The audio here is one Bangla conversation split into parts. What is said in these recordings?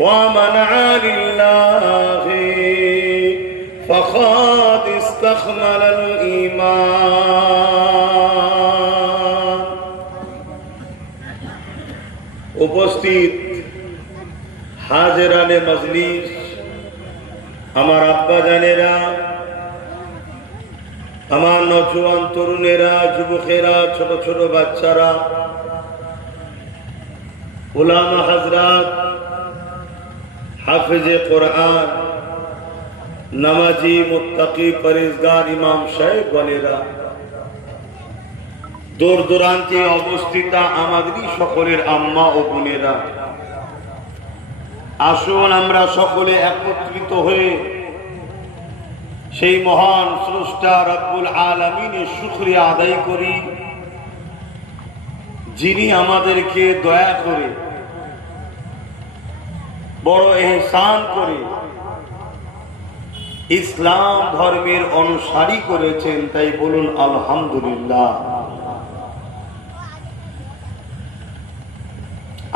ومنع لله فقد استكمل الإيمان। উপস্থিত হাজিরানে মজলিস, আমার আব্বা জানেরা, আমার নওজোয়ান তরুণেরা, যুবকেরা, ছোট ছোট বাচ্চারা, উলামা হযরত, হাফেজে কোরআন, নামাজি, মুত্তাকি, পরেজগার ইমাম সাহেব বলেরা, দূর দূরান্তে অবস্থিত আমাদেরই সকলের আম্মা ও বোনেরা, আসুন আমরা সকলে একত্রিত হয়ে সেই মহান স্রষ্টা রব্বুল আলামিনের শুকরিয়া আদায় করি, যিনি আমাদেরকে দয়া করে, বড় এহসান করে ইসলাম ধর্মের অনুসারী করেছেন। তাই বলুন আলহামদুলিল্লাহ।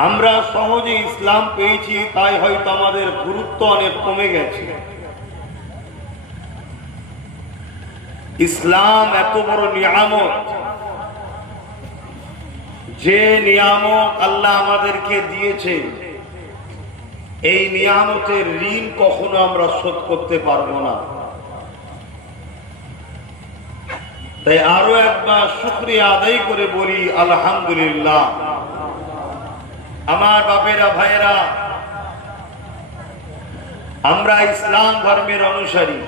আমরা সহজে ইসলাম পেয়েছি, তাই হয়তো আমাদের গুরুত্ব অনেক কমে গেছে। ইসলাম এত বড় নিয়ামত, যে নিয়ামত আল্লাহ আমাদেরকে দিয়েছে, এই নিয়ামতের ঋণ কখনো আমরা শোধ করতে পারবো না। তাই আরো একবার শুকরিয়া আদায় করে বলি আলহামদুলিল্লাহ। আমার বাপেরা, ভাইয়েরা, আমরা ইসলাম ধর্মের অনুসারী,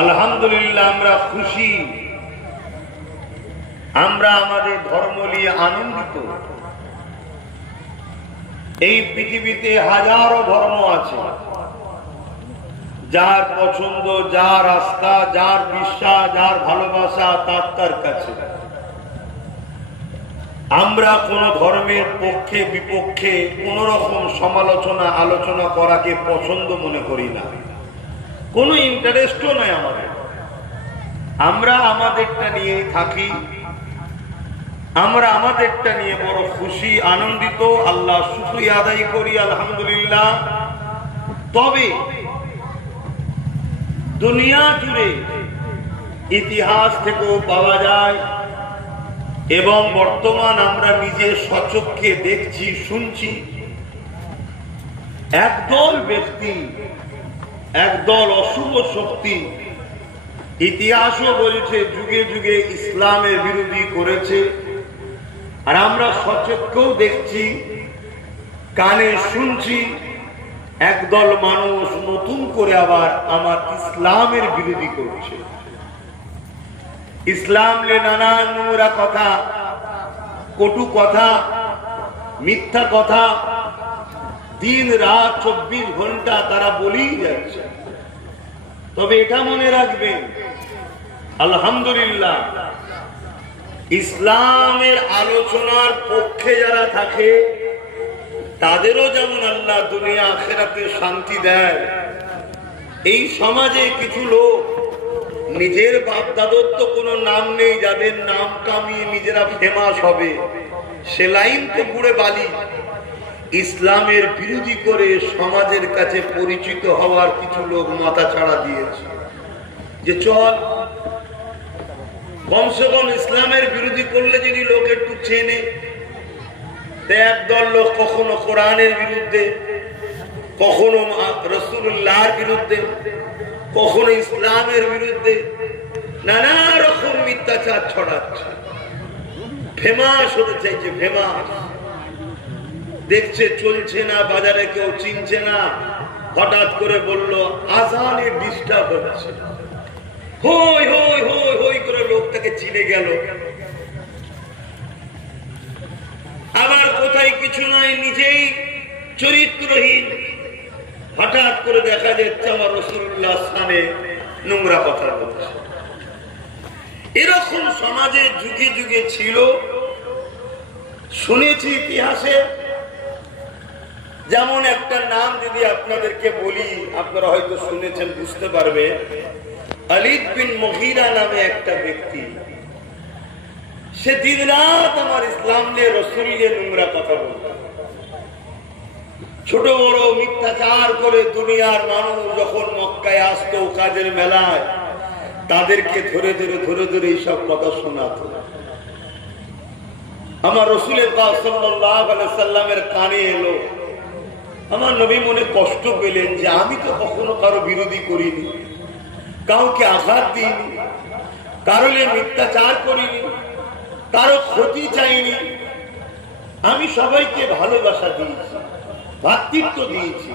আলহামদুলিল্লাহ আমরা খুশি, আমরা আমাদের ধর্ম নিয়ে আনন্দিত। এই পৃথিবীতে হাজারো ধর্ম আছে, যার পছন্দ, যার আস্থা, যার বিশ্বাস, যার ভালোবাসা তার কাছে। আমরা কোন ধর্মের পক্ষে বিপক্ষে কোন রকম সমালোচনা আলোচনা করাকে পছন্দ মনে করি না, কোনো ইন্টারেস্টও নাই আমাদের। আমরা আমাদেরটা নিয়ে থাকি, আমরা আমাদেরটা নিয়ে বড় খুশি, আনন্দিত, আল্লাহ শুকরিয়া আদায় করি আলহামদুলিল্লাহ। তবে দুনিয়া জুড়ে ইতিহাস থেকেও পাওয়া যায় এবং বর্তমান আমরা নিজে স্বচক্ষে দেখছি, শুনছি, একদল ব্যক্তি, একদল অশুভ শক্তি, ইতিহাসও বলছে যুগে যুগে ইসলামের বিরোধী করেছে। আর আমরা স্বচক্ষেও দেখছি, কানে শুনছি, একদল মানুষ নতুন করে আবার আমার ইসলামের বিরোধী করছে। ইসলাম নিয়ে নানান নোংরা কথা, কটু কথা, মিথ্যা কথা দিন রাত 24 ঘন্টা তারা বলেই যাচ্ছে। তবে এটা মনে রাখবেন, আলহামদুলিল্লাহ, ইসলামের আলোচনার পক্ষে যারা থাকে তাদেরও যেমন আল্লাহ দুনিয়া আখিরাতে শান্তি দেয়। এই সমাজে কিছু লোক নিজের বাপ দাদর তো কোনো নাম নেই, যাদের নাম কামিয়ে নিজেরা ফেমাস হবে, সে লাইন তো পুড়ে বালি। ইসলামের বিরোধী করে সমাজের কাছে পরিচিত হওয়ার কিছু লোক মাথা ছাড়া দিয়েছে, যে চল কমসে কম ইসলামের বিরোধী করলে যদি লোক একটু চেনে। একদল লোক কখনো কোরআনের বিরুদ্ধে, কখনো রাসূলুল্লাহর বিরুদ্ধে, কখনো ইসলামের বিরুদ্ধে নানা রকম মিথ্যাচার ছড়াচ্ছে, ফেমাস হতে চাইছে, ফেমাস। দেখছে চলছে না, বাজারে কেউ চিনছে না, হঠাৎ করে বলল আজানে ডিস্টার্ব হচ্ছে, হই হই হই হই করে লোকটাকে চিনে গেল। আবার কোথায় কিছু নাই, নিজেই চরিত্রহীন, হঠাৎ করে দেখা যাচ্ছে আমার রাসূলুল্লাহ সামনে নোংরা কথা বলছে। এরকম সমাজে যুগে যুগে ছিল, শুনেছি ইতিহাসে। যেমন একটা নাম যদি আপনাদেরকে বলি, আপনারা হয়তো শুনেছেন, বুঝতে পারবে। খালিদ বিন মুগীরা নামে একটা ব্যক্তি, সে দিন রাত আমার ইসলাম নিয়ে, রাসূল নিয়ে নোংরা কথা বলত। ছোট বড় মিথ্যাচার করে দুনিয়ার মানুষ যখন মক্কায় আসতো কাজের মেলায়, তাদেরকে ধরে ধরে ধরে ধরে এইসব কথা শোনাতো। আমার রসুলের পাক সাল্লাল্লাহু আলাইহি সাল্লামের কানে এলো। আমার নবী মনে কষ্ট পেলেন যে আমি তো কখনো কারো বিরোধী করিনি, কাউকে আঘাত দিইনি, কারো মিথ্যাচার করিনি, কারো ক্ষতি চাইনি। আমি সবাইকে ভালোবাসা দিয়েছি, ভ্রাতৃত্ব দিয়েছি,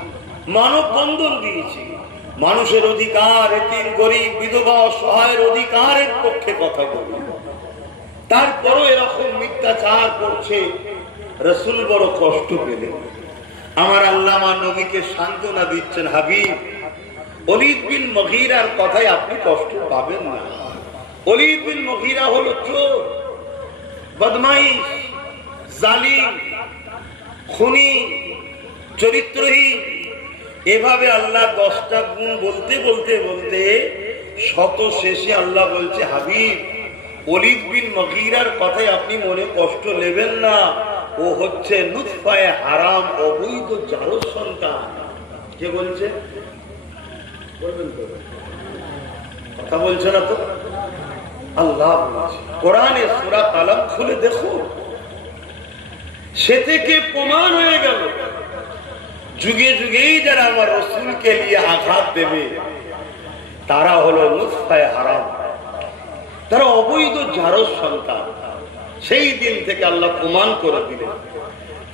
মানববন্ধন দিয়েছি, মানুষের অধিকার, এতিম গরিব বিধবা অসহায়ের অধিকারের পক্ষে কথা বলি। তারপরও এরকম মিথ্যাচার করছে। রাসূল বড় কষ্ট পেলেন। আমার আল্লাহ আমার নবীকে সান্ত্বনা দিচ্ছেন, হাবিব, ওলীদ বিন মুগীরার কথায় আপনি কষ্ট পাবেন না। ওলীদ বিন মুগীরা হলো চোর, বদমাইশ, জালিম, খুনি, চরিত্রহীন। এভাবে আল্লাহ 10টা গুণ বলতে বলতে বলতে শত শেষে আল্লাহ বলছে, হাবিব, ওলীদ বিন মুগীরার কথায় আপনি মনে কষ্ট নেবেন না। ও হচ্ছে লুৎফায়ে হারাম, অবৈধ জারজ সন্তান। কে বলছে? বলবেন তো? কথা বলছে না তো? আল্লাহ বলছে। কোরআনে সূরা কালাম খুলে দেখো, সে থেকে প্রমাণ হয়ে গেল যুগে যুগেই যারা আমার রাসূলকে নিয়ে আঘাত দেবে তারা হলো লুৎফায়ে হারাম, তারা অবৈধ জারজ সন্তান। সেই দিন থেকে আল্লাহ প্রমাণ করে দিলেন।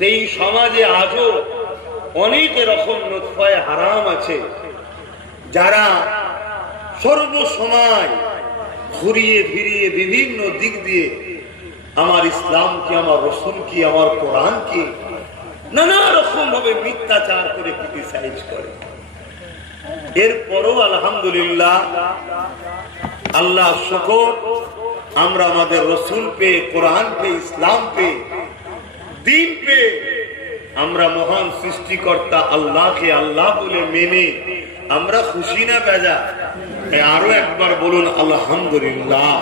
এই সমাজে আজও অনেক এরকম লুৎফায়ে হারাম আছে যারা সর্বসময় ঘুরিয়ে ফিরিয়ে বিভিন্ন দিক দিয়ে আমার ইসলাম কি, আমার রাসূল কি, আমার কোরআন কি নানা রকম ভাবে মিথ্যাচার করে ক্রিটিসাইজ করে। এরপরও আলহামদুলিল্লাহ, আল্লাহ শুকর, আমরা আমাদের রাসূল পেয়ে, কোরআন পেয়ে, ইসলাম পেয়ে, দ্বীন পেয়ে আমরা মহান সৃষ্টিকর্তা আল্লাহকে আল্লাহ বলে মেনে আমরা খুশি না বেজা? আরো একবার বলুন আলহামদুলিল্লাহ।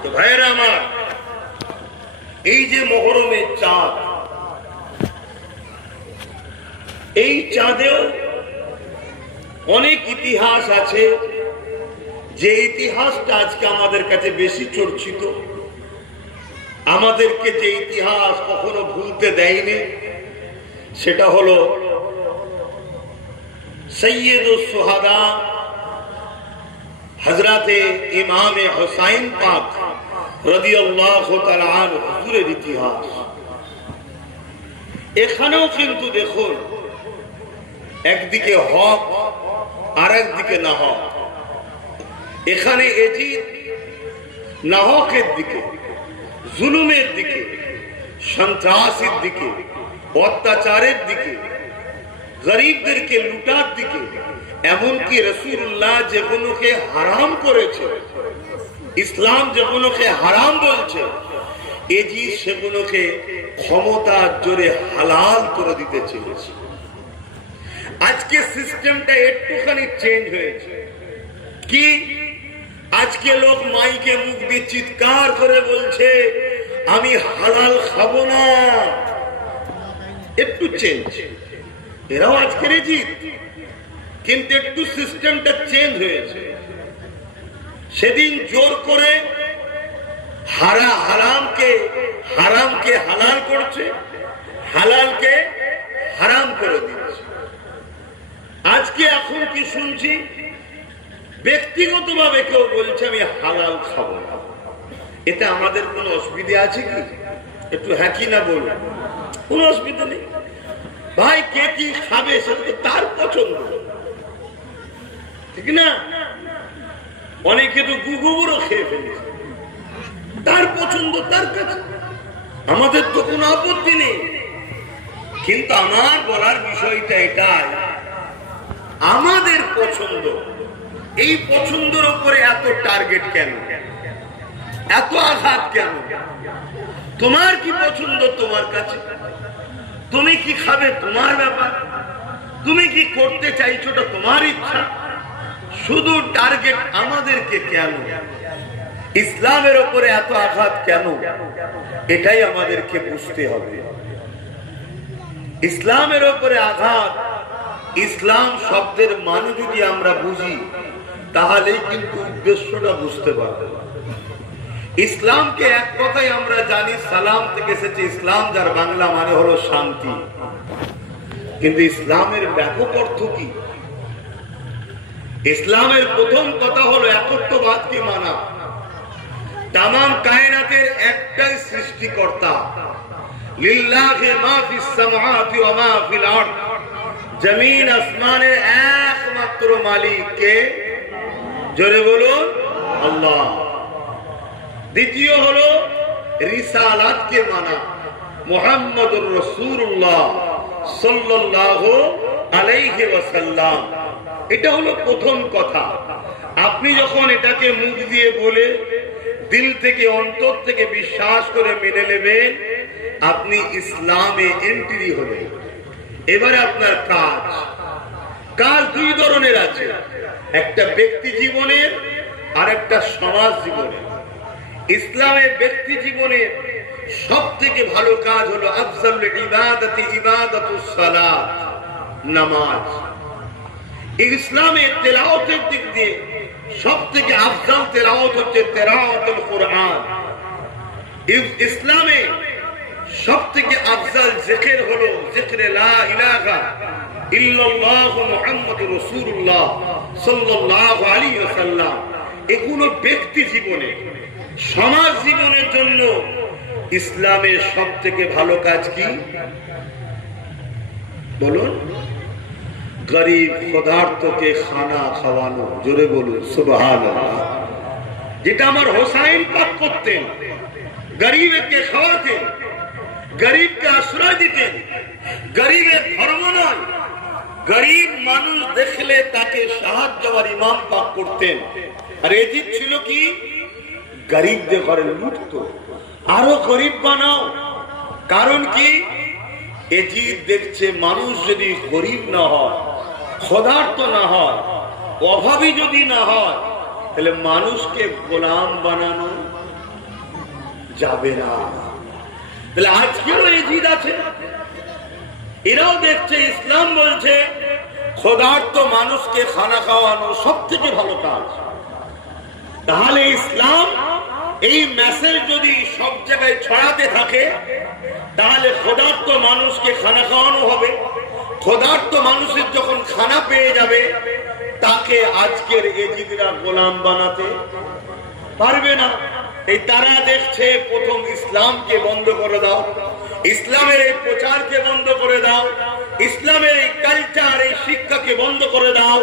তো ভাইরা আমার, এই যে মুহররমের চাঁদ, এই চাঁদেও অনেক ইতিহাস আছে। যে ইতিহাসটা আজকে আমাদের কাছে বেশি চর্চিত, আমাদেরকে যে ইতিহাস কখনো ভুলতে দেয়নি, সেটা হলো সৈয়দুস শুহাদা হযরতে ইমামে হুসাইন পাক রাদিয়াল্লাহু তাআলা আনহু হুজুরের ইতিহাস। এখানেও কিন্তু দেখুন, একদিকে হক আর একদিকে না হক। এখানে এজিদ নাহকের দিকে, জুলুমের দিকে, সন্ত্রাসের দিকে, অত্যাচারের দিকে, গরিবদেরকে লুটার দিকে, এমনকি রাসূলুল্লাহ যেগুলোকে হারাম করেছে, ইসলাম যেগুলোকে হারাম বলছে, এজিদ সেগুলোকে ক্ষমতার জোরে হালাল করে দিতে চেয়েছে। আজকে সিস্টেমটা একটুখানি চেঞ্জ হয়েছে। কি? আজকে লোক মাইকে মুখ দিয়ে চিৎকার করে বলছে, আমি হালাল খাবো না। একটু চেঞ্জ, এরাও আজকের জিত, কিন্তু একটু সিস্টেমটা চেঞ্জ হয়েছে। সেদিন জোর করে হারামকে হালাল করছে, হালালকে হারাম করে দিচ্ছে। আজকে এখন কি শুনছি, ব্যক্তিগতভাবে কেউ বলছে আমি হালাল খাবো না। এতে আমাদের কোনো অসুবিধা আছে কি? একটু হ্যাঁ কি না বলুন। কোনো অসুবিধা নেই ভাই, কে কি খাবে সেটা তো তার পছন্দ, ঠিক না? অনেকে তো গুগুরও খেয়ে ফেলেছে, তার পছন্দ তার কাছে, আমাদের তো কোনো আপত্তি নেই। কিন্তু আমার বলার বিষয়টা এটাই, আমাদের পছন্দ, এই পছন্দের উপরে এত টার্গেট কেন, এত আঘাত কেন? তোমার কি পছন্দ তোমার কাছে, তুমি কি খাবে তোমার ব্যাপার, তুমি কি করতে চাইছো তোমার ইচ্ছা, শুধু টার্গেট আমাদেরকে কেন? ইসলামের উপরে এত আঘাত কেন? এটাই আমাদেরকে বুঝতে হবে। ইসলামের উপরে আঘাত। ইসলাম শব্দের মানে যদি আমরা বুঝি তাহলে কিন্তু উদ্দেশ্যটা বুঝতে পারব। ইসলামকে এক কথায় আমরা জানি সালাম থেকে এসেছে ইসলাম, যার বাংলা মানে হলো শান্তি। কিন্তু ইসলামের ব্যাপক অর্থ কি? ইসলামের প্রথম কথা হলো একত্ববাদকে মানা। তামাম কায়নাতের একটাই সৃষ্টিকর্তা, লিল্লাহি মা ফিস সামাওয়াতি ওয়া মা ফিল আরদ। জমিন আসমানের একমাত্র মালিক কে? জোরে বলুন আল্লাহ। দ্বিতীয় হলো রিসালাতকে মানা, মুহাম্মদুর রাসূলুল্লাহ সাল্লাল্লাহু আলাইহি ওয়াসাল্লাম। এটা হলো প্রথম কথা। আপনি যখন এটাকে মুখ দিয়ে বলে দিল থেকে অন্তর থেকে বিশ্বাস করে মেনে নেবেন, আপনি ইসলামে এন্ট্রি হবেন। এবারে আপনার কাজ দুই ধরনের আছে, একটা ব্যক্তি জীবনের আর একটা সমাজ জীবনের। ইসলামের ব্যক্তি জীবনের সব থেকে ভালো কাজ হলো আফজাল ইবাদতি ইবাদাতুস সালাত, নামাজ। ইসলামের তেলাওয়াতের দিক দিয়ে সব থেকে আফজাল তেলাওয়াত হচ্ছে তেলাওয়াতুল কুরআন। ইসলামে সব থেকে আফজাল জিকির হলো জিকরে লা ইলাহা ইল্লাল্লাহ মুহাম্মাদুর রাসূলুল্লাহ সাল্লাল্লাহু আলাইহি ওয়াসাল্লাম। এগুলো ব্যক্তি জীবনে। সমাজ জীবনের জন্য ইসলামের সব থেকে ভালো কাজ কি বলুন? গরিব ক্ষুধার্তকে খানা খাওয়ানো। জোরে বলুন সুবহানাল্লাহ। যেটা আমার হোসাইন পাক করতেন, গরিবকে খাওয়াতেন, গরিবকে আশ্রয় দিতেন। গরিবের ধর্ম নয়, গরিব মানুষ দেখলে তাকে সাহায্য আর ইমাম পাক করতেন। আর এজিদ ছিল কি? গরিবদের ঘরে লুটত, আরো গরিব বানাও। কারণ কি? এজিদ দেখছে মানুষ যদি গরিব না হয়, ক্ষুধার্ত না হয়, অভাবী যদি না হয়, তাহলে মানুষকে গোলাম বানানো যাবে না। তাহলে আজকেও এজিদ আছে, এরাও দেখছে ইসলাম বলছে ক্ষুধার্ত মানুষকে খানা খাওয়ানো সব থেকে ভালো কাজ। তাহলে ইসলাম এই মেসেজ যদি সব জায়গায় ছড়াতে থাকে, তাহলে ক্ষুধার্ত মানুষকে খানা খাওয়ানো হবে। ক্ষুধার্ত মানুষের যখন খানা পেয়ে যাবে, তাকে আজকের এজিদরা গোলাম বানাতে পারবে না। এই তারা দেখছে প্রথম ইসলামকে বন্ধ করে দাও, ইসলামের এই প্রচারকে বন্ধ করে দাও, ইসলামের এই কালচার এই শিক্ষাকে বন্ধ করে দাও।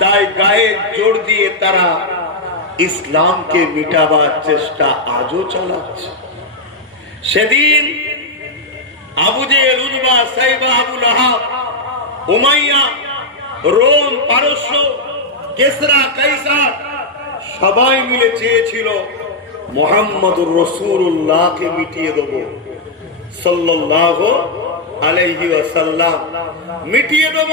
তাই গায়ে জোর দিয়ে তারা ইসলামকে মিটাবার চেষ্টা আজও চালাচ্ছে। সেদিন Abu Jahl, Utba, Saiba, Abu Lahab, Umayya, Rome, পারস্য, কেসরা, কাইসার সবাই মিলে চেয়েছিল মুহাম্মদুর রাসূলুল্লাহকে মিটিয়ে দেব সাল্লাল্লাহু আলাইহি ওয়াসাল্লাম, মিটিয়ে দেব।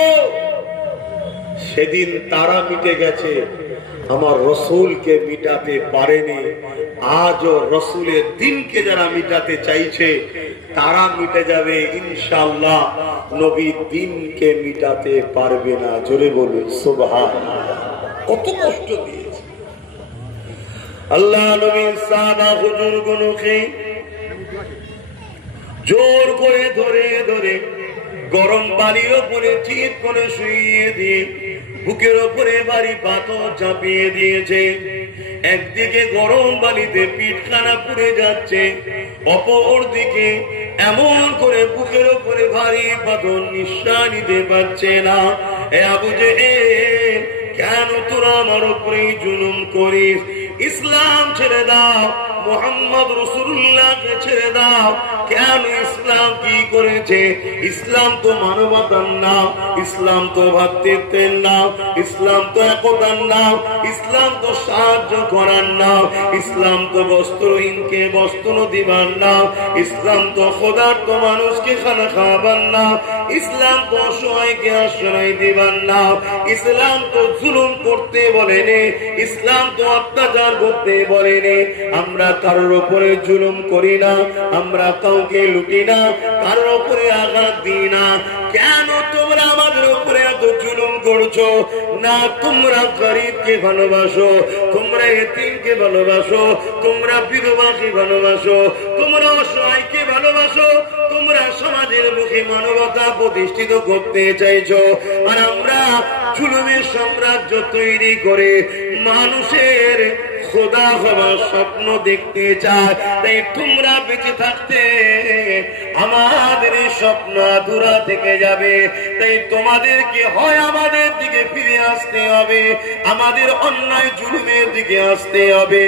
সেদিন তারা মিটে গেছে, আমার রসুলকে মিটাতে পারেনি। আজও রসুলের দিনকে যারা মিটাতে চাইছে তারা মিটে যাবে ইনশাআল্লাহ। নবীর দিনকে মিটাতে পারবে না। জোরে বলুন সুবহানাল্লাহ। কত কষ্ট দিয়েছে আল্লাহ নবীর সাহাবা হুজুরগুলোকে জোর করে ধরে ধরে গরম বালির উপরে চিৎ করে শুইয়ে দিয়ে বুকের উপরে বাড়ি পাথর চাপিয়ে দিয়েছে। একদিকে গরম বালিতে পিঠখানা পুড়ে যাচ্ছে, অপর দিকে এমন করে বুকের উপরে ভারী পাথর নিঃশ্বাস নিতে পারছে না। এ আবু জেহেল, কেন তোরা আমার উপরে জুলুম করিস? ইসলাম ছেড়ে দাও, মুহাম্মদ রাসূলুল্লাহকে ছেড়ে দাও। কেন? ইসলাম কি করেছে? ইসলাম তো মানবতার নাম, ইসলাম তো ভ্রাতৃত্বের নাম, ইসলাম তো একতার নাম, ইসলাম তো সাহায্য করার নাম, ইসলাম তো বস্ত্রহীনকে বস্ত্র দিবার নাম, ইসলাম তো ক্ষুধার্ত মানুষকে খানা খাওয়াবার নাম, ইসলাম তো অসহায়কে আশ্রয় দিবার নাম, ইসলাম তো জুলুম করতে বলেনি, ইসলাম তো অত্যাচার করতে বলেনি। আমরা কারোর উপরে জুলুম করি না, আমরা কাউকে লুটি না, কারোর উপরে আঘাত দিই না? কেন তোমরা আমাদের উপরে এত জুলুম করছো? না তোমরা গরিবকে ভালোবাসো, তোমরা এতিমকে ভালোবাসো, তোমরা বিধবাকে ভালোবাসো, তোমরা অসহায়কে ভালোবাসো, তোমরা সমাজের মুখে মানবতা প্রতিষ্ঠিত করতে চাইছো, আর আমরা জুলুমের সাম্রাজ্য তৈরি করে মানুষের খোদা হওয়ার স্বপ্ন দেখতে চায়। তাই তোমরা বেঁচে থাকতে আমাদের এই স্বপ্ন আধুরা থেকে যাবে। তাই তোমাদেরকে হয় আমাদের দিকে ফিরে আসতে হবে, আমাদের অন্যায় জুলুমের দিকে আসতে হবে,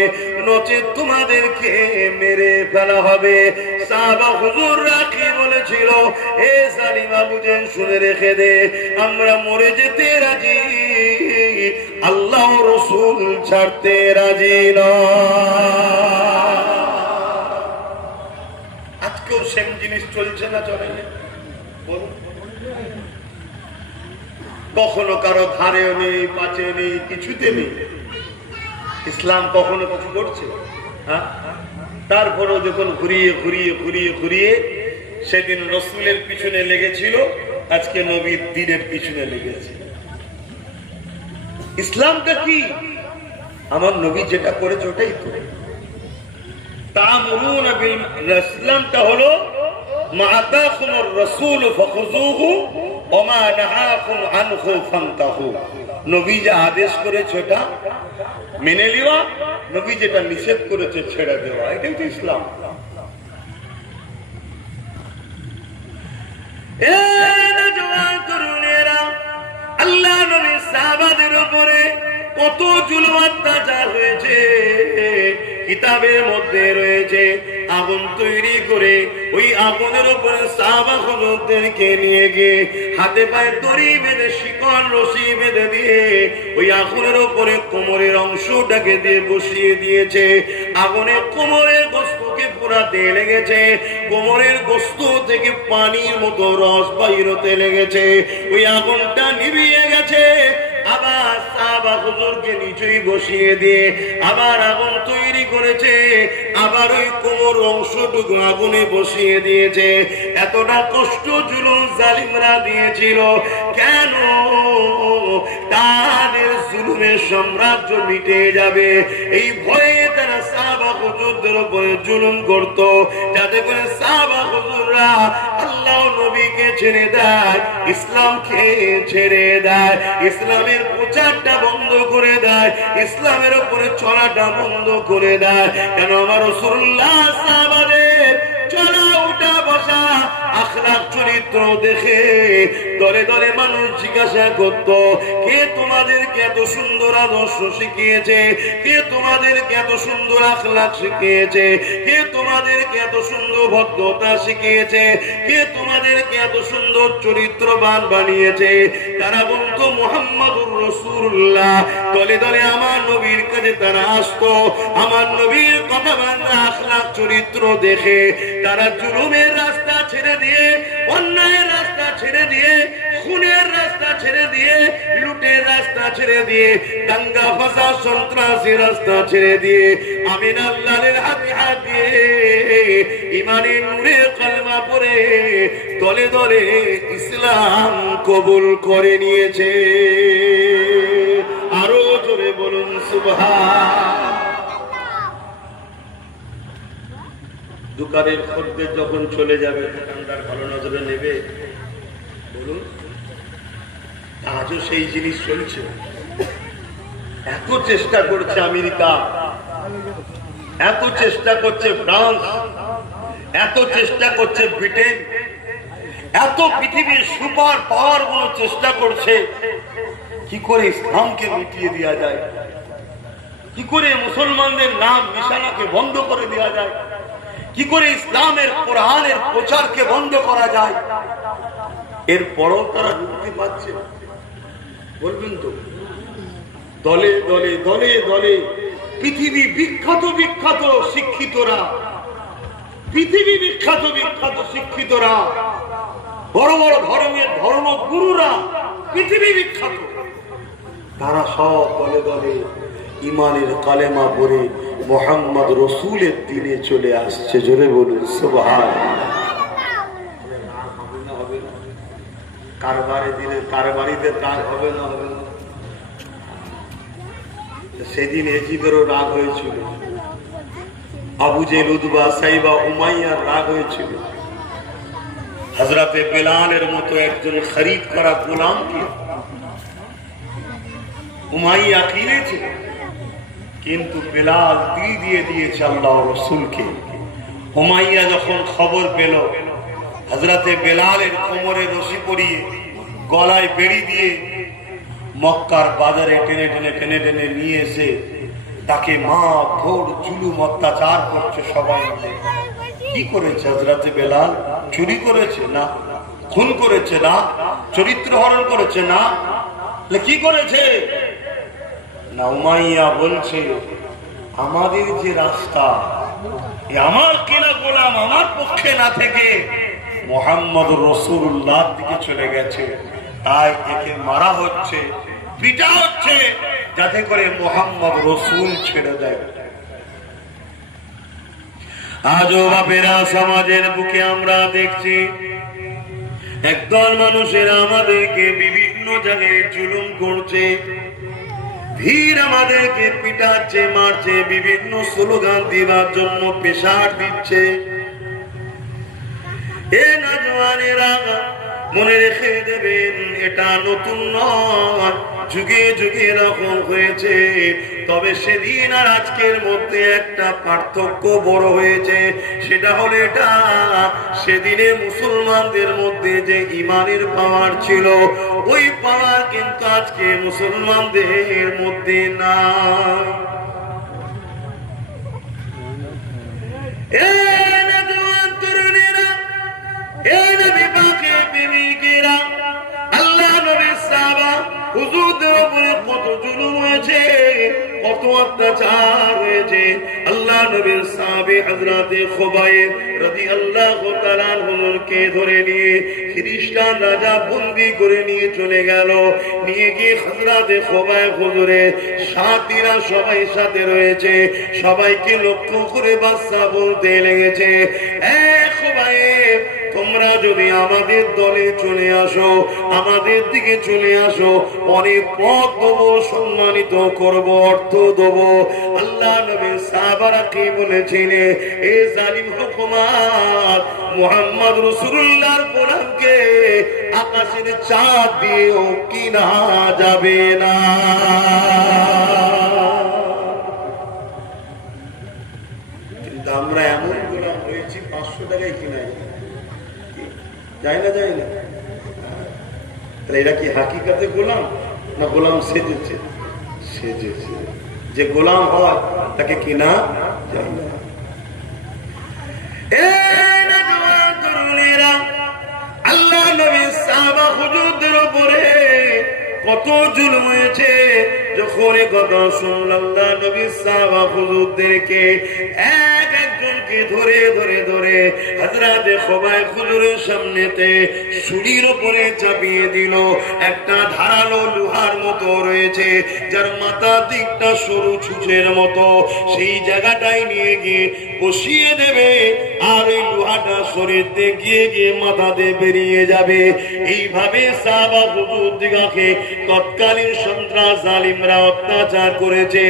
নচেত তোমাদেরকে মেরে ফেলা হবে। সাহাবা হুজুররা কি বলেছিল? এ সালিমা বুঝেন, শুনে রেখে দে, আমরা মরে যেতে রাজি, আল্লাহ রসুল ছাড়তে রাজি নয়। আজকেও সেম জিনিস চলছে না, চলে না? কখনো কারো ধারেও নেই, পাচে নেই, কিছুতে নেই। ইসলাম কখনো কিছু করছে? হ্যাঁ, তারপরেও যখন ঘুরিয়ে ঘুরিয়ে ঘুরিয়ে ঘুরিয়ে সেদিন রসুলের পিছনে লেগেছিল, আজকে নবীর দ্বীনের পিছনে লেগেছে। ইসলামটা কি? আমার নবী যেটা করেছে ওটাই তো। তা'মুরুনা বিল, ইসলামটা হলো মা আতাকুমুর রাসূল ফাখুযুহু ওয়া মা নাহাকুম আনহু ফান্তাহু। নবী যা আদেশ করেছে ওটা মেনে নেওয়া, নবী যেটা নিষেধ করেছে ছেড়ে দেওয়া, এটাই তো ইসলাম। আল্লাহ নবী সাহাবাদের উপরে কত জুলুম অত্যাচার হয়েছে, কিতাবের মধ্যে রয়েছে। আগুন তৈরি করে ওই আগুনের উপরে সাহাবা হুজুরদেরকে নিয়ে গিয়ে হাতে পায়ে দড়ি বেঁধে, শিকল রশি বেঁধে দিয়ে ওই আগুনের উপরে কোমরের অংশটাকে দিয়ে বসিয়ে দিয়েছে। আগুনে কোমরের গোস্তকে পোড়াতে লেগেছে, কোমরের গোস্ত থেকে পানির মতো রস বাইর হতে লেগেছে। ওই আগুনটা নিভিয়ে গেছে, আবার সাহাবা হুজুরকে নিচেই বসিয়ে দিয়ে আবার আগুন তৈরি করেছে, আবার ওই কোমর অংশটুকু আগুনে বসিয়ে দিয়েছে। এতটা কষ্ট জুলুম জালিমরা দিয়েছিল কেন? তাদের জুলুমের সাম্রাজ্য মিটে যাবে এই ভয়ে তারা সাহাবা হুজুরদের উপরে জুলুম করত, যাতে করে সাহাবা হুজুররা আল্লাহ নবীকে ছেড়ে দেয়, ইসলামকে ছেড়ে দেয়, ইসলামের প্রচারটা বন্ধ করে দেয়, ইসলামের উপরে চলাটা বন্ধ করে দেয়। কেন? আমার রাসূলুল্লাহ সাহাবাদের চলা উঠা বসা আখলাক চরিত্র দেখে দলে দলে মানুষ জিজ্ঞাসা করত, কে তোমাদেরকে এত সুন্দর আদর্শ শিখিয়েছে? কে তোমাদেরকে এত সুন্দর আখলাক শিখিয়েছে? কে তোমাদেরকে এত সুন্দর ভদ্রতা শিখিয়েছে? কে তোমাদেরকে এত সুন্দর চরিত্রবান বানিয়েছে? তারা বলতো মুহাম্মাদুর রাসূলুল্লাহ। দলে দলে আমার নবীর কাছে তারা আসতো, আমার নবীর কথা বাংলা আখলাক চরিত্র দেখে তারা জুলুমের রাস্তা ছেড়ে দিয়ে, অন্যায়ের রাস্তা ছেড়ে দিয়ে, খুনের রাস্তা ছেড়ে দিয়ে, লুটের রাস্তা ছেড়ে দিয়ে, দাঙ্গা ফাসাদ সন্ত্রাসী রাস্তা ছেড়ে দিয়ে, আমিন আল্লাহর হাতে হাত দিয়ে ঈমানের নূরে কালেমা পড়ে দলে দলে ইসলাম কবুল করে নিয়েছে। আরো জোরে বলুন সুবহান। দোকানের খদ্দের যখন চলে যাবে, দোকানদার ভালো নজরে নেবে? বলুন, আজও সেই জিনিস চলছে। এত চেষ্টা করছে আমেরিকা, এত চেষ্টা করছে ফ্রান্স, এত চেষ্টা করছে ব্রিটেন, এত পৃথিবীর সুপার পাওয়ার গুলো চেষ্টা করছে কি করে ইসলামকে মিটিয়ে দেওয়া যায়, কি করে মুসলমানদের নাম নিশানাকে বন্ধ করে দেওয়া যায়, কি করে ইসলামের কোরআনের প্রচারকে বন্ধ করা যায়। এরপরও তারা মুক্তি পাচ্ছে। বলবেন তো, দলে দলে দলে দলে পৃথিবী বিখ্যাত বিখ্যাত শিক্ষিতরা, পৃথিবী বিখ্যাত বিখ্যাত শিক্ষিতরা, বড় বড় ধর্মের ধর্মগুরুরা, পৃথিবী বিখ্যাত, তারা সব দলে দলে ইমানের কালেমা পড়ে মুহাম্মদ রসুলের দিনে চলে আসছে। জোরে বলুন সুবহান। কারবারে দিলে কারবারিতে রাগ হবে না হবে না? সেদিন এজিদেরও রাগ হয়েছিল, আবু জেহেল, উতবা, সাইবা, উমাইয়ার রাগ হয়েছিল। হযরতে বেলালের মতো একজন খরিদ করা গোলামকে উমাইয়া কিনেছিল, কিন্তু বেলাল দিয়ে দিয়েছে আল্লাহ রসুলকে। উমাইয়া যখন খবর পেল, হযরতে বেলালের কোমরে রশি পরিয়ে গলায় বেড়ি দিয়ে মক্কার বাজারে টেনে টেনে টেনে টেনে নিয়ে এসে তাকে মা ঘোর জুলুম অত্যাচার করছে সবাই মিলে। কি করেছে হযরতে বেলাল? চুরি করেছে না, খুন করেছে না, চরিত্র হরণ করেছে না, কি করেছে না? উমাইয়া বলছে, আমাদের যে রাস্তা, আমার কেনা গোলাম আমার পক্ষে না থেকে মুহাম্মদ রাসূলুল্লাহ দিকে চলে গেছে, তাই একে মারা হচ্ছে, পিটা হচ্ছে, যাতে করে মুহাম্মদ রাসূল ছেড়ে দেয়। আজও বাপেরা সমাজের বুকে আমরা দেখছি একদল মানুষেরা আমাদেরকে বিভিন্ন জায়গায় জুলুম করছে, ভিড় আমাদেরকে পিটাচ্ছে, মারছে, বিভিন্ন স্লোগান দেওয়ার জন্য প্রেসার দিচ্ছে। এ নওজওয়ানেরা মনে রেখে দেবেন, এটা নতুন নয়, যুগে যুগে এরকম হয়েছে। তবে সেদিন আর আজকের মধ্যে একটা পার্থক্য বড় হয়েছে, সেটা হলো এটা, সেদিনে মুসলমানদের মধ্যে যে ইমানের পাওয়ার ছিল, ওই পাওয়ার কিন্তু আজকে মুসলমানদের মধ্যে না। আল্লাহ নবীর সাহাবা হুজুরদের উপরে কত জুলুম হয়েছে, কত অত্যাচার হয়েছে। আল্লাহ নবীর সাহাবী হযরতে খুবাইব রাদিয়াল্লাহু তাআলা আনহুকে ধরে নিয়ে খ্রিস্টান রাজা বন্দী করে নিয়ে চলে গেল। নিয়ে গিয়ে হযরতে খুবাইব হুজুরের সাথীরা সবাই সাথে রয়েছে, সবাইকে লক্ষ্য করে বাদশা বলতে লেগেছে, এ খুবাইব, তোমরা যদি আমাদের দলে চলে আসো, আমাদের দিকে চলে আসো, অনেক পদ দেবো, সম্মানিত করব, অর্থ দেবো। আল্লাহ নবী সাহাবারা কি বলেছিলেন? এ জালিম হুকুমাত, মুহাম্মদ রাসূলুল্লাহর গোলামকে আকাশের চাঁদ দিয়েও কিনা যাবে না। কিন্তু আমরা এমন গোলাম হয়েছি, 500 টাকায় কিনা যায় না, যায় না। এরা কি হাকিকাতে গোলাম না গোলাম সেজেছে? সেজেছে। যে গোলাম হয় তাকে কিনা যায় না। আল্লাহ নবীর সাহাবা হুজুরদের উপরে কত জুলুম হয়েছে। যখন কথা শুনলাম, আল্লাহ নবীর সাহাবা হুজুরদেরকে একজনকে ধরে ধরে ধরে হযরতে খুবাইব হুজুরের সামনেতে শুলির উপরে চাপিয়ে দিল। একটা ধারালো লোহার মতো রয়েছে, যার মাথা দিকটা সরু ছুঁচের মতো, সেই জায়গাটাই নিয়ে গিয়ে বসিয়ে দেবে, আর এই লোহাটা শরীরে গিয়ে গিয়ে মাথাতে বেরিয়ে যাবে। এইভাবে সাহাবা হুজুর দিগাকে তৎকালীন সন্ত্রাস জালিমরা অত্যাচার করেছে।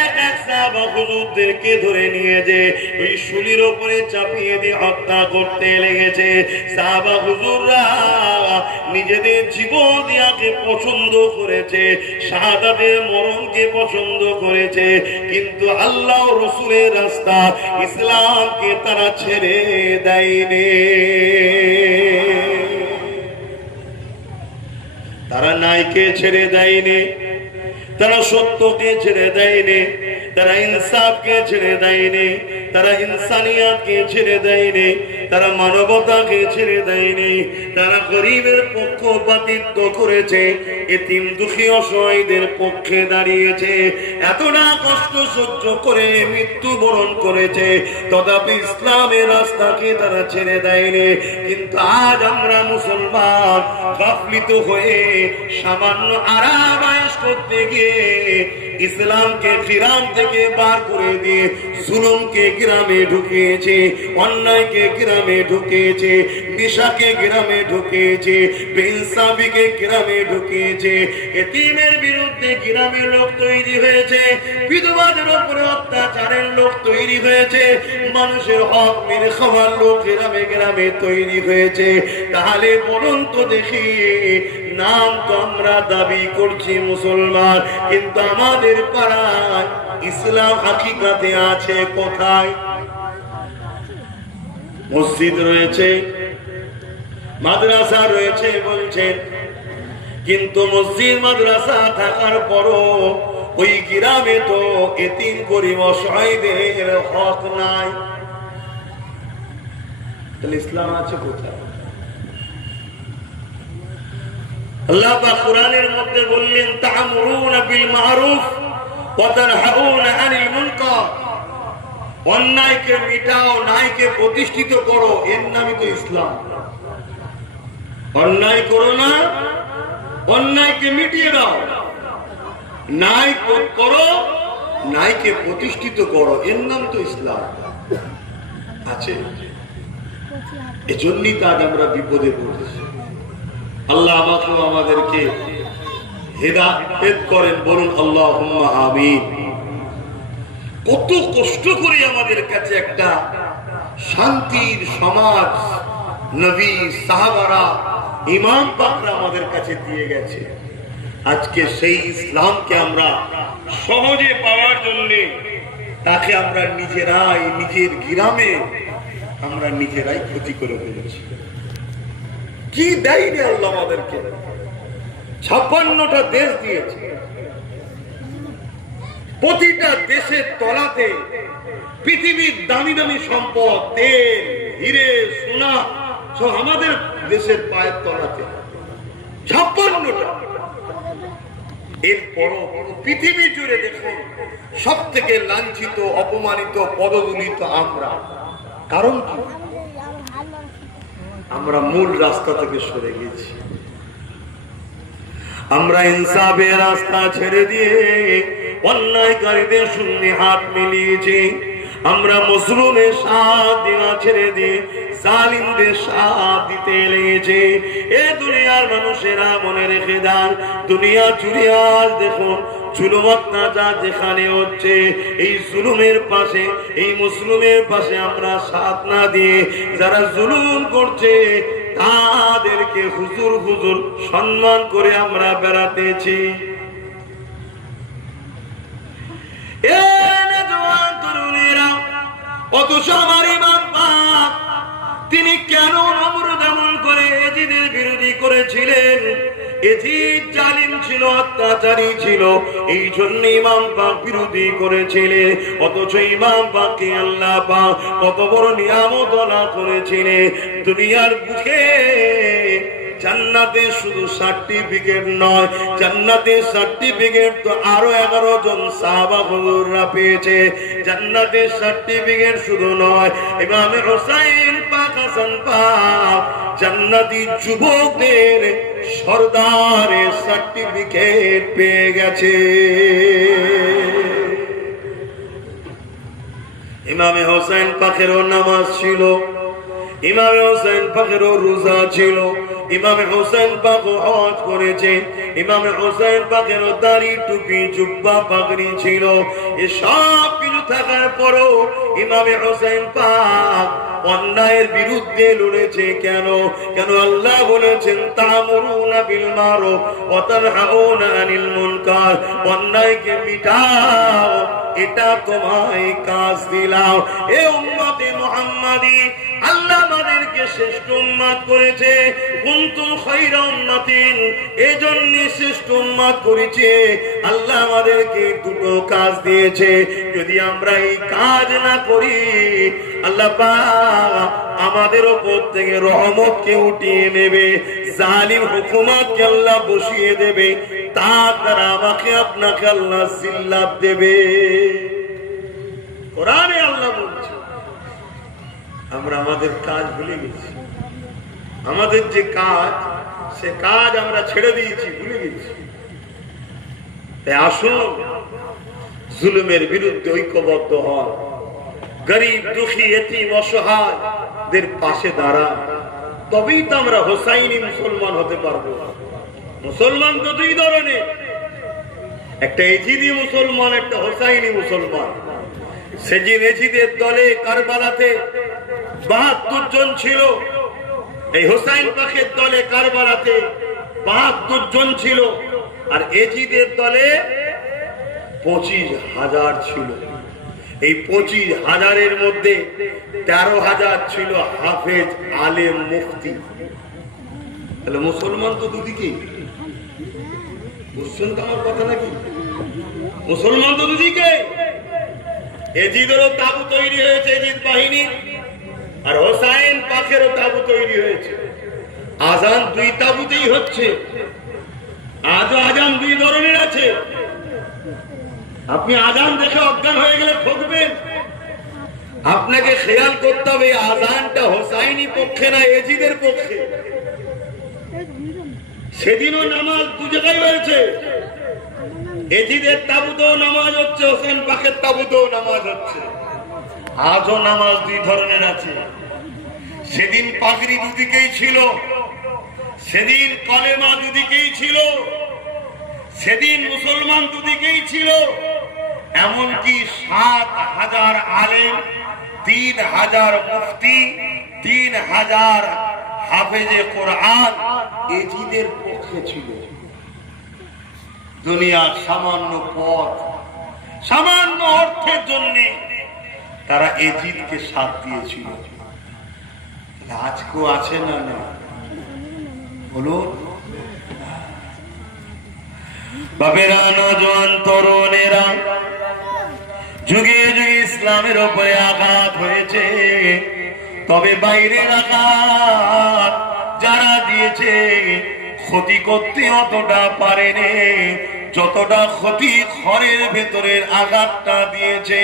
এক এক সাহাবা হুজুরদেরকে ধরে নিয়ে যে ওই শুলির উপরে চাপিয়ে দিয়ে হত্যা করতে লেগেছে। সাহাবা হুজুররা নিজেদের জীবন দিয়াকে পছন্দ করেছে, শাহাদাতের মরণকে পছন্দ করেছে, কিন্তু আল্লাহ রাসূলের রাস্তা ইসলামকে তারা ছেড়ে দেয়নি। তারা ন্যায়কে ছেড়ে দেয়নি, তারা সত্যকে ছেড়ে দেয়নি, তারা ইনসাফকে ছেড়ে দেয়নি, তারা ইনসানিয়াতকে ছেড়ে দেয়নি, তারা মানবতাকে ছেড়ে দেয়নি। তারা গরিবের পক্ষপাতিত্ব করেছে, এতিম দুঃখী অসহায়দের পক্ষে দাঁড়িয়েছে। এতটা কষ্ট সহ্য করে মৃত্যুবরণ করেছে, তথাপি ইসলামের রাস্তাকে তারা ছেড়ে দেয়নি। কিন্তু আজ আমরা মুসলমান গাফলিত হয়ে সামান্য আরাম আয়েশ করতে গিয়ে ইসলামকে ফিরান থেকে বার করে দিয়ে জুলুমকে গ্রামে ঢুকিয়েছে, অন্যায়কে গ্রামে ঢুকিয়েছে, নেশাকে গ্রামে ঢুকিয়েছে, বেইনসাফিকে গ্রামে ঢুকিয়েছে, এতিমের বিরুদ্ধে গ্রামের লোক তৈরি হয়েছে, বিধবাদের উপরে অত্যাচারের লোক তৈরি হয়েছে, মানুষের হক মেরে খাওয়ার লোক গ্রামে গ্রামে তৈরি হয়েছে। তাহলে বলুন তো দেখি, নাম তো আমরা দাবি করছি মুসলমান, কিন্তু আমাদের পাড়ায় ইসলাম হাকিকাতে আছে কোথায়? মসজিদ রয়েছে, মাদ্রাসা রয়েছে বলছেন, কিন্তু মসজিদ মাদ্রাসা থাকার পরও ওই গ্রামে তো এতিম গরিব অসহায়দের হক নাই। তাহলে ইসলাম আছে কোথায়? আল্লাহ পাক কোরআনের মধ্যে বললেন, তা'মুরুনা বিল মা'রুফ ওয়া তানহাউনা আনিল মুনকার। অন্যায়কে মিটাও, ন্যায়কে প্রতিষ্ঠিত করো, এর নামই তো ইসলাম। অন্যায় করো না, অন্যায়কে মিটিয়ে দাও, ন্যায় করো, ন্যায়কে প্রতিষ্ঠিত করো, এর নাম তো ইসলাম। আছে, এজন্যই তো আজ আমরা বিপদে পড়েছি। আল্লাহ আমাকে আমাদেরকে হেদায়েত করেন, বলুন আল্লাহুম্মা আমিন। কত কষ্ট করে আমাদের কাছে একটা শান্তির সমাজ নবী, সাহাবারা, ইমাম পাকরা আমাদের কাছে দিয়ে গেছে। আজকে সেই ইসলামকে আমরা সহজে পাওয়ার জন্য তাকে আমরা নিজেরাই, নিজের গ্রামে আমরা নিজেরাই ক্ষতি করে ফেলেছি। কি দেয়নি আল্লাহ আমাদেরকে? 56টা দেশ দিয়েছে, প্রতিটা দেশের তলাতে পৃথিবীর দামি দামি সম্পদ, তেল, হিরে, সোনা সব আমাদের দেশের পায়ের তলাতে। 56টা। এরপরও পৃথিবী জুড়ে দেখুন, সব থেকে লাঞ্ছিত, অপমানিত, পদদলিত আমরা। কারণ কি? আমরা মূল রাস্তা থেকে সরে গেছি। আমরা ইনসাফের রাস্তা ছেড়ে দিয়ে অন্যায়কারীদের সঙ্গে হাত মিলিয়েছি। আমরা মজলুমের সাথ দেওয়া ছেড়ে দিয়ে জালিমদের সাথ দিতে লেগেছে। এ দুনিয়ার মানুষেরা মনে রেখে দেন, দুনিয়া জুড়ে আজ দেখুন জুলুম অত্যাচার যেখানে হচ্ছে, এই জুলুমের পাশে, এই মুসলিমের পাশে আমরা সাথ না দিয়ে যারা জুলুম করছে তাদেরকে হুজুর হুজুর সম্মান করে আমরা বেড়াতেছি। অথচ আমার ইমাম পাক তিনি কেন নমরুদ এমন করে এজিদের বিরোধী করেছিলেন? এজিদ জালিম ছিল, অত্যাচারী ছিল, এই জন্য ইমাম পাক বিরোধী করেছিলেন। অথচ ইমাম পাককে আল্লাহ পাক কত বড় নিয়ামত দান করেছিলেন। দুনিয়ার বুকে জান্নাতে শুধু সার্টিফিকেট নয়, জান্নাতের সার্টিফিকেট তো আরো 11 জন সাহাবা হুজুররা পেয়েছে। জান্নাতের সার্টিফিকেট শুধু নয়, ইমাম হোসেন পাক, হাসান পাক জান্নাতি যুবকদের সরদারের সার্টিফিকেট পেয়ে গেছে। ইমাম হোসেন পাকেরও নামাজ ছিল, ইমাম হোসেন পাকেরও রোজা ছিল, ইমাম হোসেন পাক হজ করেছে, ইমাম হোসেন পাকেরও দাড়ি, টুপি, জুব্বা, পাগড়ি ছিল। এসব কিছু থাকার পরও ইমাম হোসেন পাক অন্যায়ের বিরুদ্ধে লড়েছে। কেন? কেন আল্লাহ বলেছেন, তা'মুরুনা বিল মারুফ ওয়া তানহাউনা আনিল মুনকার। অন্যায়কে মিটাও, এটা তোমায় কাজ দিলাম। এ উম্মতে মুহাম্মাদি, আল্লাহ আমাদেরকে শ্রেষ্ঠ উম্মত করেছে। কুনতুম খায়রা উম্মাতিন, এজন্য শ্রেষ্ঠ উম্মত করেছে। আল্লাহ আমাদেরকে দুটো কাজ দিয়েছে। যদি আমরা এই কাজ না করি, আল্লাহ পাক আমাদের উপর থেকে রহমতকে উঠিয়ে নেবে, জালিম হুকুমতকে আল্লাহ বসিয়ে দেবে, তার দ্বারা আমাকে আপনাকে আল্লাহ জিল্লাত দেবে। কোরআনে আল্লাহ বলছে। আমরা আমাদের কাজ ভুলে গেছি, আমাদের যে কাজ, সে কাজ আমরা ছেড়ে দিয়েছি, ভুলে গেছি। তাই আসুন জুলুমের বিরুদ্ধে ঐক্যবদ্ধ হন। গরিব দুঃখী এতিম অসহায়দের পাশে দাঁড়া, তবেই তো আমরা হোসাইনি মুসলমান হতে পারবো। মুসলমান তো দুই ধরনের, একটা এজিদি মুসলমান, একটা হোসাইনি মুসলমান। সেদিন এজিদের দলে কারবালাতে ৭২ জন ছিল, এই হোসাইন পাকের দলে কারবালাতে ৭২ জন ছিল, আর এজিদের দলে ২৫,০০০ ছিল। এই ২৫,০০০-এর মধ্যে ১৩,০০০ ছিল হাফেজ, আলেম, মুফতি। তাহলে মুসলমান তো দুদিকেই, বুঝছেন তো আমার কথা নাকি? মুসলমান তো দুদিকে। এজিদেরও তাবু তৈরি হয়েছে, এজিদ বাহিনী, আর হোসাইন পাকেরও তাবু তৈরি হয়েছে। আজান দুই তাবুতেই হচ্ছে। আজও আজান দুই ধরনের আছে। আপনি আজান দেখে অজ্ঞান হয়ে গেলে ঠকবেন। আপনাকে খেয়াল করতে হবে আজানটা হোসাইনি পক্ষে না এজিদের পক্ষে। সেদিনও নামাজ দু জায়গায় হয়েছে, এজিদের তাবুতেও নামাজ হচ্ছে, হোসেন পাকের তাবুতেও নামাজ হচ্ছে। আজও নামাজ দুই ধরনের আছে। সেদিন পাগড়ি দুদিকেই ছিল, সেদিন কলেমা দুদিকেই ছিল, সেদিন মুসলমান দুদিকেই ছিল। এমনকি ৭,০০০ আলেম, ৩,০০০ মুফতি, ৩,০০০ হাফেজে কোরআন এজিদের পক্ষে ছিল। দুনিয়ার সামান্য পথ, সামান্য অর্থের জন্য তারা এজিদকে সাথ দিয়েছিল। আজকেও আছে না? না, বলুন বাবেরা, নজওয়ান তরুণেরা, যুগে যুগে ইসলামের উপরে আঘাত হয়েছে, তবে বাইরের আঘাত যারা দিয়েছে ক্ষতি করতে অতটা পারেনি যতটা ক্ষতি ঘরের ভেতরের আঘাতটা দিয়েছে।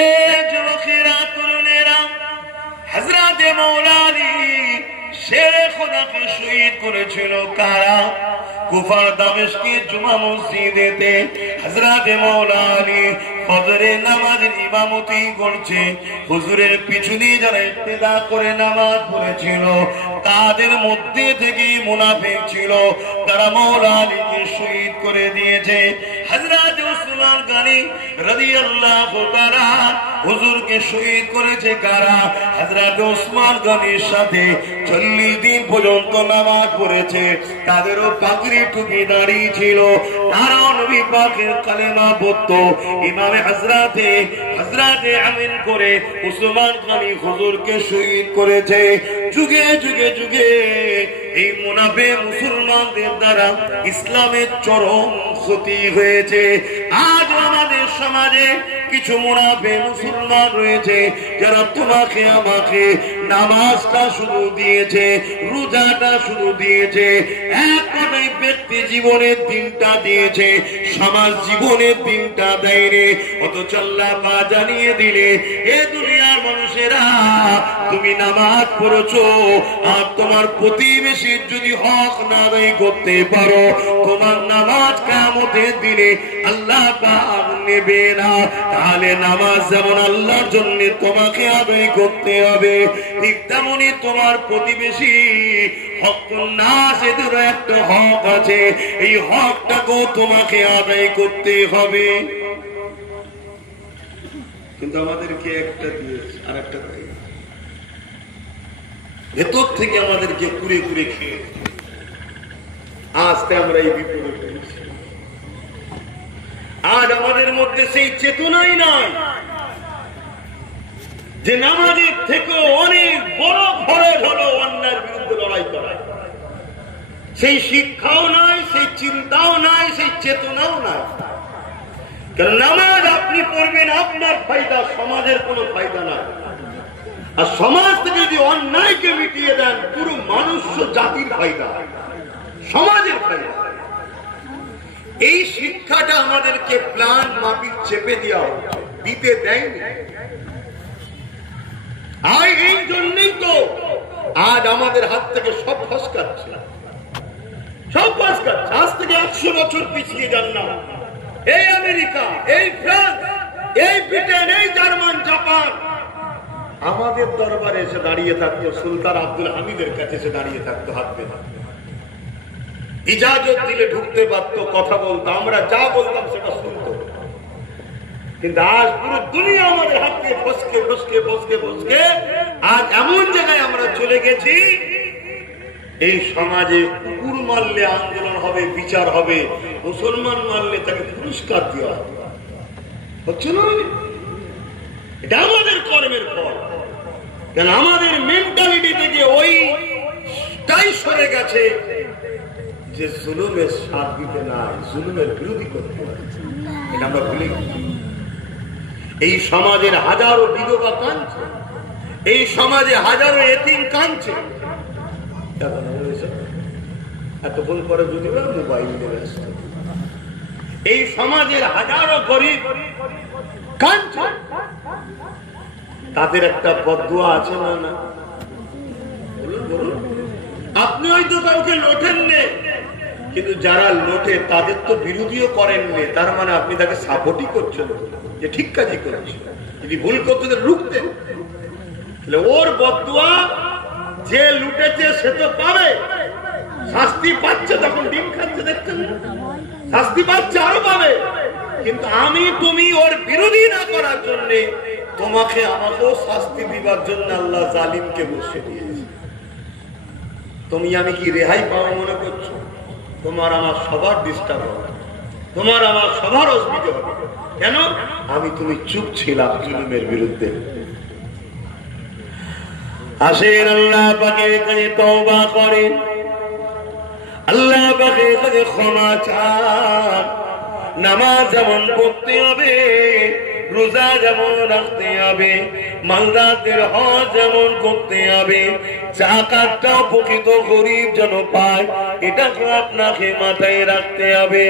এ যুবকেরা, তরুণেরা, হযরতে মাওলা আলী শেরে খোদাকে শহীদ করেছিল কারা? কুফার দামেস্কের জুমা মসজিদেতে হযরতে মাওলা আলী ফজরের নামাজের ইমামতি করছে। হুজুরের পিছনে যারা ইক্তেদা করে নামাজ পড়েছিল তাদের মধ্যে থেকে মুনাফিক ছিল, তারা মাওলা আলীকে শহীদ করে দিয়েছে। হযরত উসমান গনি রাদিয়াল্লাহু তাআলা হুজুরকে শহীদ করেছে কারা? হযরত উসমান গনির সাথে ৪০ দিন পর্যন্ত নামাজ পড়েছে, তাদেরও পাগড়ি টুপি দাঁড়িয়ে ছিল, তারাও নবী পাকের কালেমা পড়তো। ইমামে হযরতে আমিন করে উসমান গনি হুজুরকে শহীদ করেছে। যুগে যুগে যুগে এই মুনাফিক মুসলমানদের দ্বারা ইসলামের চরম ক্ষতি হয়েছে। আজ আমাদের সমাজে কিছু মুনাফিক মুসলমান রয়েছে যারা তোমাকে আমাকে নামাজটা শুরু দিয়েছে, রোজাটা শুরু দিয়েছে, এক কথায় ব্যক্তি জীবনের দিনটা দিয়েছে, সমাজ জীবনের দিনটা দেয়নি। অথচ আল্লাহ পাক জানিয়ে দিলে, এ দুনিয়ার মানুষেরা, তুমি নামাজ পড়েছো আর তোমার প্রতিবেশীর যদি হক না আদায় করতে পারো, তোমার নামাজ কিয়ামতের দিনে আল্লাহ পাক নেবে না। তাহলে নামাজ যেমন আল্লাহর জন্য তোমাকে আদায় করতে হবে, ঠিক তেমনি তোমার প্রতিবেশী হকুন নাস, এদেরও একটা হক আছে, এই হকটাকেও তোমাকে আদায় করতে হবে। কিন্তু আমাদেরকে একটা দিয়েছে আর একটা দেয়, ভেতর থেকে আমাদেরকে কুড়ে কুড়ে খেয়ে আজকে আমরা এই বিপদে পড়েছি। আজ আমাদের মধ্যে সেই চেতনাই নাই যে নামাজের থেকে অনেক বড় ফরজ হলো অন্যায়ের বিরুদ্ধে লড়াই করা। সেই শিক্ষাও নাই, সেই চিন্তাও নাই, সেই চেতনাও নাই। কারণ নামাজ আপনি পড়বেন আপনার ফায়দা, সমাজের কোনো ফায়দা নাই। আর সমাজ থেকে যদি অন্যায়কে মিটিয়ে দেন, পুরো মানুষ জাতির ফায়দা, সমাজের ফায়দা। এই শিক্ষাটা আমাদেরকে প্ল্যান মাফিক চেপে দেওয়া দিতে দেয়নি। আর এই জন্যই তো আজ আমাদের হাত থেকে সব ফাঁস কাটছে, সব ফাঁস কাটছে। আজ থেকে ১০০ বছর পিছিয়ে যান না, এই আমেরিকা, এই ফ্রান্স, এই ব্রিটেন, এই জার্মান, জাপান আমাদের দরবারে এসে দাঁড়িয়ে থাকতো, সুলতান আব্দুল হামিদের কাছে এসে দাঁড়িয়ে থাকতো, হাত পেতে ইজাজত দিলে ঢুকতে পারতো, কথা বলতো, আমরা যা বলতাম সেটা শুনতো। কিন্তু আজ পুরো দুনিয়া আমাদের হাত দিয়ে ফসকে ফসকে ফসকে ফসকে আজ এমন জায়গায় আমরা চলে গেছি, এই সমাজে কুকুর মারলে আন্দোলন হবে, বিচার হবে, মুসলমান মারলে তাকে পুরস্কার দেওয়া হবে। হচ্ছে না? এটা আমাদের কর্মের ফল। কেন আমাদের মেন্টালিটি থেকে ওইটাই সরে গেছে যে জুলুমের সাথ দিতে নাই, জুলুমের বিরোধী করতে হয়। এটা আমরা ভুলে গেছি। এই সমাজের হাজারো বিধবা কাঁদছে, এই সমাজে হাজারো এতিম কাঁদছে। এতক্ষণ পরে যদি মোবাইল ব্যস্ত, এই সমাজের হাজারো গরিব কাঁদছে, তাদের একটা বদদুয়া আছে না? না আপনি হয়তো কাউকে লোটেন নে, কিন্তু যারা লোটে তাদের তো বিরোধীও করেন নে, তার মানে আপনি তাকে সাপোর্টই করছেন যে ঠিক কাজই করছে। যদি ভুল করতে রুখতেন, ওর বদদুয়া যে লুটেছে সে তো পাবে, শাস্তি পাচ্ছে, তখন ডিম খাচ্ছে, দেখছেন শাস্তি পাচ্ছে, আরো পাবে। কিন্তু আমি তুমি ওর বিরোধী না করার জন্য তোমাকে আমাকেও শাস্তি দিবার জন্য আল্লাহ জালিমকে বসে দিয়েছে। তুমি আমি কি রেহাই পাওয়া মনে করছো? তোমার আমার সবার ডিস্টার্ব হবে, তোমার আমার সবার অসুবিধা হবে। কেন? আমি তুমি চুপ ছিলাম জুলুমের বিরুদ্ধে। আসেন আল্লাহ পাকের কাছে তওবা করেন, আল্লাহ পাকের কাছে ক্ষমা চান। নামাজ যেমন পড়তে হবে, রোজা যেমন রাখতে হবে, মালদারদের হজ যেমন করতে হবে, যাকাতটাও প্রকৃত গরিব যেন পায়, এটাকে আপনাকে মাথায় রাখতে হবে।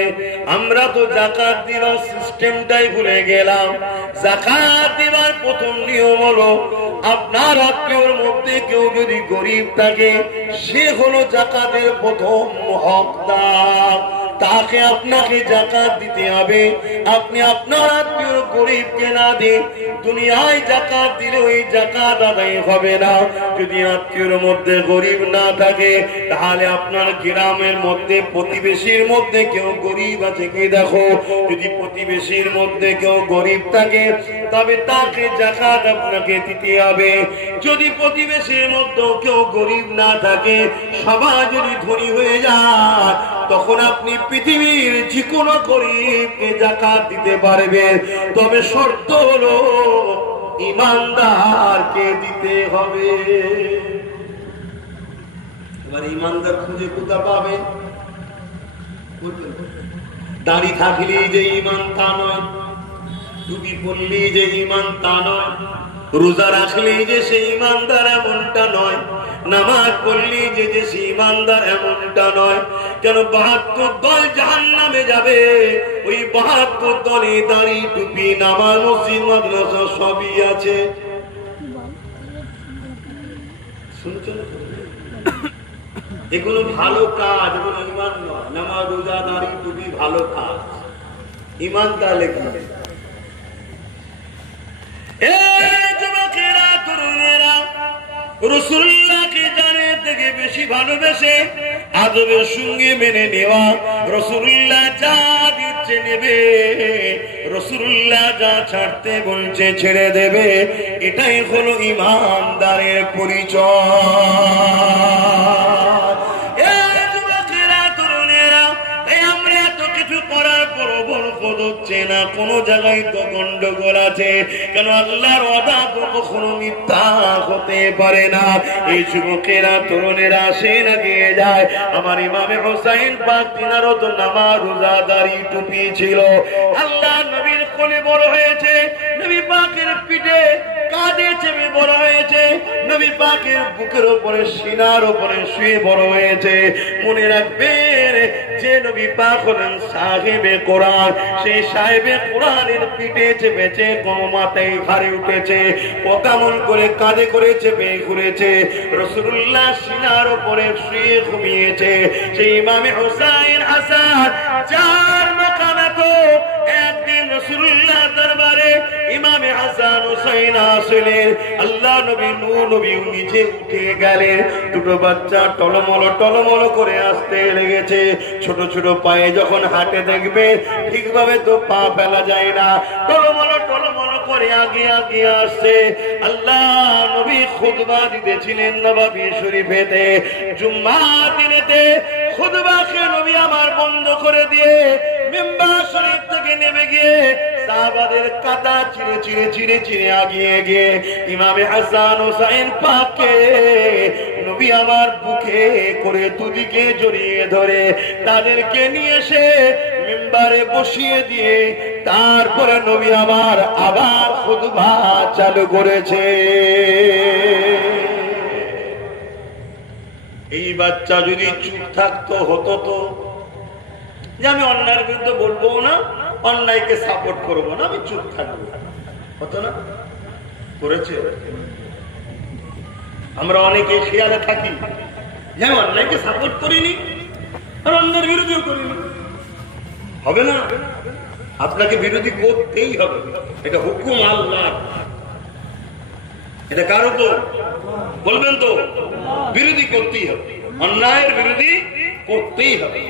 আমরা তো যাকাত দেওয়ার সিস্টেমটাই ভুলে গেলাম। যাকাত দেওয়ার প্রথম নিয়ম হলো, আপনার আত্মীয়র মধ্যে কেউ যদি গরিব থাকে, সে হলো যাকাতের প্রথম হকদার, তাকে আপনাকে যাকাত দিতে হবে। আপনি আপনার আত্মীয় গরিবকে না দিয়ে দুনিয়ায় যাকাত দিলে ওই যাকাত আদায় হবে না। যদি আত্মীয়র মধ্যে গরিব না থাকে, তাহলে আপনার গ্রামের মধ্যে প্রতিবেশীর মধ্যে কেউ গরিব আছে কি দেখো। যদি প্রতিবেশীর মধ্যে কেউ গরিব থাকে, তবে তাকে যাকাত আপনাকে দিতে হবে। যদি প্রতিবেশীর মধ্যে কেউ গরিব না থাকে, সবাই যদি ধনী হয়ে যায়, তখন আপনি পৃথিবীর যে কোনো গরিবকে যাকাত দিতে পারবেন। তবে শর্ত হলো ইমানদারকে দিতে হবে। এবার ইমানদার খুঁজে কোথা পাবেন? দাড়ি থাকলেই যে ইমান তা নয়, টুপি পরলেই যে ইমান তা নয়, রোজা রাখলেই যে সে ইমানদার এমনটা নয়, নামাজ পড়লেই যে সে ইমানদার এমনটা নয়। কেন ৭২ দল জাহান্নামে যাবে, ওই ৭২ দলে দাড়ি টুপি নামাজ মসজিদ মাদ্রাসা সবই আছে। শুনছেন? এগুলো ভালো কাজ, এগুলো ইমান নয়। নামাজ রোজা দাড়ি টুপি ভালো কাজ, ইমান তাহলে কি? রাসূলুল্লাহকে জানের থেকে বেশি ভালোবেসে আদবের সঙ্গে মেনে নেওয়া, রাসূলুল্লাহ যা দিচ্ছে নেবে, রাসূলুল্লাহ যা ছাড়তে বলছে ছেড়ে দেবে। এটাই হলো ইমানদারের পরিচয়। হচ্ছে না, কোন জায়গায় তো গন্ডগোল আছে। কেন? আল্লাহর ওয়াদা তো কখনো মিথ্যা হতে পারে না। এই যুবকেরা তরুণেরা সে এগিয়ে যায়। আমার ইমামে হোসাইন পাক, তিনারও তো নামাজ রোজা দাড়ি টুপি ছিল। আল্লাহ নবীর কোলে বড় হয়েছে, নবী পাকের পিঠে কাঁধে চেপে বড় হয়েছে, নবী পাকের বুকের উপরে সিনার উপরে শুয়ে বড় হয়েছে। মনে রাখবেন, যে নবী পাক হলেন সাহেবে কোরআন, সেই সাহেবে কোরআনের পিঠে চেপেছে, মাথায় ঘাড়ে উঠেছে, পকামন করে কাঁধে করে চেপে ঘুরেছে। রাসূলুল্লাহ সিনার উপরে শুয়ে ঘুমিয়েছে। সেই ইমামে হোসাইন হাসান চার মাকামে তো রাসূলুল্লাহ দরবারে ইমামে হাসান হুসাইন আসলেন। আল্লাহ নবী নূর নবী নিচে উঠে গেলেন। দুটো বাচ্চা টলমলো করে আসতে লেগেছে। ছোট ছোট পায়ে যখন হাঁটে দেখবে ঠিকভাবে তো পা ফেলা যায় না, টলমলো করে আগে আসছে। আল্লাহ নবী খুতবা দিতেছিলেন নববী শরীফেতে, জুম্মার দিনেতে খুতবাকে নবী আমার বন্ধ করে দিয়ে মিম্বার শরীফ থেকে নেমে গিয়ে সাহাবাদের কাঁধা চিরে আগিয়ে গিয়ে ইমামে হাসান হুসাইন পাককে নবী আমার বুকে করে দুদিকে জড়িয়ে ধরে তাদেরকে নিয়ে এসে মিম্বারে বসিয়ে দিয়ে তারপরে নবী আমার আবার খুতবা চালু করেছে। এই বাচ্চা যদি চুপ থাকতো হতো তো যে আমি অন্যায়ের বিরুদ্ধে বলবো না, অন্যায়কে সাপোর্ট করবো না, আমি চুপ থাকবো, হতো না? করেছে? আমরা অনেকে খেয়ালে থাকি যে আমি অন্যায়কে সাপোর্ট করিনি আর অন্যায়ের বিরোধীও করিনি। হবে না, আপনাকে বিরোধী করতেই হবে, এটা হুকুম আল্লাহ। এটা কারো তো বলবেন তো, বিরোধী করতেই হবে, অন্যায়ের বিরোধী করতেই হবে।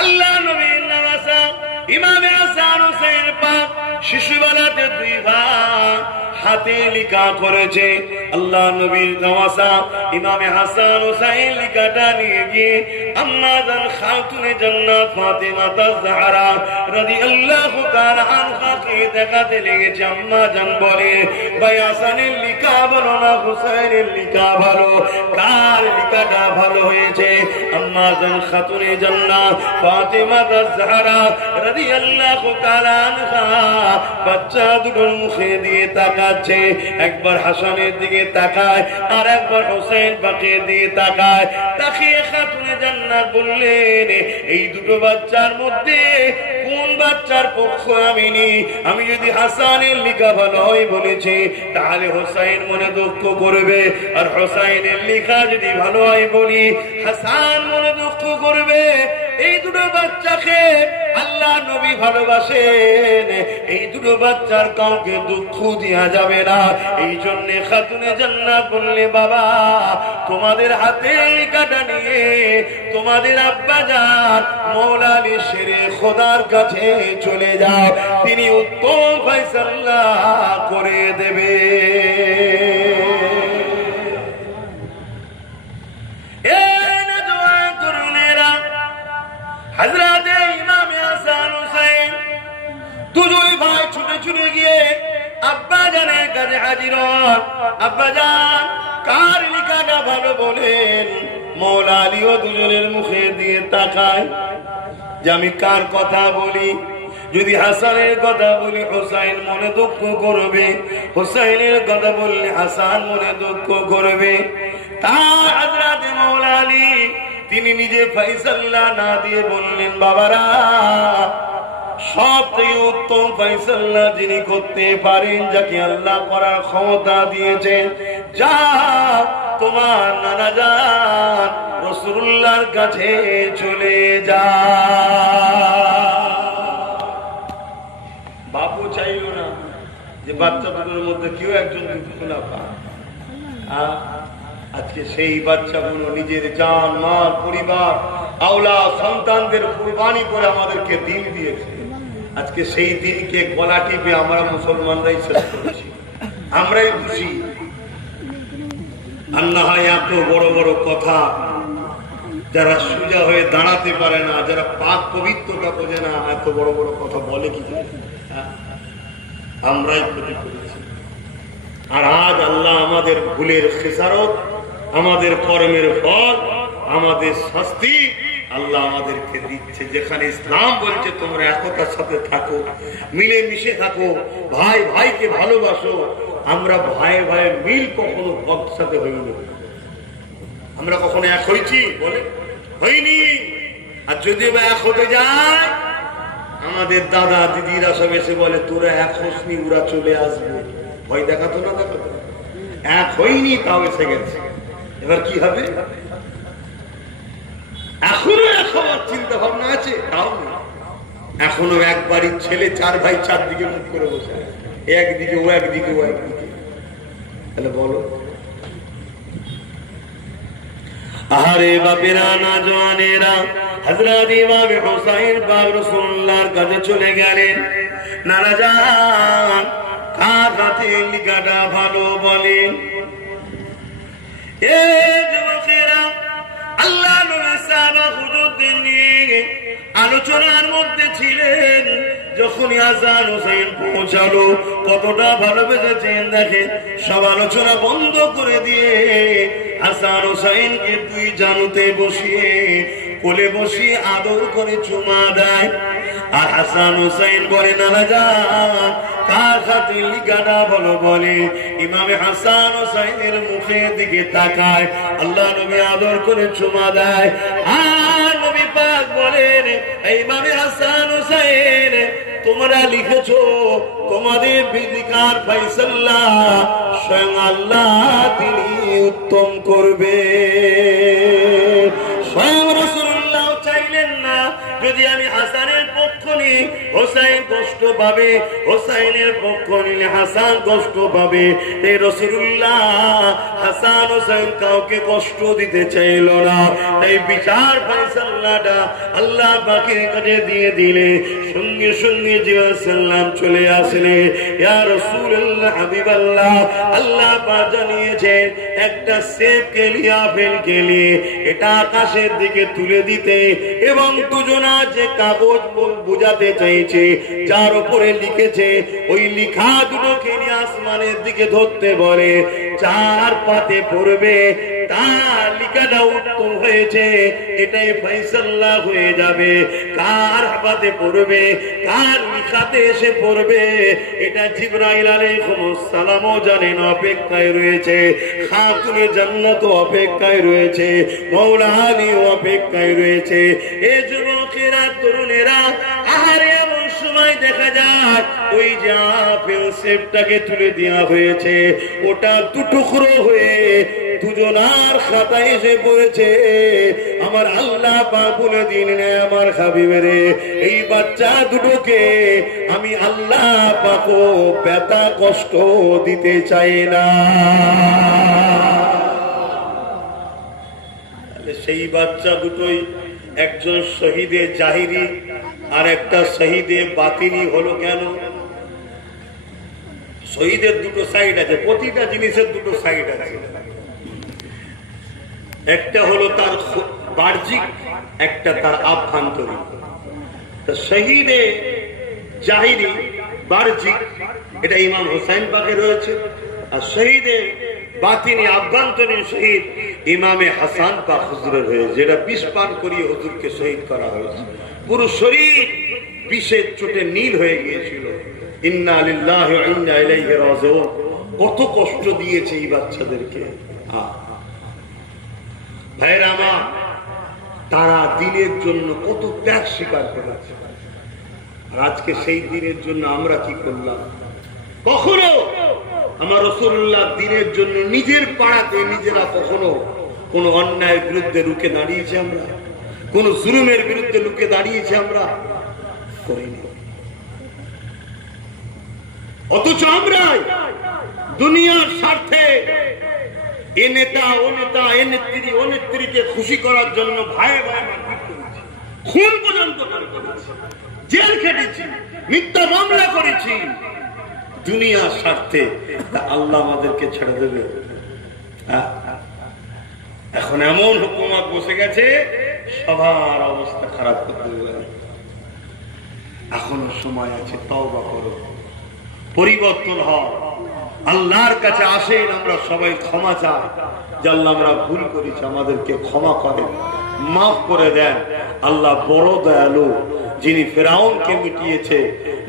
আল্লাহ নবীর নওয়াসা ইমামে হাসান হুসাইন পাক শিশুবেলাতে দুই ভাই হাতে লিখা করেছে। আল্লাহ নবীর নওয়াসা ইমামে হাসান হুসাইন লিখাটা নিয়ে গিয়ে আম্মা জান খাতুনে জান্নাত ফাতেমা তাজহারা রাদিয়াল্লাহু তাআলা আনহাকে দেখাতে লেগেছে। আম্মা জান বলে, ভাই হাসানের লিখা ভালো না হুসাইনের লিখা ভালো, কার লিখাটা ভালো হয়েছে? আম্মা জান খাতুনে জান্নাত ফাতেমা তাজহারা রাদিয়াল্লাহু তাআলা আনহা বাচ্চা দুটোর মুখে দিয়ে তাকাচ্ছে, একবার হাসানের দিকে তাকায় আর একবার হোসেন পাকের দিকে তাকায়। তাকিয়ে খাতুনে জান্নাত বললেন, এই দুটো বাচ্চার মধ্যে কোন বাচ্চার পক্ষ আমি নি? আমি যদি হাসানের লিখা ভালো হয় বলেছি তাহলে হোসেন মনে দুঃখ করবে, আর হোসেনের লিখা যদি ভালো হয় বলি হাসান মনে দুঃখ করবে। এই দুটো বাচ্চাকে আল্লাহ নবী ভালোবাসেন, এই দুটো বাচ্চার কাউকে দুঃখ দেওয়া যাবে না। এই জন্য খাতুনে জান্নাত বললে, বাবা তোমাদের হাতে লিখাটা নিয়ে তোমাদের আব্বা জান মওলা আলী শেরে খোদার কাছে চলে যাও, তিনি উত্তম ফয়সালা করে দেবে। হযরতে ইমামে হাসান হুসাইন দুই ভাই ছুটে গিয়ে আব্বা জানের কাছে হাজির হন। আব্বা জান কার লিখাটা ভালো বলেন? মওলা আলীও দুজনের মুখে দিয়ে তাকায় যে আমি কার কথা বলি? যদি হাসানের কথা বলি হোসেন মনে দুঃখ করবে, হোসেনের কথা বললে হাসান মনে দুঃখ করবে। তার হযরতে মওলা আলী তিনি নিজে ফয়সালা না দিয়ে বললেন, বাবারা সবচেয়ে উত্তম ফয়সালা যিনি করতে পারেন, যাকে আল্লাহ করার ক্ষমতা দিয়েছেন, যা তোমার নানা জান রাসূলুল্লাহর কাছে চলে যা। বাপু চাইল না যে বাচ্চাগুলোর মধ্যে কেউ একজন দুঃখ না পায়। আজকে সেই বাচ্চাগুলো নিজের জান মাল পরিবার আওলা সন্তানদের কুরবানি করে আমাদেরকে দিন দিয়েছে। আজকে সেই দিনকে গলা টিপে আমরা মুসলমানরাই শেষ করেছি, আমরাই খুশি। আল্লাহ এত বড় বড় কথা, যারা সোজা হয়ে দাঁড়াতে পারে না, যারা পাক পবিত্রতা বোঝে না, এত বড় বড় কথা বলে কি করে? আমরাই ক্ষতি করেছি। আর আজ আল্লাহ আমাদের ভুলের খেসারত, আমাদের কর্মের ফল, আমাদের শাস্তি আল্লাহ আমাদেরকে দিচ্ছে। যেখানে ইসলাম বলছে তোমরা একতার সাথে থাকো, মিলে মিশে থাকো, ভাই ভাইকে ভালোবাসো, আমরা ভাই ভাইয়ের মিল কখনো ভক্ত সাথে হইনি। আমরা কখনো এক হয়েছি? বলে হইনি। আর যদি এক হতে যায়, আমাদের দাদা দিদিরা সব এসে বলে তোরা এক হোসনি, ওরা চলে আসবে। ভয় দেখাতো না, দেখাতো না। এক হইনি তাও এসে গেছে, এবার কি হবে? এখনো এক হওয়ার চিন্তা ভাবনা আছে? তাও না। এখনো এক বাড়ির ছেলে 4 ভাই 4 দিকে মুখ করে বসে আছে, একদিকে ও একদিকে ও একদিকে। তাহলে বলো, আহারে বাপেরা না জওয়ানেরা, হযরত ইমাম হুসাইন পাক রাসূলুল্লাহর কাছে চলে গেলেন। নানা জান, কার হাতে লিখাটা ভালো বলেন? এ যুবকেরা, আল্লাহ নবী সাহাবা হুজুরদের নিয়ে আলোচনার মধ্যে ছিলেন। যখন হাসান হুসাইন পৌঁছালো, কতটা ভালোবেসেছেন দেখেন। সব আলোচনা বন্ধ করে দিয়ে হাসান হুসাইনকে 2 জানুতে বসিয়ে কোলে বসিয়ে আদর করে চুমা দেয়। আর হাসান হুসাইন বলে, নানা যান, কার হাতে লিখাটা ভালো বলে? ইমামে হাসান হুসাইনের মুখের দিকে তাকায়, আল্লাহ নবী আদর করে চুমা দেয়। আর নবী পাক বলেন, ইমামে হাসান হুসাইন, তোমরা লিখেছো তোমাদের বিধিকার ফাইসালা স্বয়ং আল্লাহ তিনি উত্তম করবে। স্বয়ং রাসূলুল্লাহ চাইলেন না যদি আমি হাসানের পক্ষ নিই হোসাইন কষ্ট পাবে, হোসাইনের পক্ষ নিলে হাসান কষ্ট পাবে। এই রাসূলুল্লাহ হাসান হোসেন কাউকে কষ্ট দিতে চাইল না। তাই বিচার ফাইসালাটা আল্লাহ পাকের কাছে দিয়ে দিলে সঙ্গে সঙ্গে জিয়াসাল্লাম চলে আসলে, ইয়া রাসূলুল্লাহ হাবিবাল্লাহ, আল্লাহ পাক জানিয়েছেন একটা সেফকে লিয়া ফেলকে নিয়ে এটা আকাশের দিকে তুলে দিতে, এবং দুজনা যে কাগজ বুঝাতে চাইছে যার উপরে লিখেছে ওই লিখা দুটোকে নিয়ে আসমানের দিকে ধরতে বলে। 4 পাতে পড়বে, তার লিখাটা উত্তম হয়েছে, এটাই ফয়সালা হয়ে যাবে। কার হাতে পড়বে, কার লিখাতে এসে পড়বে, এটা জিবরাইল আলাইহিস সালামও জানেন, অপেক্ষায় রয়েছে। খাতুনে জান্নাত অপেক্ষায় রয়েছে, মাওলা আলী অপেক্ষায় রয়েছে। এই যুবকেরা, তরুণেরা, আহারে এমন সময় দেখা যায় ওই যে আপেল সেফটাকে তুলে দেওয়া হয়েছে, ওটা 2 টুকরো হয়ে দুজনার খাতায় এসে পড়েছে। আমার আল্লাহ পাক বলে দিলেন, আমার হাবিবেরে, এই বাচ্চা দুটোকে আমি আল্লাহ পাক ব্যথা কষ্ট দিতে চাই না। সেই বাচ্চা দুটোই একজন শহীদে জাহিরি আর একটা শহীদে বাতিনি হলো কেন? শহীদের 2টো সাইড আছে, প্রতিটা জিনিসের 2টো সাইড আছে। একটা হলো তার বাহ্যিক, একটা তার আভ্যন্তরীণ। শহীদে জাহিরি বাহ্যিক, এটা ইমাম হুসাইন পাকে রয়েছে। আর শহীদে বাতিনি আভ্যন্তরীণ শহীদ ইমামে হাসান পাক হুজুরের হয়েছে, যেটা বিষ পান করিয়ে হুজুরকে শহীদ করা হয়েছে। পুরো শরীর বিষের চোটে নীল হয়ে গিয়েছিল। ইন্না লিল্লাহি ওয়া ইন্না ইলাইহি রাজিউন। কত কষ্ট দিয়েছে এই বাচ্চাদেরকে। ভাইরা আমার, তারা দিনের জন্য কত ত্যাগ স্বীকার করেছে। আর আজকে সেই দিনের জন্য আমরা কি করলাম? কখনো আমার রাসূলুল্লাহ দিনের জন্য নিজের পাড়াতে নিজেরা কখনো কোন অন্যায়ের বিরুদ্ধে রুখে দাঁড়িয়েছে? আমরা কোন জুলুমের বিরুদ্ধে রুখে দাঁড়িয়েছে? আমরা করিনি। অথচ আমরা দুনিয়ার স্বার্থে এ নেতা ও নেতা, এ নেত্রী ও নেত্রীকে খুশি করার জন্য ভাই ভাই মারপিট করেছি, খুন পর্যন্ত করেছি, জেল খেটেছি, মিথ্যা মামলা করেছি দুনিয়ার স্বার্থে। আল্লাহ আমাদেরকে ছেড়ে দেবে? এখন এমন হুকুমত বসে গেছে, সবার অবস্থা খারাপ করতে দেবে। এখনো সময় আছে, তওবা করো, পরিবর্তন হয়, আল্লাহর কাছে আসেন। আমরা সবাই ক্ষমা চাই যে আল্লাহ আমরা ভুল করেছি, আমাদেরকে ক্ষমা করেন, মাফ করে দেন। আল্লাহ বড় দয়ালু, যিনি ফেরাউনকে মিটিয়েছে,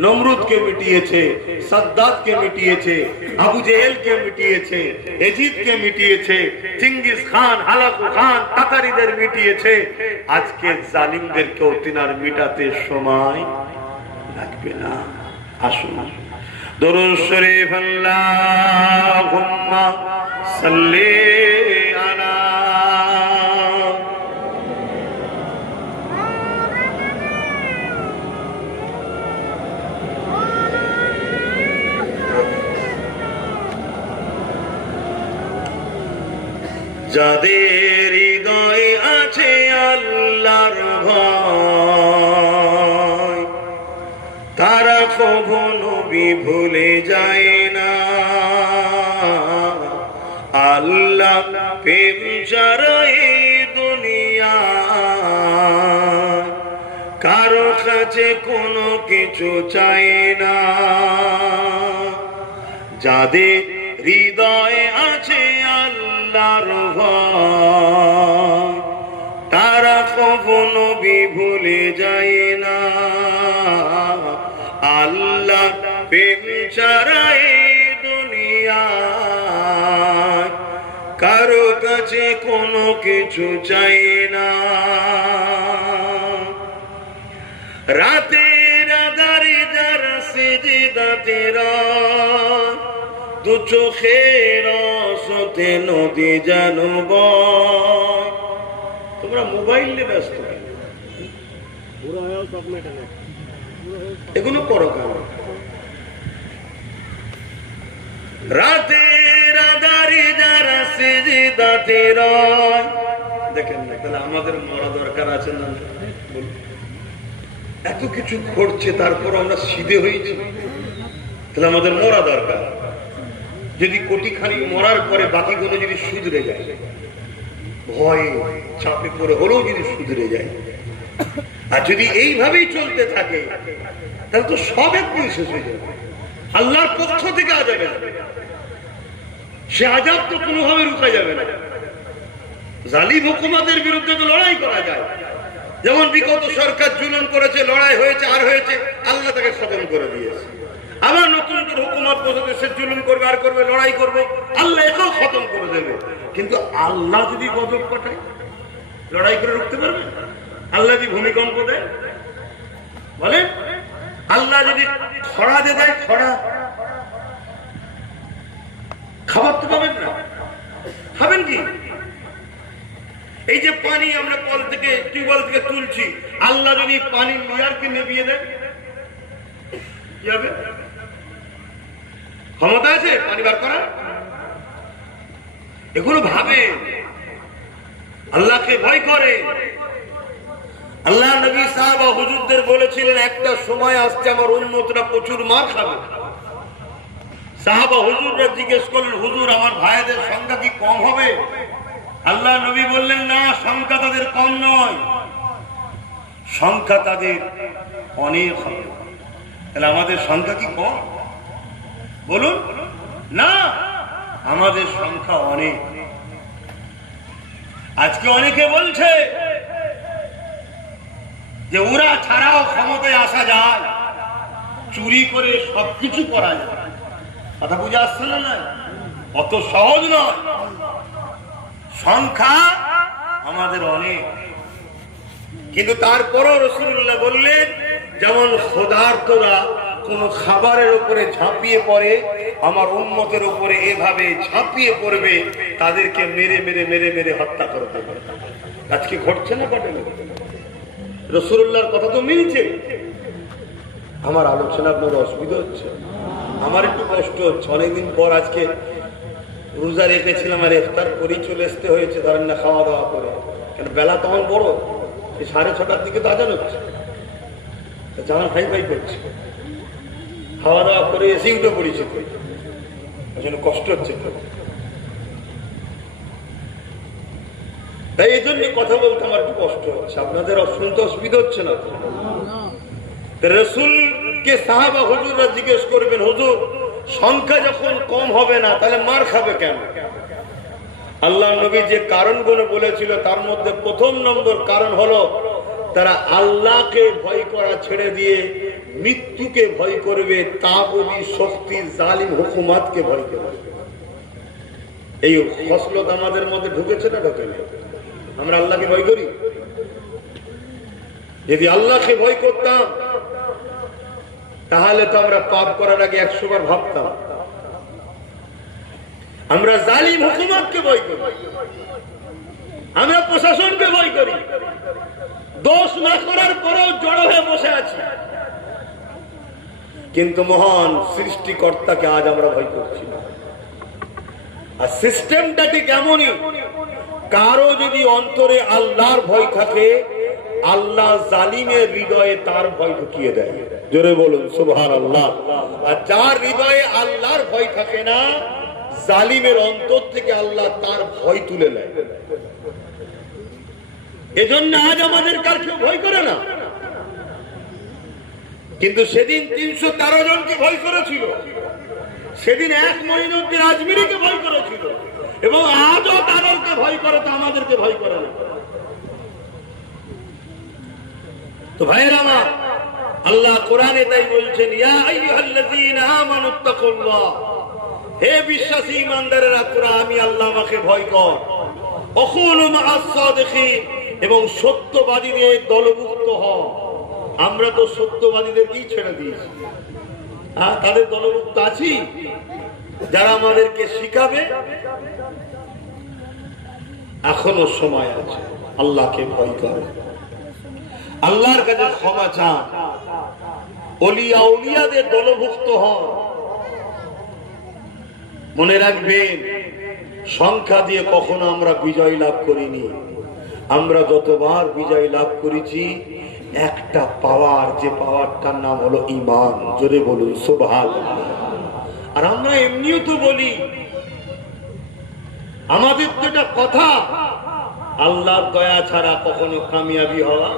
নমরুদকে মিটিয়েছে, সাদ্দাতকে মিটিয়েছে, আবু জেহেলকে মিটিয়েছে, এজিদকে মিটিয়েছে, চিঙ্গিস খান, হালাকু খান, তাতারিদের মিটিয়েছে। আজকে জালিমদেরকেও তিনার মিটাতে সময় লাগবে না। আসুন দরুদ শরীফ, আল্লাহুম্মা সাল্লি আলা যাদের হৃদয়ে আছে আল্লাহর ভয়, তারা কখনো ভুলে যায় না। আল্লাহ প্রেম ছাড়া এই দুনিয়া কারো কাছে কোনো কিছু চাই না। যাদের হৃদয়ে আছে আল্লাহর ভয়, তারা কখনো ভুলে যায় না। আল্লাহ প্রেম ছাড়া এই দুনিয়া কারো কাছে কোনো কিছু চাই না। রাতের আধারে যারা সিজদাতে রয়, দু চোখের আশাতে নদী যেন বয়। তোমরা মোবাইলে ব্যস্ত, এগুলো করো কেন? রাতের আধারে যারা সিজদাতে রয়, দেখেন না তাহলে আমাদের মরা দরকার আছে না? এত কিছু ঘটছে তারপর আমরা সিধে হয়েছি, তাহলে আমাদের মরা দরকার। যদি কোটি খানিক মরার পরে বাকিগুলো যদি শুধরে যায়, ভয়ে চাপে পড়ে হলেও যদি শুধরে যায়, আর যদি এইভাবেই চলতে থাকে তাহলে তো সব একদিন শেষ হয়ে যাবে। আল্লাহর পক্ষ থেকে আযাব আসবে, সে আযাব তো কোনোভাবে রুখা যাবে না। জালিম হুকুমাতের বিরুদ্ধে তো লড়াই করা যায়, যেমন বিগত সরকার জুলুম করেছে, লড়াই হয়েছে, আর হয়েছে, আল্লাহ তাকে খতম করে দিয়েছে। আবার নতুন করে হুকুমত বসাতে সে জুলুম করবে, আর করবে, লড়াই করবে, আল্লাহ এটাও খতম করে দেবে। কিন্তু আল্লাহ যদি গজব পাঠায়, লড়াই করে রুখতে পারবে? আল্লাহ যদি ভূমিকম্প দেয়, বলে আল্লাহ যদি খরা দিয়ে দেয়, খরা, খাবার তো পাবেন না, খাবেন কি? এই যে পানি আমরা কল থেকে, টিউবওয়েল থেকে তুলছি, আল্লাহ যদি পানির লেয়ারকে নেভিয়ে দেয়, কি হবে? ক্ষমতা আছে পানি বার করার? এগুলো ভাবে, আল্লাহকে ভয় করে। আল্লাহ নবী সাহাবা হুজুরদের বলেছিলেন, একটা সময় আসছে আমার উম্মতরা প্রচুর মার খাবে। সাহাবা হুজুররা জিজ্ঞেস করলেন, হুজুর আমার ভাইদের সংখ্যা কি কম হবে? আল্লাহ নবী বললেন, না, সংখ্যা তাদের কম নয়, সংখ্যা তাদের অনেক হবে। তাহলে আমাদের সংখ্যা কি কম? বলুন না, আমাদের সংখ্যা অনেক। আজকে অনেকে বলছে যে ওরা ছাড়াও ক্ষমতায় আসা যায়, চুরি করে সবকিছু করা যায়। কথা বুঝে আসছে না? অত সহজ নয়, সংখ্যা আমাদের অনেক। কিন্তু তারপরও রাসূলুল্লাহ বললেন, যেমন ক্ষুধার্তরা কোন খাবারের উপরে ঝাঁপিয়ে পড়ে, আমার উম্মতের উপরে এভাবে ঝাঁপিয়ে পড়বে, তাদেরকে মেরে মেরে মেরে মেরে হত্যা করতে হবে। আজকে ঘটছে না? ঘটে না? রাসূলুল্লাহর কথা তো মিলছে। আমার আলোচনা আপনার অসুবিধা হচ্ছে? আমার একটু কষ্ট হচ্ছে। অনেকদিন পর আজকে রোজা রেখেছিলাম, আর ইফতার করেই চলে আসতে হয়েছে, ধরেন না, খাওয়া দাওয়া করে। কেন বেলা তখন বড়, 6:30টার দিকে তো আজান হচ্ছে, জানান হাই ফাই করছে, খাওয়া দাওয়া করে এসে উঠে পড়েছে, ওই জন্য কষ্ট হচ্ছে। তাই এই জন্য কথা বলতে আমার একটু কষ্ট হচ্ছে। আপনাদের শুনতে অসুবিধা হচ্ছে না? রাসূলকে সাহাবা হুজুররা জিজ্ঞেস করবেন, হুজুর সংখ্যা যখন কম হবে না তাহলে মার খাবে কেন? আল্লাহ নবী যে কারণগুলো বলেছিল তার মধ্যে প্রথম নম্বর কারণ হলো, তারা আল্লাহকে ভয় করা ছেড়ে দিয়ে মৃত্যুকে ভয় করবে, তাগুতি শক্তি জালিম হুকুমাতকে ভয় করবে। এই খসলত আমাদের মধ্যে ঢুকেছে না ঢোকে না? আমরা আল্লাহকে ভয় করি? যদি আল্লাহকে ভয় করতাম তাহলে তো আমরা পাপ করার আগে 100 বার ভাবতাম। আমরা জালিম হুকুমতকে ভয় করি, আমরা প্রশাসনকে ভয় করি, দোষ না করার পরেও জড়ো হয়ে বসে আছি। কিন্তু মহান সৃষ্টিকর্তাকে আজ আমরা ভয় করছি না। আর সিস্টেমটা ঠিক এমনই, কারো যদি অন্তরে আল্লাহর ভয় থাকে, আল্লাহ জালিমের হৃদয়ে তার ভয় ঢুকিয়ে দেয়। জোরে বলুন সুবহানাল্লাহ। আর যার হৃদয়ে আল্লাহর ভয় থাকে না, জালিমের অন্তর থেকে আল্লাহ তার ভয় তুলে নেয়। এজন্য আজ আমাদের কার কেউ ভয় করে না, কিন্তু সেদিন 313 জনকে ভয় করেছিল, সেদিন এক মঈনুদ্দিন আজমিরিকে ভয় করেছিল, এবং আজও তাদেরকে ভয় করে, তো আমাদেরকে ভয় করে না। তো ভাইয়েরা আমার, আল্লাহ কোরআনে তাই বলছেন, ইয়া আইয়ুহাল্লাযীনা আমানুত্তাকুল্লাহ, হে বিশ্বাসী ঈমানদারেরা, তোরা আমি আল্লাহকে ভয় কর। ওয়াকুনু মা'আস সাদিকিন, এবং সত্যবাদীদের দলভুক্ত হও। আমরা তো সত্যবাদীদেরকেই ছেড়ে দিয়েছি, তাদের দলভুক্ত আছি যারা আমাদেরকে শিখাবে। এখনো সময় আছে, আল্লাহকে ভয় করে, আল্লাহর কাছে ক্ষমা চান, ওলিয়া উলিয়াদের দলভুক্ত হন। মনে রাখবেন, সংখ্যা দিয়ে কখনো আমরা বিজয় লাভ করিনি। আমরা যতবার বিজয় লাভ করেছি, একটা পাওয়ার, যে পাওয়ারটার নাম হলো ঈমান। জোরে বলুন সুবহানাল্লাহ। আর আমরা এমনিও তো বলি, আমাদের তো এটা কথা, আল্লাহর দয়া ছাড়া কখনো কামিয়াবি হওয়া।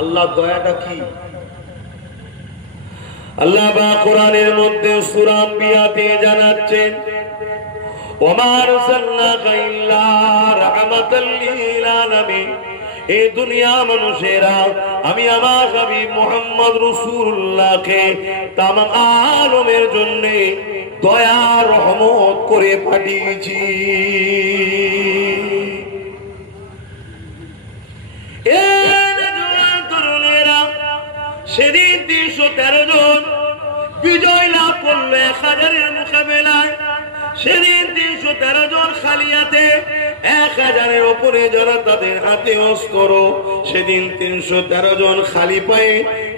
আল্লাহর দয়াটা কি? আল্লাহ বা কোরআনের মধ্যে সূরা আম্বিয়াতে জানাচ্ছেন, ওমা আরসালনাকা ইল্লা রাহমাতাল লিল আলামিন। এই দুনিয়া মানুষেরা, আমি আমার হাবিব মুহাম্মদ রাসূলুল্লাহকে তামাম আলমের জন্য দয়া রহমত করে পাঠিয়েছি। সেদিন 313 জন বিজয় লাভ করলো 1000-এর মোকাবেলায়। সেদিন 313 জন খালি হাতে, 1000-এর উপরে যারা তাদের হাতে অস্ত্র। সেদিন 313 জন খালি পায়ে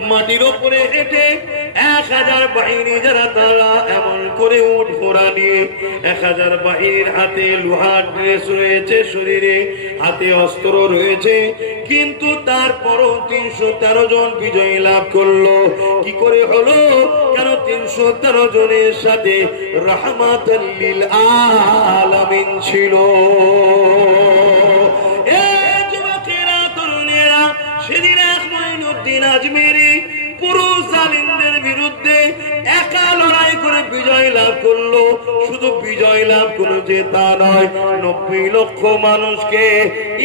মাটির উপরে হেঁটে, 1000 বাহিনী যারা, তারা এমন করে উট ঘোড়া নিয়ে, 1000 বাহিনীর হাতে লোহার ড্রেস রয়েছে, শরীরে হাতে অস্ত্র রয়েছে, কিন্তু তারপরও 313 জন বিজয় লাভ করলো। কি করে হলো? কেন 313 জনের সাথে রাহমাতাল লিল আলামিন ছিল। সেদিন এক মঈনুদ্দিন আজমিরি পুরো জালিমদের বিরুদ্ধে একা লড়াই করে বিজয় লাভ করলো। শুধু বিজয় লাভ করেছে তা নয়, 90 লক্ষ মানুষকে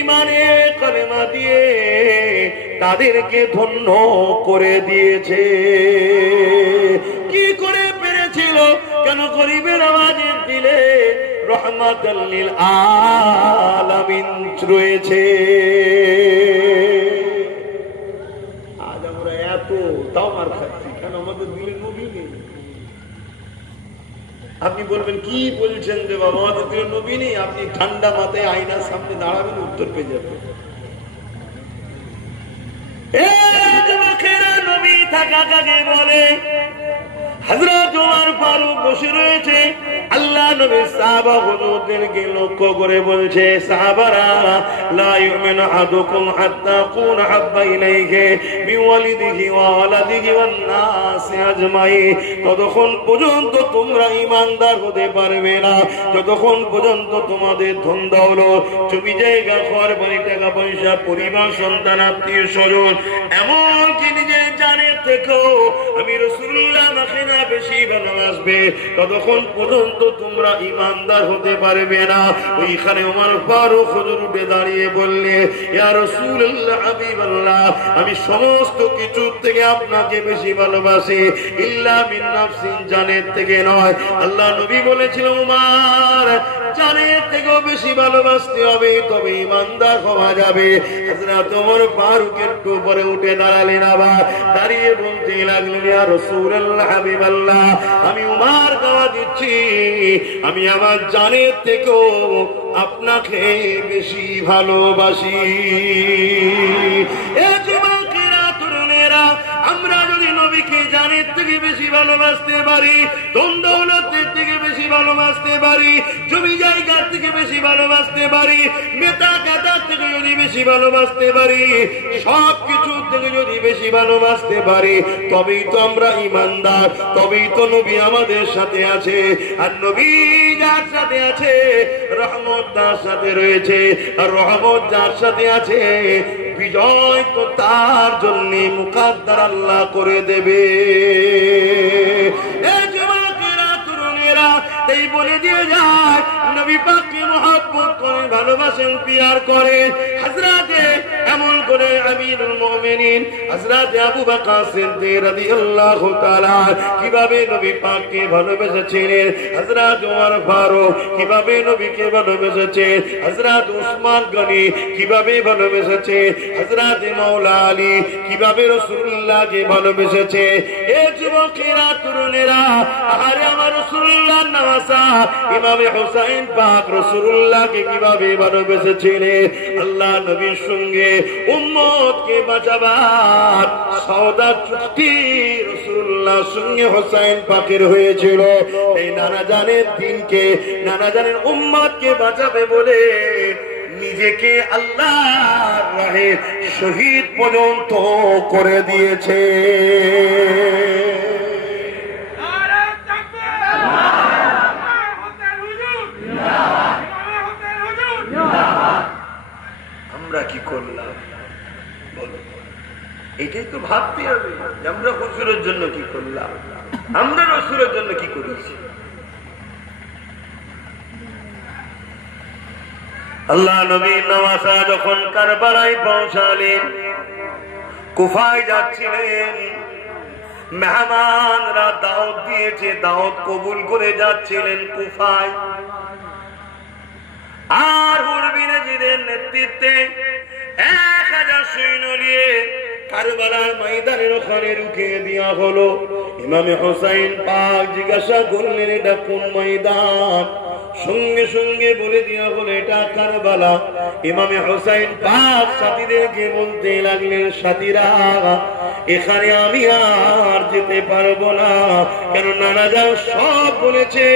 ঈমানের কালেমা দিয়ে তাদেরকে ধন্য করে দিয়েছে। কি করে পেরেছিল? কেন? গরিবের আওয়াজের দিলে রাহমাতাল লিল আলামিন রয়েছে। তাও মার খাচ্ছি, কেন? আমাদের দিলের নবী নেই। আপনি বলবেন, কি বলছেন যে বাবা, আমাদের দিলের নবী নেই? আপনি ঠান্ডা মাথায় আয়নার সামনে দাঁড়াবেন, উত্তর পেয়ে যাবেন। নবী থাকা কাকে বলে? হযরত ওমর ফারুক বসে রয়েছে, আল্লাহ নবী সাহাবা হুজুরদেরকে লক্ষ্য করে বলছে, সাহাবারা, লা ইউমিনু আহাদুকুম হাত্তা কুনা হাব্বা ইলাইহি মিন ওয়ালিদিহি ওয়া ওয়ালাদিহি ওয়ান নাসি আজমাইন। ততক্ষণ পর্যন্ত তোমরা ঈমানদার হতে পারবে না যতক্ষণ পর্যন্ত তোমাদের ধন দৌলত, জমি জায়গা, ঘর বাড়ি, টাকা পয়সা, পরিবার, সন্তান, আত্মীয় স্বজন, এমনকি নিজের জানের থেকেও আমি রাসূলুল্লাহ না বেশি ভালোবাসবে, ততক্ষণ পর্যন্ত তোমরা ঈমানদার হতে পারবে না। ওইখানে ওমর ফারুক হুজুর উঠে দাঁড়িয়ে বললে, ইয়া রাসূলুল্লাহ, হাবিবাল্লাহ, আমি সমস্ত কিছু থেকে আপনাকে বেশি ভালোবাসি, ইল্লা মিন নাফসিন, জানের থেকে নয়। আল্লাহ নবী বলেছিল, ওমর, জানের থেকেও বেশি ভালোবাসতে হবে, তবে ঈমানদার হওয়া যাবে। হযরত ওমর ফারুক একটু পরে উঠে দাঁড়ালেন, আবার দাঁড়িয়ে বলতে লাগলেন, ইয়া রাসূলুল্লাহ, হাবিবাল্লাহ, আমি উমার দাওয়া দিচ্ছি, আমি আমার জানের থেকেও আপনাকে বেশি ভালোবাসি। এ যুবকেরা, তরুণেরা, আমরা যদি নবীকে জানের থেকে বেশি ভালোবাসতে পারি, ধন দৌলতের থেকে বেশি বেশি ভালোবাসতে পারি, জমি জায়গার থেকে বেশি ভালোবাসতে পারি, নেতা গাদার থেকে যদি বেশি ভালোবাসতে পারি, সব কিছু থেকে যদি বেশি ভালোবাসতে পারি, তবেই তো আমরা ইমানদার, তবেই তো নবী আমাদের সাথে আছে। আর নবী যার সাথে আছে রহমত তার সাথে রয়েছে, আর রহমত যার সাথে আছে বিজয় তো তার জন্য মুকাদ্দার আল্লাহ করে দেবে। তাই বলে দিয়ে যায় নবী পাককে মহব্বত করে, ভালোবাসেন, পিয়ার করে। হযরতে এমন করে আমিরুল মুমিনিন হযরতে আবু বকর সিদ্দিক রাদিয়াল্লাহু তাআলা কিভাবে নবী পাককে ভালোবেসেছিলেন, হযরত ওমর ফারুক কিভাবে নবীকে ভালোবেসেছেন, হযরত উসমান গনি কিভাবে ভালোবেসেছে, হযরত মাওলা আলী কিভাবে রাসূলুল্লাহকে ভালোবেসেছে। এ যুবকেরা, তরুণেরা, আরে আমার রাসূলুল্লাহর নওয়াসা ইমামে হুসাইন পাক রাসূলুল্লাহকে কিভাবে ভালোবেসেছিলেন। আল্লাহ নবীর সঙ্গে উম্মতকে বাঁচাবার সওদা চুক্তি রাসূলুল্লাহর সঙ্গে হুসাইন পাকের হয়েছিল। এই নানা জানের দিনকে, নানা জানের উম্মতকে বাঁচাবে বলে নিজেকে আল্লাহর রাহে শহীদ পর্যন্ত করে দিয়েছে। আমরা কি করলাম বলো? এটাই তো ভাবতে হবে যে আমরা হুজুরের জন্য কি করলাম, আমরা রাসূলের জন্য কি করেছি। আল্লাহ নবী নওয়াসা যখন কারবালায় পৌঁছালেন, কুফায় যাচ্ছিলেন, মেহমানরা দাওয়াত দিয়েছে, দাওয়াত কবুল করে যাচ্ছিলেন কুফায়। আর হুরবিনের নেতৃত্বে 1000 সৈন্য নিয়ে কারবালার ময়দানের ওখানে রুকিয়ে দেওয়া হলো। ইমামে হুসাইন পাক জিজ্ঞাসা করলেন এটা কোন ময়দান? সঙ্গে সঙ্গে বলে দেওয়া হলো এটা কারবালা। ইমামে হুসাইন পাক সাথীদেরকে বলতে লাগলেন, সাথীরা এখানে আমি আর যেতে পারবো না, কেন নানা যাও সব বলেছে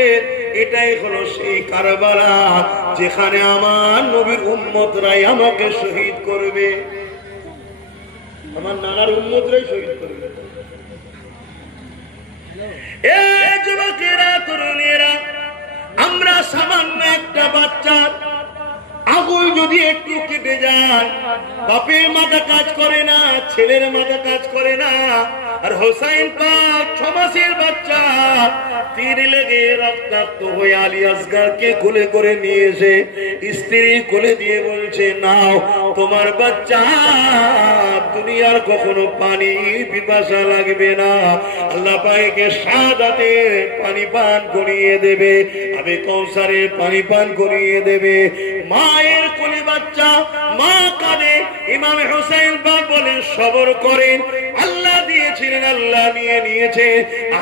এটাই হলো সেই কারবালা যেখানে আমার নবীর উম্মতরাই আমাকে শহীদ করবে, আমার নানার উম্মতরাই শহীদ করবে। এ যুবকেরা, তরুণেরা, আমরা সামান্য একটা বাচ্চা আগুন যদি একটু কেটে যায়, বাপের মাথা কাজ করে না, ছেলের মাথা কাজ করে না। আর হোসাইন পাক 6 মাসের বাচ্চা, তীর লেগে রক্তাক্ত হয়ে আলী আসগরকে কোলে করে নিয়ে এসে স্ত্রী কোলে দিয়ে বলছে, নাও তোমার বাচ্চা, দুনিয়ার কখনো পানি পিপাসা লাগবে না, আল্লাহ পাকে শাহাদাতে পানি পান করিয়ে দেবে, আমি কৌসারের পানি পান করিয়ে দেবে। মায়ের কোলে বাচ্চা, মা কাঁদে, ইমাম হুসাইন পাক বলেন সবর করেন, আল্লাহ দিয়েছিলেন, আল্লাহ নিয়ে নিয়েছে।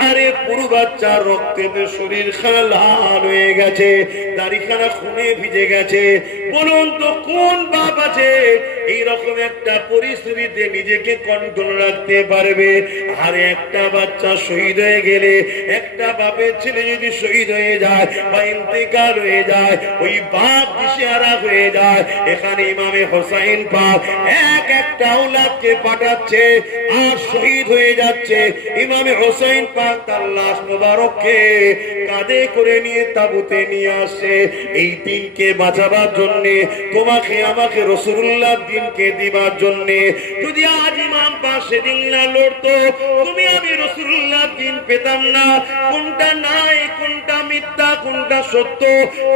আরে পুরো বাচ্চা রক্তেতে শরীর খানা লাল হয়ে গেছে, দাড়িখানা খুনে ভিজে গেছে। বলুন তো কোন বাপ আছে এইরকম একটা পরিস্থিতিতে নিজেকে কন্ট্রোল রাখতে পারবে? আরে একটা বাচ্চা শহীদ হয়ে গেলে, একটা বাপের ছেলে যদি শহীদ হয়ে যায় বা ইন্তেকাল হয়ে যায়, ওই বাপ দিশেহারা হয়ে যায়। এখানে ইমামে হুসাইন পাক একটা আওলাদকে পাঠাচ্ছে আর শহীদ হয়ে যাচ্ছে। ইমামে হুসাইন পাক তার লাশ মোবারককে কাঁধে করে নিয়ে তাবুতে নিয়ে আসে। এই দিনকে বাঁচাবার জন্য, তোমাকে আমাকে রাসূলুল্লাহর দিনকে দিবার জন্য। যদি আজ ইমাম পাক সেদিন না লড়তো, তুমি আমি রাসূলুল্লাহর দিন পেতাম না। কোনটা নাই, কোনটা মিথ্যা, কোনটা সত্য,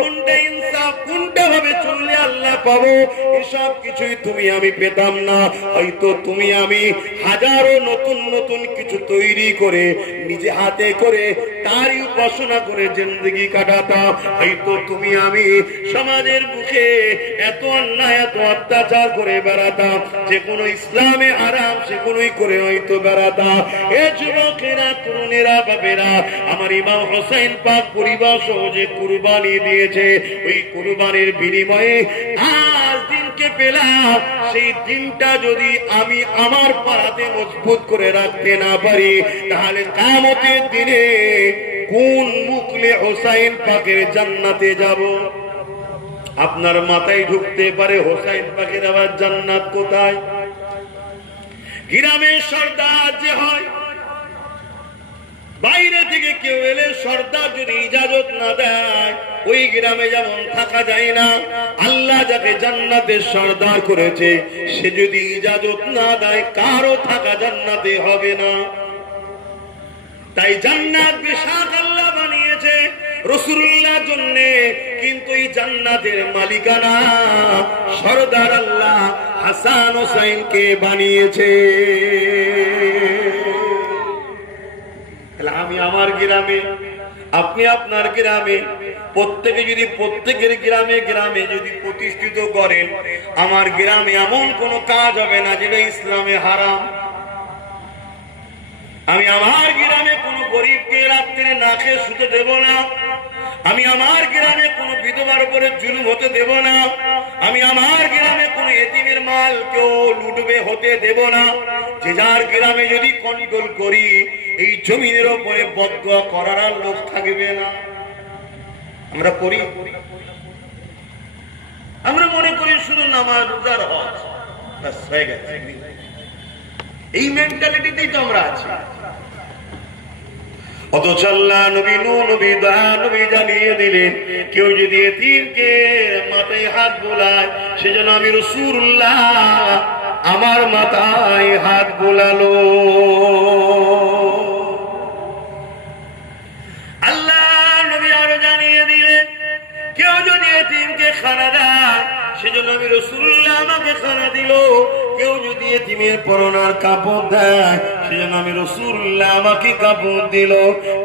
কোনটা ইনসাফ, কোনটা ভাবে চললে আল্লাহ পাবো, এসব কিছুই তুমি আমি পেতাম না। হয়তো তুমি আমি হাজারো নতুন নতুন কিছু তৈরি করে নিজে হাতে করে তারই উপাসনা করে জিন্দেগি কাটাতাম। হয়তো তুমি আমি সমাজের বুকে এত অন্যায়, এত অত্যাচার করে বেড়াতাম, যে কোনো ইসলামে আরাম সে কোনোই করে হয়তো বেড়াতাম। এ যুবকেরা, তরুণেরা, বাবেরা, আমার ইমাম হুসাইন পাক পরিবার সহ যে কুরবানি দিয়েছে, ওই কুরবানির বিনিময়ে আজ দিনকে পেলাম। সেই দিনটা যদি আমি আমার পাড়াতে মজবুত করে রাখতে না পারি, তাহলে কিয়ামতের দিনে কোন মুখলে হোসাইন পাকের জান্নাতে যাব? আপনার মাথায় ঢুকতে পারে হোসাইন পাকের আবার জান্নাত কোথায়? গ্রামের সর্দার যে হয়, বাইরে থেকে কেউ এলে সর্দার যদি ইজাজত না দেয় ওই গ্রামে যেমন থাকা যায় না, আল্লাহ যাকে জান্নাতের সর্দার করেছে সে যদি ইজাজত না দেয় কারো থাকা জান্নাতে হবে না। তাই জান্নাত বিশাল আল্লাহ বানিয়েছে রাসূলুল্লাহর জন্য, কিন্তু এই জান্নাতের মালিকানা সর্দার আল্লাহ হাসান হোসেনকে বানিয়েছে। আমি আমার গ্রামে, আপনি আপনার গ্রামে, প্রত্যেকে যদি প্রত্যেকের গ্রামে গ্রামে যদি প্রতিষ্ঠিত করেন, আমার গ্রামে এমন কোন কাজ হবে না যেটা ইসলামে হারাম। আমি আমার গ্রামে কোনো গরিবকে রাত্রে না খেয়ে শুতে দেব না। আমি আমার গ্রামে কোনো বিধবার উপরে জুলুম হতে দেব না। আমি আমার গ্রামে কোনো এতিমের মাল কেউ লুটবে হতে দেব না। যে যার গ্রামে যদি কন্ট্রোল করি এই জমিনের উপরে বদদোয়া করার আর লোক থাকবে না। আমরা করি, আমরা মনে করি শুধু নামাজ রোজার হজ ব্যাস হয়ে গেছে। এই মেন্টালিটিতেই তো আমরা আছি। অথচ আল্লাহ নবী নূহ নবী দয়া নবী জানিয়ে দিলেন কেউ যদি এতিমকে মাথায় হাত বোলায় সেজন্য আমি রাসূলুল্লাহ আমার মাথায় হাত বোলালো। আল্লাহ নবী আরো জানিয়ে দিলেন কেউ যদি এতিমকে খানা দেয় সেজন্য আমি রাসূলুল্লাহ আমাকে খানা দিল। কেউ যদি এতিমের পরনার কাপড় দেয় সেজন্য আমি রাসূলুল্লাহ আমাকে কাপড় দিল।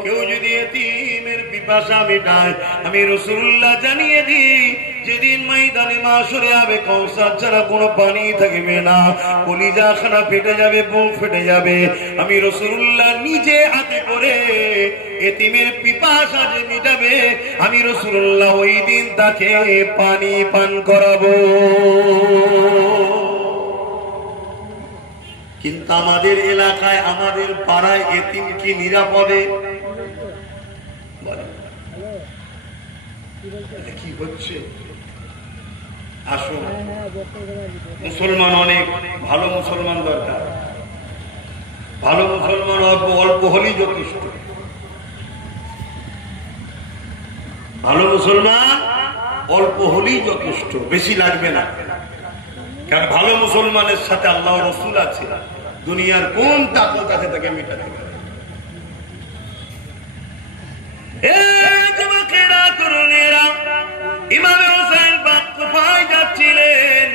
কেউ যদি এতিমের পিপাসা মেটায় আমি রাসূলুল্লাহ জানিয়ে দিই যেদিন ময়দানে মাশরে হবে কওসার ছাড়া কোনো পানি থাকবে না, কলিজা খানা ফেটে যাবে, বুক ফেটে যাবে। আমি রাসূলুল্লাহ নিজে হাতে করে এতিমের পিপাসা যে মিটাবে আমি রাসূলুল্লাহ ওই দিন তাকে পানি পান করাবো। কিন্তু আমাদের এলাকায় আমাদের পাড়ায় এতিম কি নিরাপদে? কি হচ্ছে? আসুন, মুসলমান অনেক ভালো মুসলমান দরকার। ভালো মুসলমান অল্প হলেই যথেষ্ট। ভালো মুসলমান অল্প হলেই যথেষ্ট, বেশি লাগবে না। কারণ ভালো মুসলমানের সাথে আল্লাহ রাসূল আছে, দুনিয়ার কোন তাকত আছে তাকে মেটাতে পারে। ইমাম হোসেন পাক কুফায় যাচ্ছিলেন,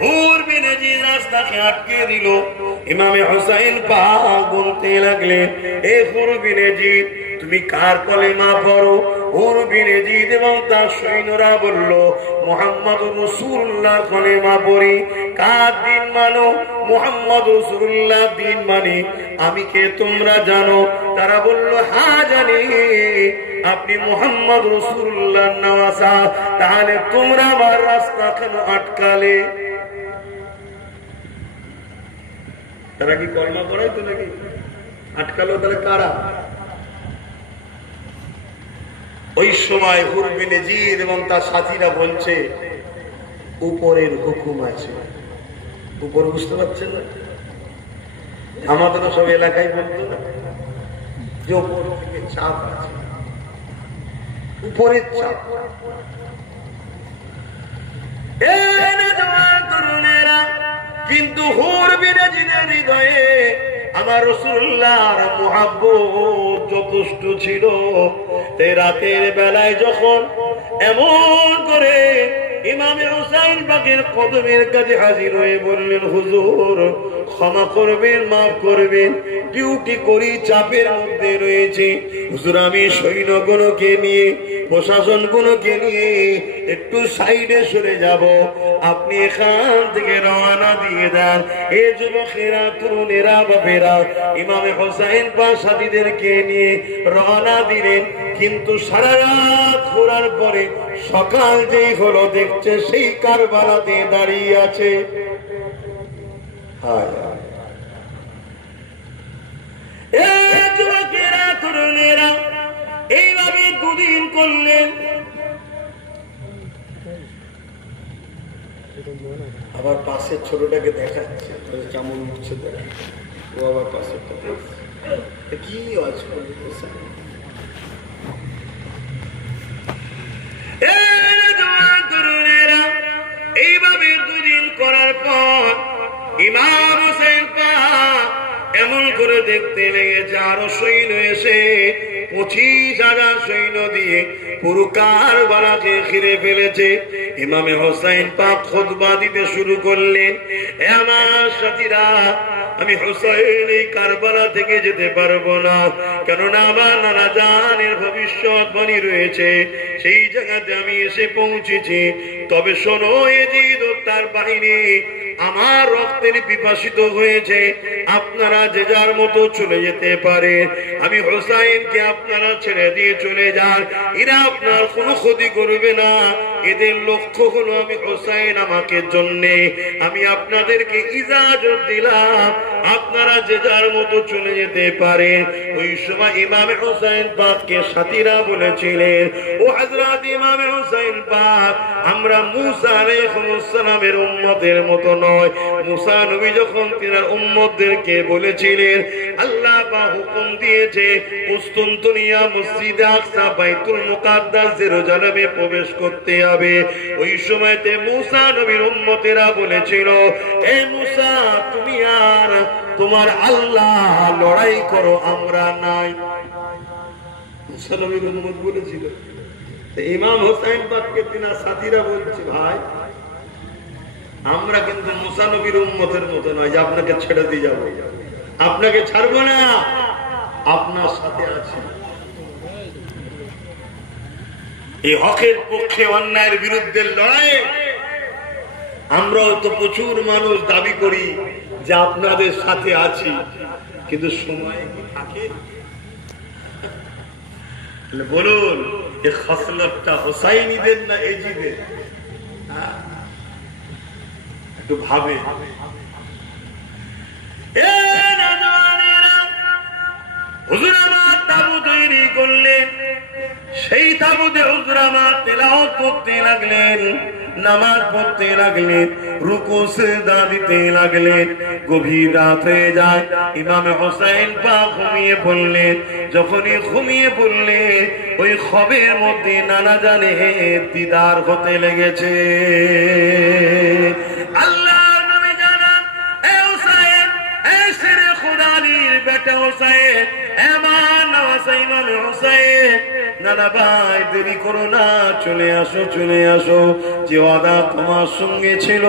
হুর বিন ইয়াজিদ রাস্তাকে আটকে দিল। ইমাম হোসেন পাক বলতে লাগলেন, এ হুর বিন ইয়াজিদ তুমি কার কলেমা পড়ো? হুর বিন ইয়াজিদ এবং তার সৈন্যরা বলল মুহাম্মদুর রাসূলুল্লাহ কলেমা পড়ি। কার দিন মানো? মুহাম্মদ রাসূলুল্লাহ দিন মানি। আমি কে তোমরা জানো? তারা বলল হ্যাঁ জানি, আপনি মুহাম্মদ রাসূলুল্লাহ নওয়াসা, তাহলে তোমরা আমার রাস্তা কেন আটকালে? তারা কি কলমা পড়াইতো নাকি? আটকালো তাহলে কারা? ওই সময় হুর বিন ইয়াজিদ এবং তার সাথীরা বলছে উপরের হুকুম আছে। উপর বুঝতে পারছেন না? আমাদের সব এলাকায় বলতো না যে উপর থেকে চাপ আছে, উপরের চাপ। কিন্তু হুর বিন ইয়াজিদের হৃদয়ে আমার রাসূলুল্লাহর মুহাব্বত যথেষ্ট ছিল। তাই রাতের বেলায় যখন এমন করে ইমাম হোসেন পাকের কদমের কাছে হাজির হয়ে বললেন হুজুর ক্ষমা করবেন, মাফ করবেন, ডিউটি করি চাপের মধ্যে রয়েছে। হুজুর আমি সৈন্যগণকে নিয়ে প্রশাসনগুলোকে নিয়ে একটু সাইডে সরে যাব, আপনি এখান থেকে রওনা দিয়ে দেন। এ যুবকেরা, তরুণেরা, বাপেরা ইমাম হোসেন পাক সাথীদেরকে নিয়ে রওনা দিলেন। কিন্তু সারা রাত ঘোরার পরে সকাল যেই হলো দেখছে সেই কারবালাতে দাঁড়িয়ে আছে। যুবকেরা, তরুণেরা এইভাবে দুদিন করলেন। আবার পাশের ছোটটাকে দেখাচ্ছে কেমন উঠছে, ও আবার পাশেরটা কি আওয়াজ করবে। এইভাবে দুদিন করার পর ইমাম হোসেন পাক এমন করে দেখতে লেগেছে আরো সৈন্য এসে 25,000 সৈন্য দিয়ে পুরো কারবালাকে ঘিরে ফেলেছে। ইমামে হোসেন পাক খুতবা দিতে শুরু করলেন, এ আমার সাথীরা, আমি হোসেন এই কারবালা থেকে যেতে পারবো না, কেননা আমার নানা জানের ভবিষ্যৎবাণী রয়েছে, সেই জায়গাতে আমি এসে পৌঁছেছি। তবে শোনো, এজিদ ও তার বাহিনী আমার রক্তের পিপাসিত হয়েছে, আপনারা যে যার মতো চলে যেতে পারে। আমি হোসেনকে আপনারা ছেড়ে দিয়ে চলে যান, এরা আপনার কোনো ক্ষতি করবে না। এদের লক্ষ্য হলো আমি হোসেন আমাকে জন্যে, আমি আপনাদেরকে ইজাজত দিলাম, আপনারা যে যার মতো চলে যেতে পারে। ওই সময় ইমাম হোসেন পাককে সাথীরা বলেছিলেন, ও হযরত ইমাম হোসেন পাক, আমরা মুসা আলাইহিস সালামের উম্মতের মতো নয়। মুসা নবী যখন তিনার উম্মতদেরকে বলেছিলেন, আল্লাহ পাক হুকুম দিয়েছে কুস্তুনতুনিয়া, মসজিদে আকসা, বাইতুল মুকাদ্দাস, জেরুজালেমে প্রবেশ করতে হবে। ওই সময়তে মুসা নবীর উম্মতেরা বলেছিল, হে মুসা, তুমি আর তোমার আল্লাহ লড়াই করো, আমরা নাই। মুসা নবীর উম্মত বলেছিল। ইমাম হোসেন পাককে তিনার সাথীরা বলছে, ভাই, আমরা কিন্তু মুসা নবীর উম্মতের মতো নয় যে আপনাকে ছেড়ে দিয়ে যাবো, আপনাকে ছাড়বো না, আপনার সাথে আছি। এই হকের পক্ষে অন্যায়ের বিরুদ্ধে লড়াই আমরাও তো প্রচুর মানুষ দাবি করি যে আপনাদের সাথে আছি, কিন্তু সময় থাকে। বলুন, এই খসলতটা হোসাইনিদের না এজিদের? একটু ভাবে। হুজুর আমার তাবু তৈরি করলেন, সেই তাবুতে হুজুর আমার তেলাওয়াত করতে লাগলেন, নামাজ পড়তে লাগলেন, রুকু সিজদা দিতে লাগলেন। গভীর রাত হয়ে যায়, ইমাম হোসেন পাক ঘুমিয়ে পড়লেন। যখনই ঘুমিয়ে পড়লেন, ওই খবের মধ্যে নানা জানে দিদার হতে লেগেছে। আল্লাহ নবী জানান, এ হোসেন, এ শেরে খুদানির বেটা হোসেন, এমান হোসেন, হোসেন, নানা ভাই, দেরি করো না, চলে আসো, চলে আসো। যে ওয়াদা তোমার সঙ্গে ছিল,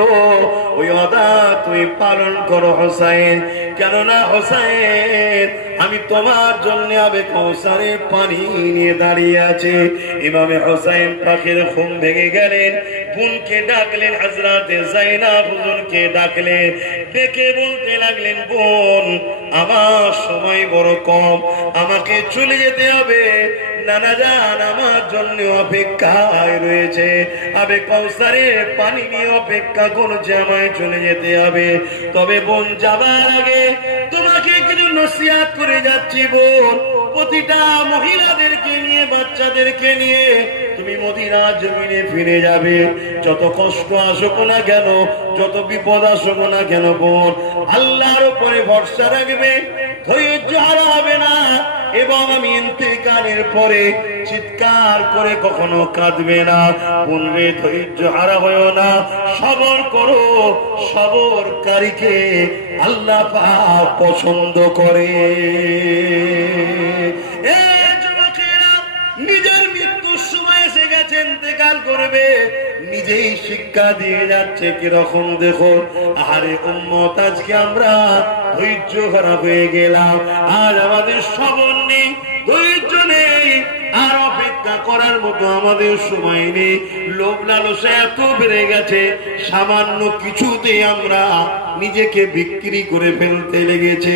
ওই ওয়াদা তুমি পালন করো হোসেন। কেননা হোসেন, আমি তোমার জন্য আবে কৌসারে পানি নিয়ে দাঁড়িয়ে আছে। ইমামে হোসেন পাকের ঘুম ভেঙে গেলেন, বোনকে ডাকলেন, হযরতে যায়েনাব হুজুরকে ডাকলেন, ডেকে বলতে লাগলেন, বোন, আমার সময় বড় কম, আমাকে চলে যেতে হবে। নানা জান আমার জন্য অপেক্ষায় রয়েছে, আবে কৌসারে পানি নিয়ে অপেক্ষা করছে, আমায় চলে যেতে হবে। তবে বোন, যাবার আগে তোমাকে কিছু নসিহত করে যাচ্ছি বোন। প্রতিটা মহিলাদেরকে নিয়ে, বাচ্চাদেরকে নিয়ে তুমি মদিনা জমিনে ফিরে যাবে। যত কষ্ট আসুক না কেন, যত বিপদ আসুক না কেন, বোন, আল্লাহর উপরে ভরসা রাখবে, ধৈর্য হারাবে না, এবং আমি ইন্তেকালের পরে চিৎকার করে কখনো কাঁদবে না। বোন রে, ধৈর্য হারা হয়েও না, সবর করো। সবরকারীকে আল্লাহ পাক পছন্দ করে। নিজের মৃত্যুর সময় এসে গেছে, ইন্তেকাল করবে, নিজেই শিক্ষা দিয়ে যাচ্ছে কিরকম। দেখো, আরে উম্মত, আজকে আমরা ধৈর্য হারা হয়ে গেলাম, আর আমাদের সবর নেই, ধৈর্য নেই, আর অপেক্ষা করার মতো আমাদের সময় নেই। লোভ লালসা এত বেড়ে গেছে, সামান্য কিছুতে আমরা নিজেকে বিক্রি করে ফেলতে লেগেছে।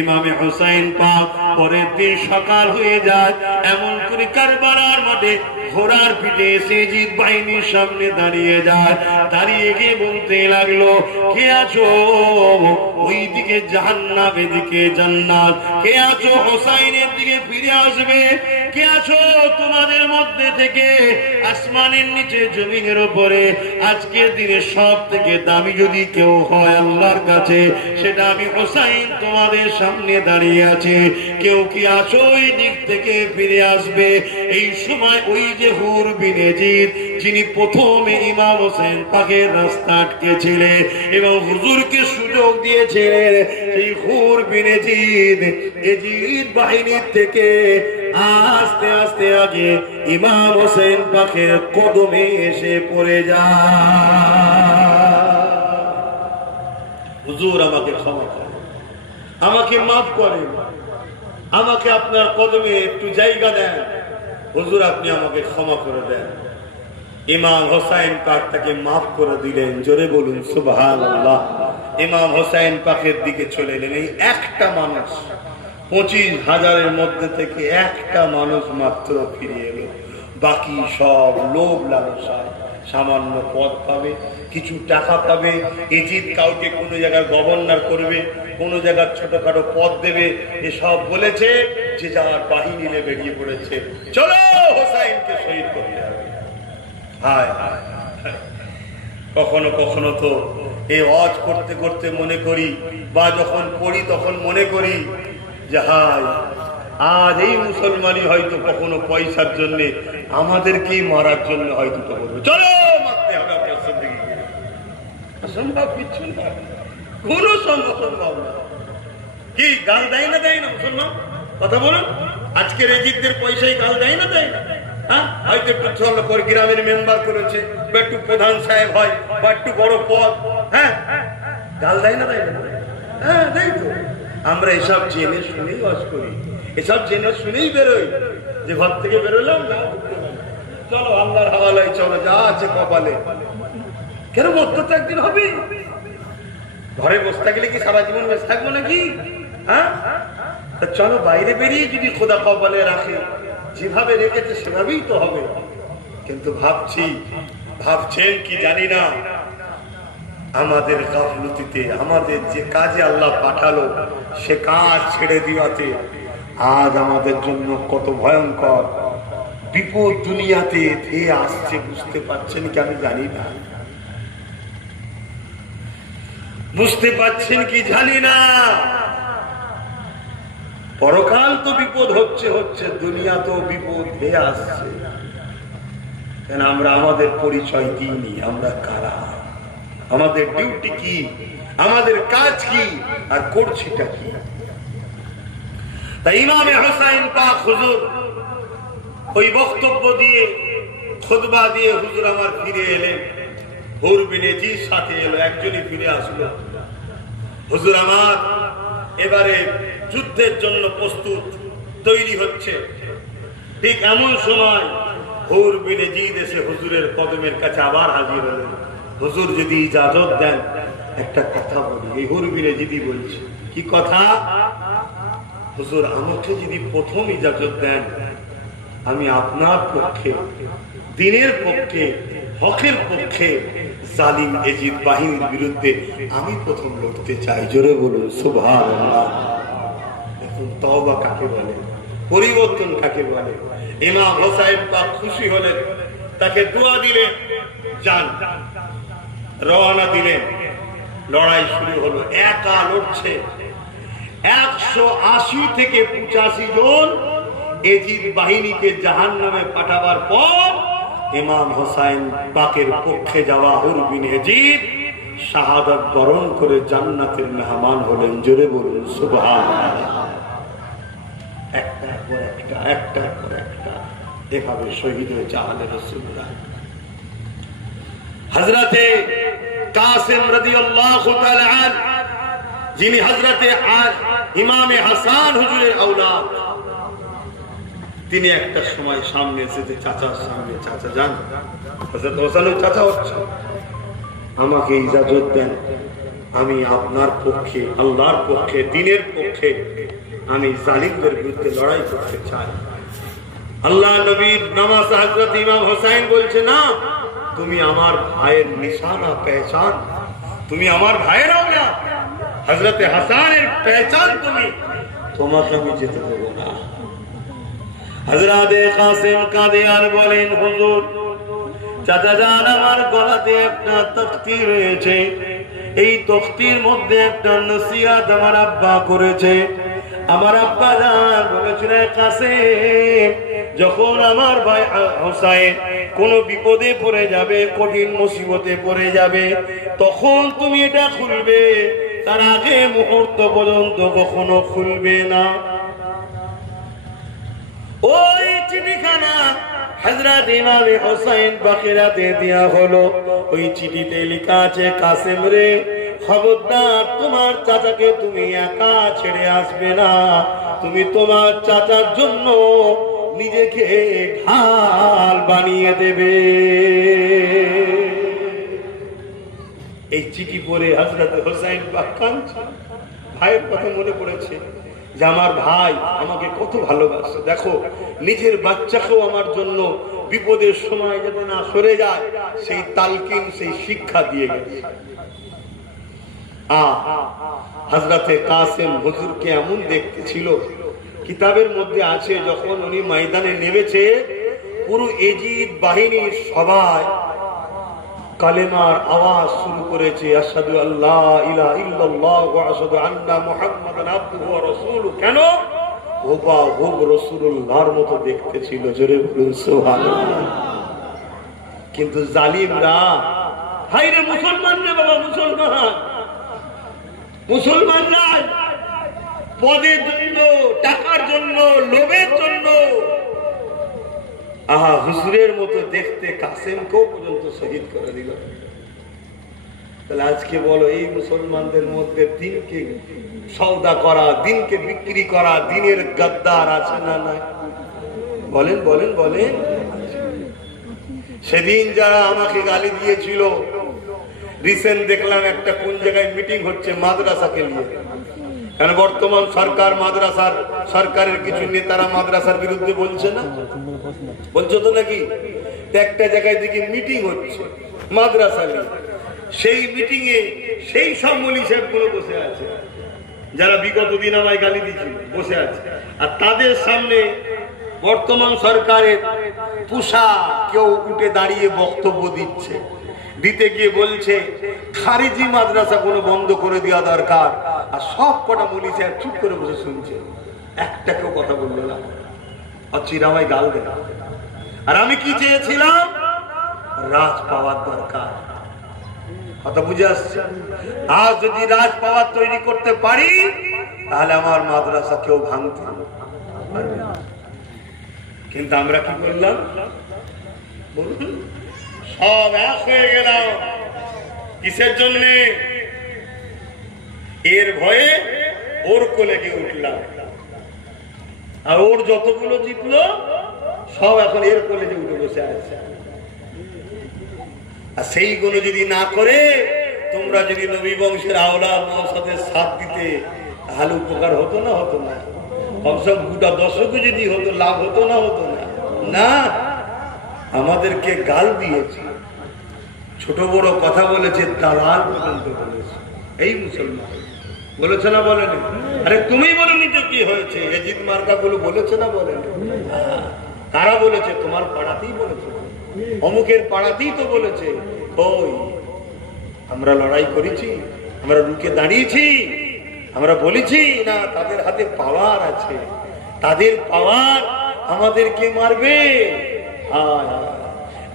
ইমামে হোসেন পাক পরের দিন সকাল হয়ে যায়, এমন করে কারবালার মাঠে ঘোড়ার পিঠে এসে জিদ বাহিনীর সামনে দাঁড়িয়ে যায়। দাঁড়িয়ে গিয়ে বলতে লাগলো, কে আছো ওই দিকে জাহান্নাম, এদিকে জান্নাত, কে আছো হোসাইনের দিকে ফিরে আসবে, কে আছো তোমাদের মধ্যে থেকে আসমানের নিচে জমিনের উপরে আজকের দিনে সব থেকে দামি যদি কেউ হয় আল্লাহর কাছে সেটা আমি হোসাইন তোমাদের সামনে দাঁড়িয়ে আছে, কেউ কি আছো ওই দিক থেকে ফিরে আসবে। এই সময় ওই যে হুর বিন ইয়াজিদ যিনি প্রথমে ইমাম হোসেন পাকের রাস্তা আটকেছিলেন এবং হুজুরকে সুযোগ দিয়েছিলেন, সেই হুর বিন ইয়াজিদ বাহিনীর থেকে আস্তে আস্তে আগে ইমাম হোসেন পাকের কদমে এসে পড়ে যায়। হুজুর আমাকে ক্ষমা করেন, আমাকে মাফ করেন, আমাকে আপনার কদমে একটু জায়গা দেন, হুজুর আপনি আমাকে ক্ষমা করে দেন। ইমাম হোসাইন পাক তাকে মাফ করে দিলেন, জোরে বলুন সুবহানাল্লাহ। ইমাম হোসাইন পাকের দিকে চলে এলেন। এই একটা মানুষ 25,000-এর মধ্যে থেকে একটা মানুষ মাত্র ফিরে এলো, বাকি সব লোভ লালসায় সামান্য পদ পাবে, কিছু টাকা পাবে, এজিদ কাউকে কোনো জায়গায় গভর্নর করবে, কোনো জায়গার ছোটখাটো পদ দেবে, এসব বলেছে, যে যাওয়ার বাহিনী নিয়ে বেরিয়ে পড়েছে, চলো হোসাইনকে শহীদ করতে হবে। হায় হায়, কখনো কখনো তো এই ওয়াজ করতে করতে মনে করি বা যখন পড়ি তখন মনে করি যে হায় আজ এই মুসলমানই হয়তো কখনো পয়সার জন্য আমাদেরকেই মারার জন্য হয়তো করবে, চলো মারতে হবে আপনার সাথে। অসম্ভব কিছু না, কোন সম্ভব না। কি গাল দেয় না দেয় না মুসলমান? কথা বলুন, আজকের এজিদদের পয়সায় গাল দেয় না দেয় না? হ্যাঁ, হয়তো একটু চল করে গ্রামের মেম্বার করেছে বা একটু প্রধান সাহেব হয় বা একটু বড় পদ, হ্যাঁ গাল দেয় না দেয় না? হ্যাঁ দেয় তো। আমরা এসব জেনে শুনেই ওয়াজ করি, এসব জেনে শুনেই বেরোই, যে ঘর থেকে বেরোলাম চলো আল্লাহর হাওয়ালায় চলো, যা আছে কপালে। কেন মরতে তো একদিন হবে, ঘরে বসে থাকলে কি সারা জীবন বেঁচে থাকবো নাকি? হ্যাঁ, চলো বাইরে বেরিয়ে যদি খোদা কপালে রাখে, যেভাবে রেখেছে সেভাবেই তো হবে। কিন্তু ভাবছেন কি জানি না, আমাদের গাফলতিতে আমাদের যে কাজে আল্লাহ পাঠালো সে কাজ ছেড়ে দিওয়াতে আজ আমাদের জন্য কত ভয়ঙ্কর বিপদ দুনিয়াতে ধেয়ে আসছে, বুঝতে পারছেন কি? আমি জানি না, বুঝতে পারছেন কি জানি না। পরকাল তো বিপদ হচ্ছে, দুনিয়া তো বিপদ ধেয়ে আসছে। কেন আমরা আমাদের পরিচয় দিইনি, আমরা কারা, আমাদের ডিউটি কি, আমাদের কাজ কি, আর করছিটা কি? তাই ইমামে হোসাইন পাক হুজুর ওই বক্তব্য দিয়ে খুতবা দিয়ে হুজুর আমার ফিরে এলেন, হুর বিন ইয়াজিদ সাথে এলো, একজনই ফিরে আসলো। হুজুর আমার এবারে যুদ্ধের জন্য প্রস্তুত তৈরি হচ্ছে, ঠিক এমন সময় হুর বিন ইয়াজিদ এসে হুজুরের কদমের কাছে আবার হাজির হলেন। হুজুর যদি ইজাজত দেন একটা কথা বলি। এই হুর বিন ইয়াজিদ বলছে, কি কথা? হুজুর আমাকে যদি প্রথম ইজাজত দেন, আমি আপনার পক্ষে, দিনের পক্ষে, হকের পক্ষে জালিম এজিদ বাহিনীর বিরুদ্ধে আমি প্রথম লড়তে চাই। জোরে বলুন সুবহানাল্লাহ। এখন তওবা কাকে বলে, পরিবর্তন কাকে বলে? ইমাম হোসাইন পাক খুশি হলেন, তাকে দোয়া দিলেন, যান, রওনা দিলেন। লড়াই শুরু হলো, একা লড়ছে। 180 থেকে 85 জন এজিদ বাহিনীকে জাহান্নামে পাঠাবার পর ইমাম হোসাইন পাকের পক্ষে যাওয়া হুর বিন ইয়াজিদ শাহাদাত বরণ করে জান্নাতের মেহমান হলেন। জোরে বলুন সুবহানাল্লাহ। একটার পর একটা এভাবে শহীদ হয়েছে আহলে রাসূলুল্লাহ। হযরতে কাসিম রাদিয়াল্লাহু তাআলা আনহু, যিনি হযরতে ইমামে হাসান হুজুরের আওলাদ, তিনি একটা সময় সামনে এসেছে, চাচার সামনে, চাচা যান, হযরত হোসেনের চাচা হচ্ছে, আমাকে ইজাজত দেন, আমি আপনার পক্ষে, আল্লাহর পক্ষে, দ্বীনের পক্ষে আমি জালিমদের বিরুদ্ধে লড়াই করতে চাই। আল্লাহ নবীর নামাজ হযরত ইমাম হোসেন বলছে, না, তুমি আমার ভাইয়ের নিশানা পেহচান, তুমি আমার ভাইয়েরাও না, হযরতে হাসানের পেহচান তুমি, তোমাকে আমি যেতে দেবো না। হযরতে কাসেম কাঁদে আর বলেন, হুজুর চাচা জান, আমার গলাতে একটা তখতি রয়েছে, এই তখতির মধ্যে একটা নসিহত আমার আব্বা করেছে। আমার আব্বা জান বলেছিলেন, কাসেম যখন আমার ভাই হোসাইন কোনো বিপদে পড়ে যাবে, কঠিন মুসিবতে পড়ে যাবে, তখন তুমি এটা খুলবে, তার আগে মুহূর্ত পর্যন্ত কখনো খুলবে না। ওই চিঠিখানা হযরত ইমাম হোসেন বাকিরাতে দেয়া হলো। ওই চিঠিতে লেখা আছে, কাসেম রে, খবরদার তোমার চাচাকে তুমি একা ছেড়ে আসবে না, তুমি তোমার চাচার জন্য নিজেকে ঢাল বানিয়ে দেবে। এই চিঠি পড়ে হযরত হোসেন কাঁদছে, ভাইয়ের কথা মনে পড়েছে যে আমার ভাই আমাকে কত ভালোবাসে, দেখো নিজের বাচ্চাকেও আমার জন্য বিপদের সময় যাতে না সরে যায় সেই তালকিন, সেই শিক্ষা দিয়ে গেছে। হযরতে কাসেম হুজুরকে এমন দেখতে ছিল, কিতাবের মধ্যে আছে যখন উনি ময়দানে নেমেছে, পুরো এজিদ বাহিনীর সবাই কালেমার আওয়াজ শুরু করেছে, আশহাদু আল্লা ইলাহা ইল্লাল্লাহ ওয়া আশহাদু আন্না মুহাম্মাদান আবদুহু ওয়া রাসূলুহু। কেন? হুবহু রাসূলুল্লাহর মতো দেখতে ছিল, জোরে বলুন সুবহানাল্লাহ। কিন্তু জালিমরা, হায়রে মুসলমান রে বাবা, মুসলমানরা পদের জন্য, টাকার জন্য, লোভের জন্য হুজুরের মতো দেখতে কাসেমকেও পর্যন্ত শহীদ করে দিল। তাহলে আজকে বলো, এই মুসলমানদের মধ্যে দিনকে সওদা করা, দিনকে বিক্রি করা, দিনের গাদ্দার আছে না নাই? বলেন বলেন বলেন। সেদিন যারা আমাকে গালি দিয়েছিল, রিসেন্ট দেখলাম একটা কোন জায়গায় মিটিং হচ্ছে মাদ্রাসাকে নিয়ে, কারণ বর্তমান সরকার মাদ্রাসার, সরকারের কিছু নেতারা মাদ্রাসার বিরুদ্ধে বলছে না, বলছো তো নাকি? একটা জায়গায় দেখি মিটিং হচ্ছে মাদ্রাসা নিয়ে, সেই মিটিং এ সেই সব মৌলভী সাহেবগুলো বসে আছে যারা বিগত দিন আমায় গালি দিয়েছিল, বসে আছে। আর তাদের সামনে বর্তমান সরকারের পুষা কেউ উঠে দাঁড়িয়ে বক্তব্য দিচ্ছে, দিতে গিয়ে বলছে খারিজি মাদ্রাসা কোনো বন্ধ করে দেওয়া দরকার। আর সব কটা মৌলভী সাহেব চুপ করে বসে শুনছে, একটা কেউ কথা বললো না। চিরামাই গাল দেয়। আর আমি কি চেয়েছিলাম? রাজ পাওয়ার দরকার। কথা বুঝে আসছে? আজ যদি রাজ পাওয়ার তৈরি করতে পারি, তাহলে আমার মাদ্রাসা কেউ ভাঙতে পারবে না। কিন্তু আমরা কি করলাম বলুন? সব এক হয়ে গেলাম। কিসের জন্য? এর ভয়ে ওর কোলে গিয়ে উঠলাম, আর ওর যতগুলো জিতলো সব এখন এর কোলে যে উঠে বসে আছে। আর সেইগুলো যদি না করে তোমরা যদি নবী বংশের আওলাদ নওশাদের সাথ দিতে, তাহলে উপকার হতো না? হতো না? কমসম গোটা দশকে যদি হতো, লাভ হতো না? হতো না? না, আমাদেরকে গাল দিয়েছে, ছোট বড় কথা বলেছে, দালাল পর্যন্ত বলেছে। এই মুসলমান বলেছে না বলেনি? আরে তুমি বলনি তো কি হয়েছে? এজিদ মার্কা গুলো বলেছে না বলেনি? কারা বলেছে? তোমার পাড়াতেই বলেছে, অমুকের পাড়াতেই তো বলেছে। ওই আমরা লড়াই করেছি, আমরা রুখে দাঁড়িয়েছি, আমরা বলেছি না তাদের হাতে পাওয়ার আছে, তাদের পাওয়ার আমাদেরকে মারবে।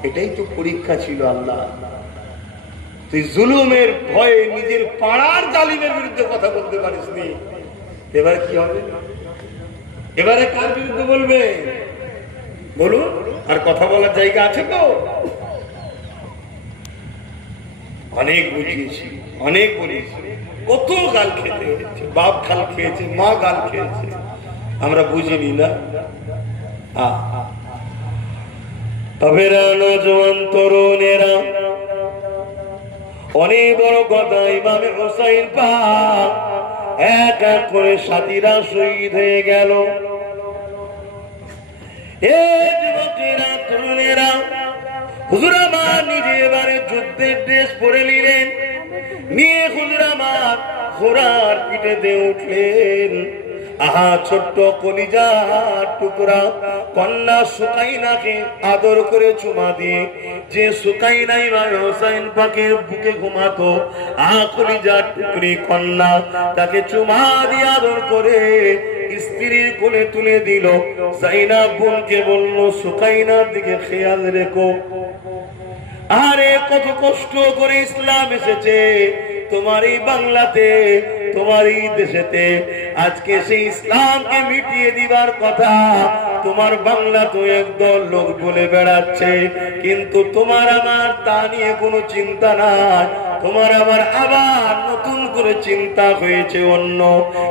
এটাই তো পরীক্ষা ছিল। আল্লাহ, তুই জুলুমের ভয়ে নিজের পাড়ার জালিমের বিরুদ্ধে কথা বলতে পারিস নি, এবারে কি হবে? এবারে কার বিরুদ্ধে বলবে বলুন? আর কথা বলার জায়গা আছে তো? অনেক বুঝিয়েছি, অনেক বলেছি, কত গাল খেতে হয়েছে, বাপ গাল খেয়েছে, মা গাল খেয়েছে, আমরা বুঝিনি না। তবে নজওয়ান তরুণেরা, অনেক বড় কথা, ইমামে হোসাইন পাক এক এক করে সাথীরা শহীদ হয়ে গেল। এই যুবকেরা, তরুণেরা, হুজুর আমার নিজে এবারে যুদ্ধের ড্রেস পরে নিলেন, নিয়ে ঘোড়ার পিঠেতে উঠলেন। আহা, ছোট্ট কলিজার টুকরা কন্যা সুকাইনাকে আদর করে চুমা দিয়ে, যে সুকাইনা ইমাম হোসেন পাকের বুকে ঘুমাতো, আহা কলিজার টুকরি কন্যা, তাকে চুমা দিয়ে আদর করে স্ত্রীর কোলে তুলে দিল। জাইনাব বোনকে বলল, সুকাইনার দিকে খেয়াল রেখো। আরে কত কষ্ট করে ইসলাম এসেছে তোমার এই বাংলাতে, তোমার এই দেশেতে। আজকে সেই ইসলামকে মিটিয়ে দিবার কথা তোমার বাংলা তো একদল লোক বলে বেড়াচ্ছে, কিন্তু তোমার আমার তা নিয়ে কোনো চিন্তা নাই। তোমার আমার আবার নতুন করে চিন্তা হয়েছে অন্য।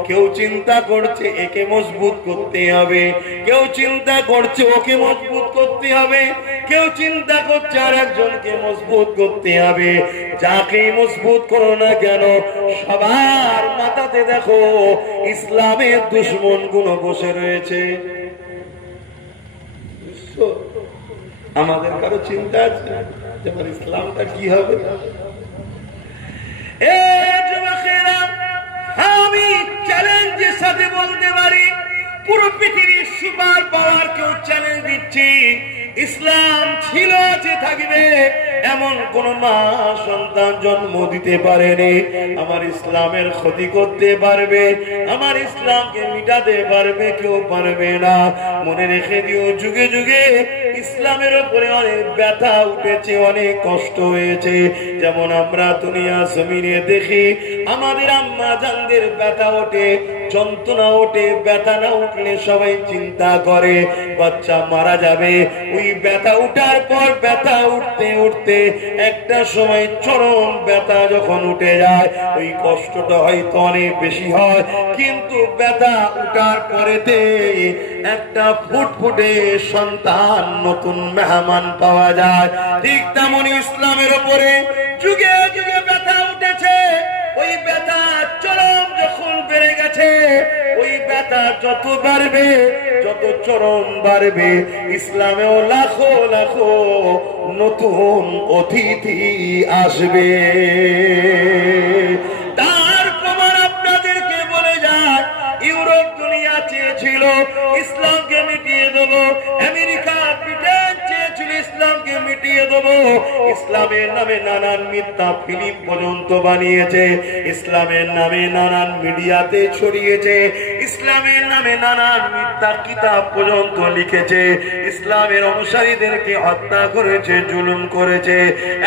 কেউ চিন্তা করছে একে মজবুত করতে হবে, কেউ চিন্তা করছে ওকে মজবুত করতে হবে, কেউ চিন্তা করছে আর একজনকে মজবুত করতে হবে। যাকে মজবুত করো না কেন, সবার মাথাতে দেখো ইসলামের দুশ্মন গুলো বসে রয়েছে। আমাদের কারো চিন্তা আছে যে আমার ইসলামটা কি হবে? আমি চ্যালেঞ্জের সাথে বলতে পারি, পুরো পৃথিবীর সুপার পাওয়ার কেউ চ্যালেঞ্জ দিচ্ছি, ইসলাম ছিল যে থাকবে এমন কোন মা সন্তান জন্ম দিতে পারেনি আমার ইসলামের ক্ষতি করতে পারবে, আমার ইসলামকে মিটাতে পারবে, কেউ পারবে না। মনে রেখে দিও, যুগে যুগে ইসলামের উপরে অনেক ব্যথা উঠেছে, অনেক কষ্ট হয়েছে। যেমন আমরা দুনিয়া জমিনে দেখি আমাদের আম্মা জানদের ব্যথা ওঠে, যন্ত্রণা ওঠে। ব্যথা না উঠলে সবাই চিন্তা করে বাচ্চা মারা যাবে। ওই ব্যথা উঠার পর ব্যথা উঠতে উঠতে একটা সময় চরম ব্যথা যখন উঠে যায়, ওই কষ্টটা হয়তো অনেক বেশি হয়, কিন্তু ব্যথা উঠার পরেতে একটা ফুটফুটে সন্তান, নতুন মেহমান পাওয়া যায়। ঠিক তেমনি ইসলামের উপরে যুগে যুগে ব্যথা উঠেছে। ওই ব্যথা চরম যখন বেড়ে গেছে, ওই ব্যথা যত বাড়বে, যত চরম বাড়বে, ইসলামেও লাখো লাখো নতুন অতিথি আসবে। তার প্রমাণ আপনাদেরকে বলে যায়, ইউরোপ দুনিয়া চেয়েছিল ইসলামকে মিটিয়ে দেবো, আমেরিকা ব্রিটেন চেয়েছিল ইসলামকে মিটিয়ে দেবো। ইসলামের নামে নানান মিথ্যা ফিল্ম পর্যন্ত বানিয়েছে, ইসলামের নামে নানান মিডিয়াতে ছড়িয়েছে, ইসলামের নামে নানান মিথ্যা কিতাব পর্যন্ত লিখেছে, ইসলামের অনুসারীদেরকে হত্যা করেছে, জুলুম করেছে।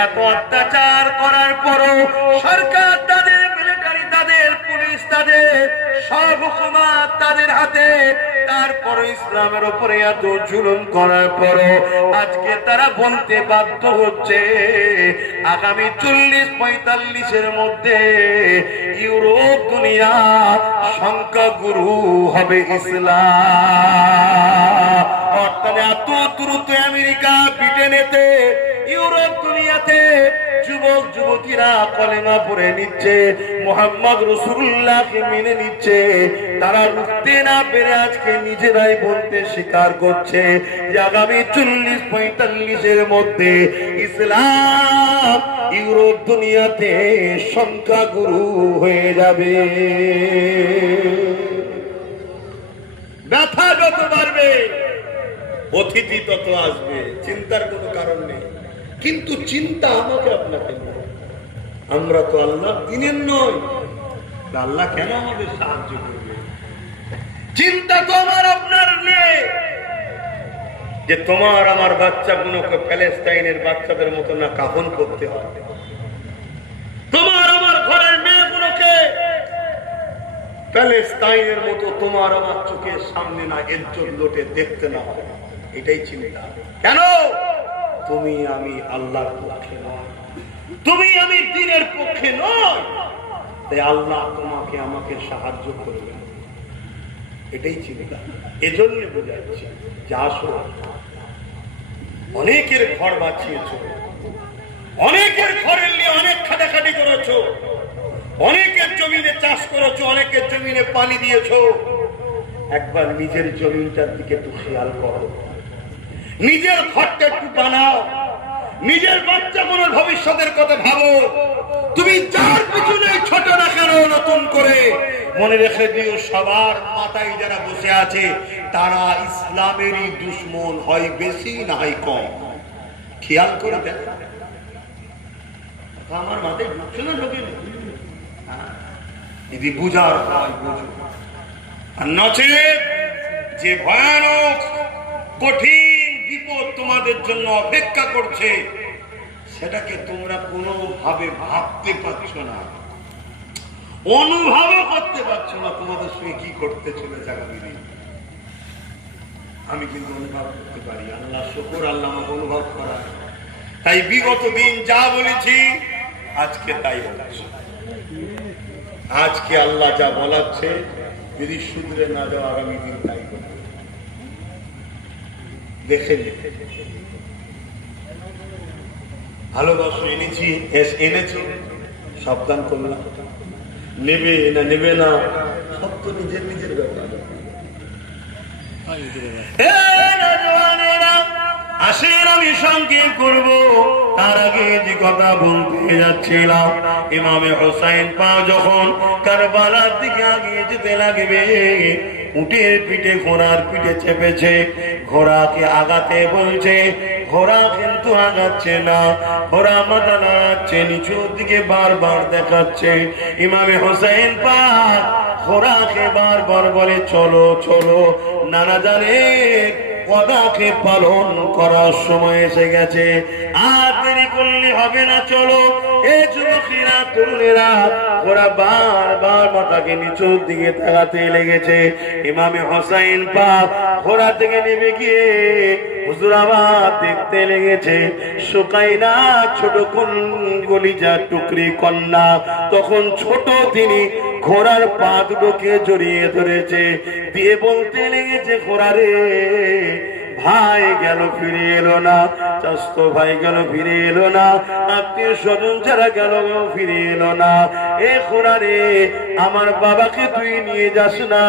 এত অত্যাচার করার পরও সরকার, তাদের মিলিটারি, তাদের পুলিশ, তাদের সব হুকুমত তাদের হাতে, তারপর ইসলামের উপরে এত জুলুম করার পরও আজকে তারা বলতে বাধ্য হচ্ছে আগামী 40-45 মধ্যে ইউরোপ দুনিয়া সংখ্যাগুরু হবে ইসলাম। অর্থাৎ এত দ্রুত আমেরিকা, ব্রিটেনেতে, ইউরোপ দুনিয়াতে যুবক যুবতীরা কলেমা পড়ে নিচ্ছে, মুহাম্মদ রাসূলুল্লাহকে মেনে নিচ্ছে। তারা রুখতে না পেরে আজকে নিজেরাই বলতে স্বীকার করছে যে আগামী 40-45 মধ্যে ইসলাম ইউরোপ দুনিয়াতে সংখ্যাগুরু হয়ে যাবে। ব্যথা যত বাড়বে, অতিথি তত আসবে, চিন্তার কোনো কারণ নেই। কিন্তু চিন্তা আমাকে আপনাকে নয়, আমরা তো আল্লাহ দিনের নয়, আল্লাহ কেন আমাদের সাহায্য করবে? চিন্তা তো আমার আপনার নিয়ে, যে তোমার আমার বাচ্চাগুলোকে প্যালেস্টাইনের বাচ্চাদের মতো না কাফন করতে হবে, তোমার আমার ঘরের মেয়েগুলোকে প্যালেস্টাইনের মতো তোমার আমার চোখের সামনে না ইজ্জত লোটে দেখতে না হয়। এটাই চিন্তা। কেন? তুমি আমি আল্লাহর পক্ষে নয়, তুমি আমি দ্বীনের পক্ষে নয়, তাই আল্লাহ তোমাকে আমাকে সাহায্য করবে, এটাই চিন্তা। এজন্য বোঝাচ্ছি যে আসো, অনেকের ঘর বাঁচিয়েছ, অনেকের ঘরের নিয়ে অনেক খাটাখাটি করেছো, অনেকের জমিনে চাষ করেছো, অনেকের জমিনে পানি দিয়েছো। একবার নিজের জমিনটার দিকে একটু খেয়াল করো, নিজের ঘরটা একটু বানাও, নিজের বাচ্চা কোনো ভবিষ্যতের কথা ভাবো। তুমি যার পিছনে ছোট না কেন, নতুন করে মনে রেখে দিও, সবার মাথায় যারা বসে আছে তারা ইসলামেরই দুশ্মন, হয় বেশি না হয় কম। খেয়াল করে দেখ, আমার মাথায় ঢুকছে না, ঢোকে যদি বুঝার হয় বুঝো, আর নচেত যে ভয়ানক কঠিন বিপদ তোমাদের জন্য অপেক্ষা করছে সেটাকে তোমরা কোনোভাবে ভাবতে পারছো না, অনুভবও করতে পারছো না। তোমাদের সঙ্গে কি করতে চলেছে আগামী দিন আমি কিন্তু অনুভব করতে পারি। আল্লাহ শুকর, আল্লাহ আমাকে অনুভব করা। তাই বিগত দিন যা বলেছি আজকে তাই হচ্ছে। আজকে আল্লাহ যা বলাচ্ছে যদি শুধরে না যাও আগামী দিন তাই করবে। দেখে ভালোবাসা এনেছি, এনেছি, সাবধান করলাম, নেবে না নেবে না সব তো নিজের নিজের ব্যাপার। আসেন আমি সংক্ষেপ করব, তার আগে যে কথা বলতে যাচ্ছিলাম, ইমামে হোসাইন পা যখন কারবালার দিকে আগিয়ে যেতে লাগবে, উটের পিঠে ঘোড়ার পিঠে চেপেছে, ঘোড়াকে আগাতে বলছে, ঘোড়া কিন্তু আগাচ্ছে না, ঘোড়া মাথা নাড়াচ্ছে, নিচুর দিকে বারবার দেখাচ্ছে। ইমামে হোসাইন পাক ঘোড়াকে বারবার বলে চলো চলো, নানা জানে ওয়াদাকে পালন করার সময় এসে গেছে, আর দেরি করলে হবে না, চলো। এই যুবকেরা তরুণেরা ওরা বারবার মাথাকে নিচুর দিকে তাকাতে লেগেছে। ইমামে হোসাইন পাক ঘোড়া থেকে নেমে গিয়ে হুজুর আবার দেখতে লেগেছে সুকাইনা ছোট কলিজা টুকরি কন্যা, তখন ছোট তিনি ঘোড়ার পা দুটোকে জড়িয়ে ধরেছে, দিয়ে বলতে লেগেছে ঘোড়া রে ভাই গেল ফিরে এলো না, চাস্তো ভাই গেল ফিরে এলো না, আত্মীয় স্বজন যারা গেল ফিরে এলো না, এ ঘোড়া রে আমার বাবাকে তুই নিয়ে যাস না,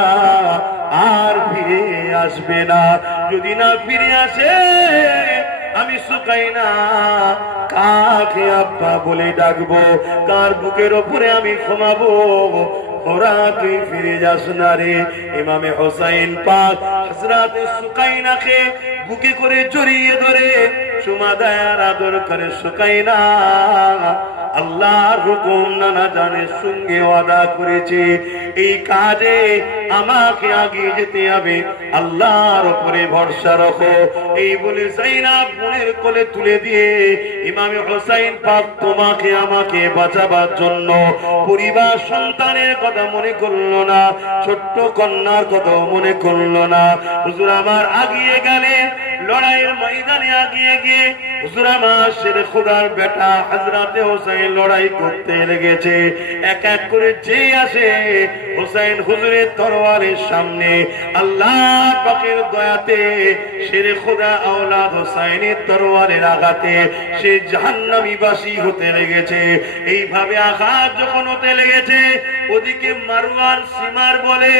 আর ফিরে আসবে না, যদি না ফিরে আসে আমি সুকাইনা কাকে আব্বা বলে ডাকবো, কার বুকের ওপরে আমি ঘুমাবো, ওরা তুই ফিরে যাস না রে। ইমামে হোসাইন পাক হযরত সুকাইনাকে বুকে করে জড়িয়ে ধরে চুমা দেয় আর আদর করে। সুকাইনা আল্লাহর হুকুম নানা জানের সঙ্গে ওয়াদা করেছে, এই কাজে আমাকে আগে যেতে হবে, আল্লাহর উপরে ভরসা রাখো। এই বলে যায়নাব বোনের কোলে তুলে দিয়ে ইমামে হোসাইন পাক তোমাকে আমাকে বাঁচাবার জন্য পরিবার সন্তানের কথা মনে করলো না, ছোট্ট কন্যার কথা মনে করলো না। হুজুর আমার আগিয়ে গেলেন লড়াইয়ের ময়দানে, আগিয়ে গিয়ে হুজুর আমার শেরে খোদার বেটা হযরতে হোসেন লড়াই করতে লেগেছে। এক এক করে যে আসে হোসেন হুজুরের তরবারের সামনে আল্লাহ পাকের দয়াতে শেরে খোদা আওলাদ হোসেনের তরবারের আঘাতে সে জাহান্নামী বাসী হতে লেগেছে। এইভাবে আঘাত যখন হতে লেগেছে, ওদিকে মারওয়ান সিমার বলে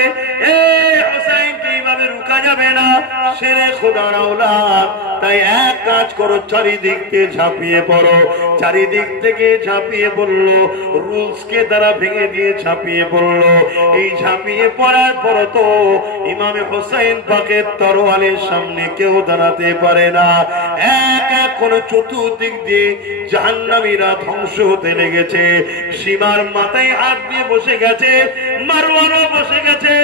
এ হোসেনকে এইভাবে রুকা যাবে না, শেরে খোদার আওলাদ, তাই এক কাজ করো, চারিদিক থেকে ঝাঁপিয়ে পড়ো। চারিদিক থেকে ঝাঁপিয়ে পড়লো, রুলসকে তারা ভেঙে দিয়ে ঝাঁপিয়ে পড়লো। এই ঝাঁপিয়ে পড়ার পর তো ইমামে হোসেন পাকের তরোয়ালের সামনে কেউ দাঁড়াতে পারে না। এক এক করে চতুর্দিক দিয়ে জাহান্নামীরা ধ্বংস হতে লেগেছে। সীমার মাথায় হাত দিয়ে বসে গেছে, মারওয়ানও বসে গেছে।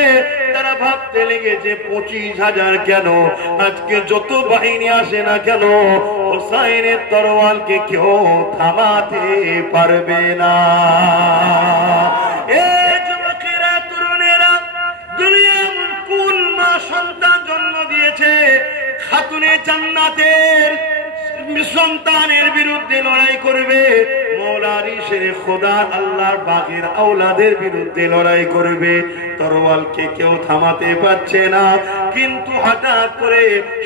তারা ভাবতে লেগেছে 25,000 কেন, আজকে যত বাহিনী আসে না কেন হোসাইনের তরোয়ালকে কেউ থামাতে পারবে না। এই যুবকেরা তরুণেরা দুনিয়ার কোন মা সন্তান জন্ম দিয়েছে খাতুনে জান্নাতের সন্তানের বিরুদ্ধে লড়াই করবে, মৌলার শেরে খোদা আল্লাহর বাগের আওলাদের বিরুদ্ধে লড়াই করবে। তরোয়ালকে কেউ থামাতে পারছে না, কিন্তু হঠাৎ করে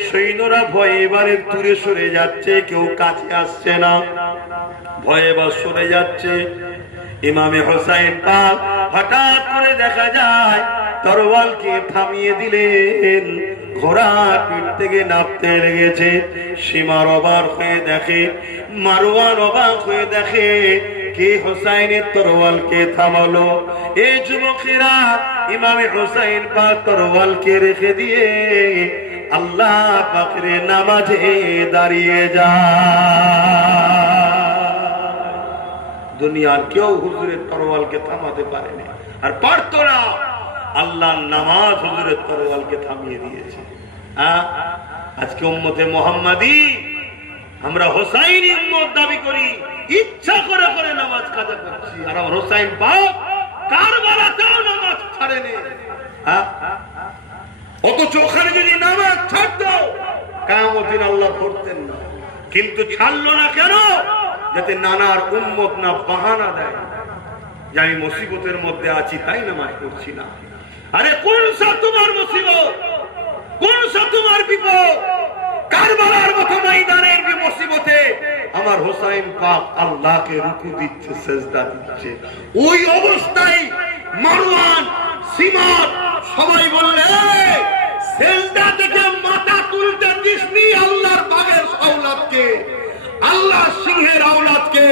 সৈন্যরা ভয়ে এবারে দূরে সরে যাচ্ছে, কেউ কাছে আসছে না, ভয়ে বা সরে যাচ্ছে। ইমামে হোসাইন পাক হঠাৎ করে দেখা যায় তরোয়ালকে থামিয়ে দিলেন। ঘোড়া পিঠ থেকে নামতে লেগেছে। সীমার অবাক হয়ে দেখে, মারওয়ান অবাক হয়ে দেখে কে হোসাইনের তরোয়ালকে থামালো। এই যুবকেরা ইমামে হোসাইন পাক তরোয়ালকে রেখে দিয়ে আল্লাহ পাকের নামাজে দাঁড়িয়ে যায়। দুনিয়ার কেউ হুজুরের তরোয়ালকে থামাতে পারেনি, আর পারতো না। আল্লাহর নামাজ হুজুরের তরোয়ালকে থামিয়ে দিয়েছে। আজকে উম্মতে মুহাম্মাদি আমরা হোসাইনি উম্মত দাবি করি, ইচ্ছা করে করে নামাজ কাজা করছি, আর আমার হোসাইন পাক কারবালাতেও নামাজ ছাড়েনি। অথচ ওখানে যদি নামাজ ছাড়তো কিয়ামতের আল্লাহ করতেন না, কিন্তু ছাড়লো না কেন? যাতে নানার উম্মত না বাহানা দেয় যে আমি মুসিবতের মধ্যে আছি তাই নামাজ পড়ছি না। আরে কোন সা তোমার মুসিবত, কোন সা তোমার বিপদ? কারবালার মতো ময়দানের মুসিবতে আমার হোসাইন পাক আল্লাহকে রুকু দিচ্ছে, সেজদা দিচ্ছে। ওই অবস্থায় মারওয়ান, সিমার সবাই বললে সেজদা থেকে মাথা তুলতে দিসনি আল্লাহর বাগের আওলাদকে, আল্লাহ সিংহের আওলাদকে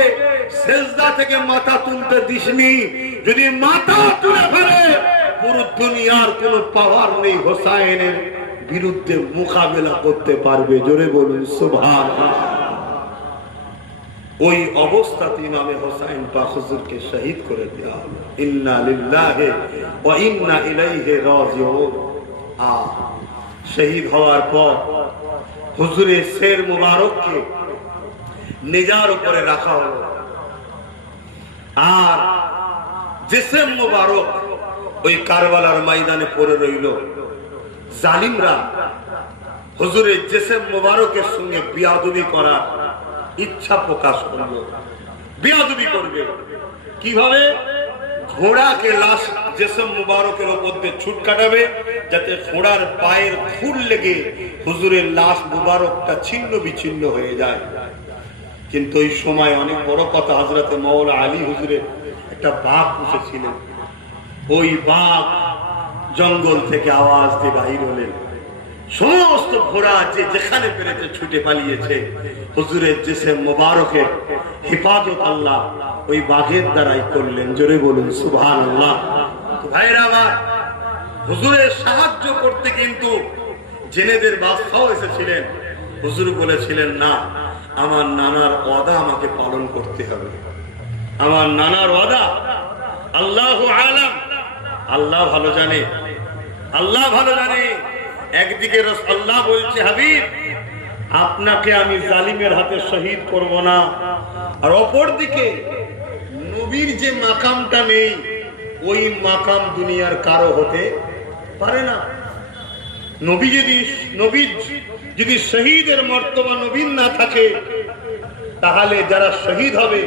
সেজদা থেকে মাথা তুলতে দিসনি। যদি মাথা তুলে ফেলে পুরো দুনিয়ার কোন পাওয়ার নেই হোসাইনের বিরুদ্ধে মোকাবেলা করতে পারবে। জোরে বলুন সুবহানাল্লাহ। ওই অবস্থাতে ইমামে হোসাইন পাক হুজুরকে শহীদ করে দেওয়া হলো। ইন্না লিল্লাহি ওয়া ইন্না ইলাইহি রাজিউন। শহীদ হওয়ার পর হুজুরের শের মুবারককে নেজার উপরে রাখা হলো, আর জিসম মুবারক ওই কারবালার ময়দানে পড়ে রইল। জালিমরা হুজুরের জিসম মুবারকের সঙ্গে বিয়াদবি করার ইচ্ছা প্রকাশ করলো। বিয়াদবি করবে কিভাবে? ঘোড়াকে লাশ জিসম মুবারকের উপর দিয়ে ছুট কাটাবে, যাতে ঘোড়ার পায়ের খুর লেগে হুজুরের লাশ মুবারকটা ছিন্ন বিচ্ছিন্ন হয়ে যায়। কিন্তু ওই সময় অনেক বড় কথা, হযরতে মাওলা আলী হুজুরের একটা বাঘ পুষেছিলেন। ওই বাঘ জঙ্গল থেকে আওয়াজ দিয়ে বাহির হলেন। সমস্ত ঘোড়া যে যেখানে পেরেছে ছুটে পালিয়েছে। হুজুরের জিসম মুবারকের হেফাজত আল্লাহ ওই বাঘের দ্বারাই করলেন। জোরে বলুন সুবহানাল্লাহ। ভাইরা আমার, হুজুরের সাহায্য করতে কিন্তু জেনেদের বাদশাহ এসেছিলেন। হুজুর বলেছিলেন, না, আমার নানার ওয়াদা আমাকে পালন করতে হবে। আমার নানার ওয়াদা আল্লাহু আলাম, আল্লাহ ভালো জানে, আল্লাহ ভালো জানে। একদিকে আল্লাহ বলছে, হাবিব আপনাকে আমি জালিমের হাতে শহীদ করব না, আর অপরদিকে নবীর যে মাকামটা নেই ওই মাকাম দুনিয়ার কারো হতে পারে না। নবী যদি শহীদের মর্তবা নবীর না থাকে, তাহলে যারা শহীদ হবে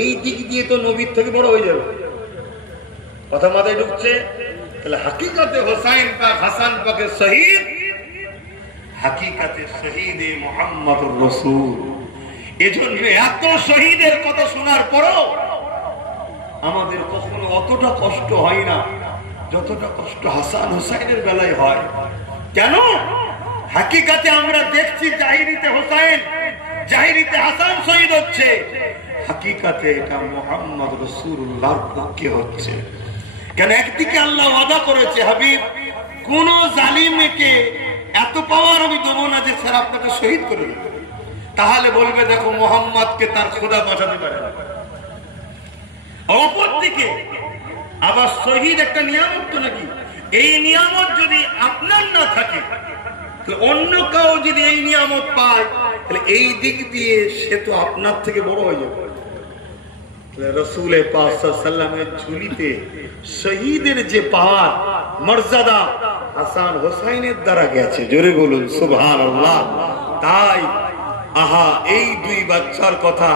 এই দিক দিয়ে তো নবীর থেকে বড় হয়ে যাবে। কথা মাথায় ঢুকছে? তাহলে হাকিকাতে হোসাইন পাক হাসান পাকের শহীদ, হাকিকাতে শহীদে মুহাম্মদুর রাসূল। এজন্য এত শহীদের কথা শোনার পরও আমাদের কখনো অতটা কষ্ট হয় না যতটা কষ্ট হাসান হোসাইনের বেলায় হয়। কেন? হাকিকাতে আমরা দেখছি জাহিরিতে হোসাইন, জাহিরিতে হাসান শহীদ হচ্ছে, হাকিকাতে এটা মুহাম্মদ রাসূলুল্লাহর পক্ষে হচ্ছে। কেন? একদিকে আল্লাহ ওয়াদা করেছে, হাবিব কোন জালিমকে এত পাওয়ার আমি দেবো না যে স্যার আপনাকে শহীদ করে দেবে। তাহলে বলবে দেখো মুহাম্মদকে তার খোদা বাঁচাতে পারে না। অপরদিকে আবার শহীদ একটা নিয়ামত তো নাকি? এই নিয়ামত যদি আপনার না থাকে, অন্য কেউ যদি এই নিয়ামত পায়, তাহলে এই দিক দিয়ে সে তো আপনার থেকে বড় হয়ে যাবে। রাসূল পাক সাল্লাল্লাহু আলাইহি ওয়াসাল্লামের ঝুলিতে শহীদের যে পাওয়ার মর্যাদা হাসান হোসাইনের দ্বারা গেছে। জোরে বলুন সুবহানাল্লাহ। তাই আহা, এই দুই বাচ্চার কথা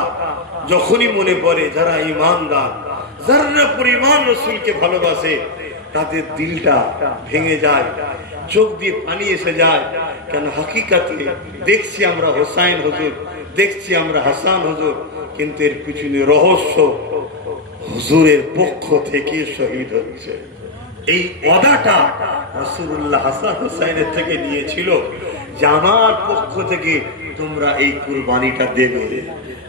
যখনই মনে পড়ে, যারা ঈমানদার, যারা পরিমাণ রাসূলকে ভালোবাসে, তাদের দিলটা ভেঙে যায়, চোখ দিয়ে পানি এসে যায়। কেন? হাকিকাতে দেখছি আমরা হোসাইন হুজুর, দেখছি আমরা হাসান হুজুর, কিন্তু এর পিছনে রহস্য হুজুরের পক্ষ থেকে শহীদ হচ্ছে। এই ওয়াদাটা রাসূলুল্লাহ হাসান হুসাইনের থেকে নিয়েছিল যে আমার পক্ষ থেকে তোমরা এই কুরবানিটা দেবে।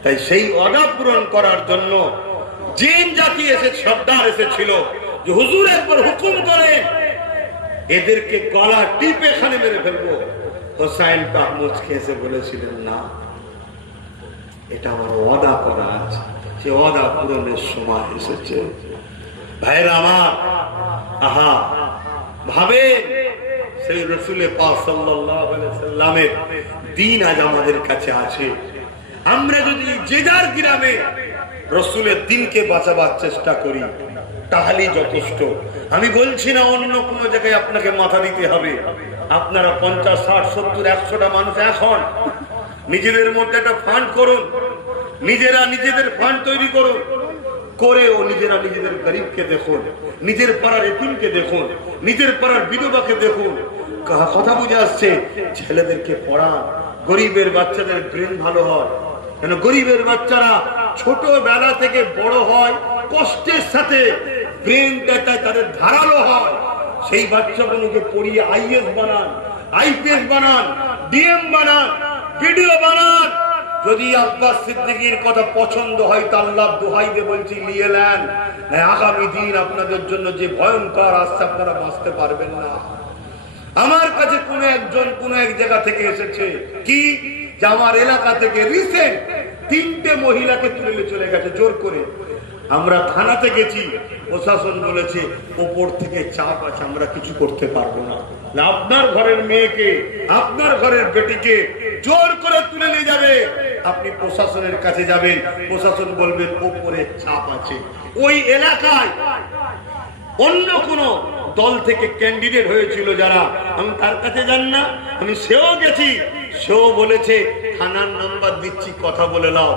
তাই সেই ওয়াদা পূরণ করার জন্য জিন জাতি সর্দার এসেছিল যে হুজুর একবার হুকুম করেন এদেরকে গলা টিপে এখানে মেরে ফেলবো। হোসাইন মুচকে এসে বলেছিলেন, না, এটা আমার ওয়াদা করা আছে, সে ওয়াদা পূরণের সময় এসেছে। ভাইরা আমার, আহা ভাবে সেই রাসূল পাক সাল্লাল্লাহু আলাইহি সাল্লামের দ্বীন আজ আমাদের কাছে আছে। আমরা যদি যে যার গ্রামে রাসূলের দ্বীনকে বাঁচাবার চেষ্টা করি তাহলেই যথেষ্ট। আমি বলছি না অন্য কোনো জায়গায় আপনাকে মাথা দিতে হবে। আপনারা 50, 60, 70, 100টা মানুষ এখন নিজেদের মধ্যে একটা ফান্ড করুন, নিজেরা নিজেদের ফান্ড তৈরি করুন, করেও নিজেরা নিজেদের গরিবকে দেখুন, নিজের পাড়ার এতিমকে দেখুন, নিজের পাড়ার বিধবাকে দেখুন। কথা বুঝে আসছে? ছেলেদেরকে পড়ান, গরিবের বাচ্চাদের ব্রেন ভালো হয়। কেন গরিবের বাচ্চারা ছোটবেলা থেকে বড় হয় কষ্টের সাথে, ব্রেনটা তাদের ধারালো হয়। সেই বাচ্চাগুলোকে পড়িয়ে আইএস বানান, আইপিএস বানান, ডিএম বানান, ভিডিও বানান। যদি আব্বাস সিদ্দিকীর কথা পছন্দ হয় তা আল্লাহ দোহাই দিয়ে বলছি নিয়ে নেন, আগামী দিন আপনাদের জন্য যে ভয়ঙ্কর আসছে আপনারা বাঁচতে পারবেন না। আমার কাছে কোন একজন কোন এক জায়গা থেকে এসেছে কি যে আমার এলাকা থেকে রিসেন্ট 3টে মহিলাকে তুলে চলে গেছে জোর করে। আমরা থানাতে গেছি, প্রশাসন বলেছে উপর থেকে চাপ আছে, আমরা কিছু করতে পারবো না। আপনার ঘরের মেয়েকে, আপনার ঘরের বেটিকে জোর করে তুলে নিয়ে যাবে, আপনি প্রশাসনের কাছে যাবেন, প্রশাসন বলবেন উপরে চাপ আছে। ওই এলাকায় অন্য কোন দল থেকে ক্যান্ডিডেট হয়েছিল যারা, আমি তার কাছে যান না, আমি সেও গেছি, সেও বলেছে থানার নাম্বার দিচ্ছি, কথা বলে নাও।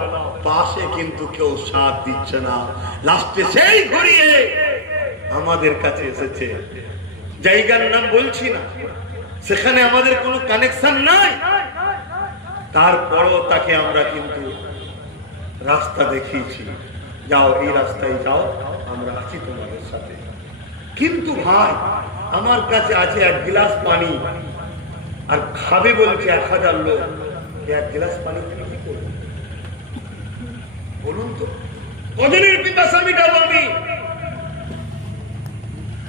পাশে কিন্তু কেউ সাথ দিচ্ছে না। লাস্টে সেই ঘুরিয়ে আমাদের কাছে এসেছে। জায়গার নাম বলছি না, সেখানে আমাদের কোনো কানেকশন নাই, তারপরও তাকে আমরা কিন্তু রাস্তা দেখিয়েছি, যাও এই রাস্তায় যাও, আমরা আছি তোমাদের সাথে। কিন্তু ভাই আমার কাছে আছে 1 গ্লাস পানি, আর খাবে বলছে 1000 লোক। 1 গ্লাস পানি তুমি কি করবে বলুন তো? কজনের পিপাসা মিটাবো আমি?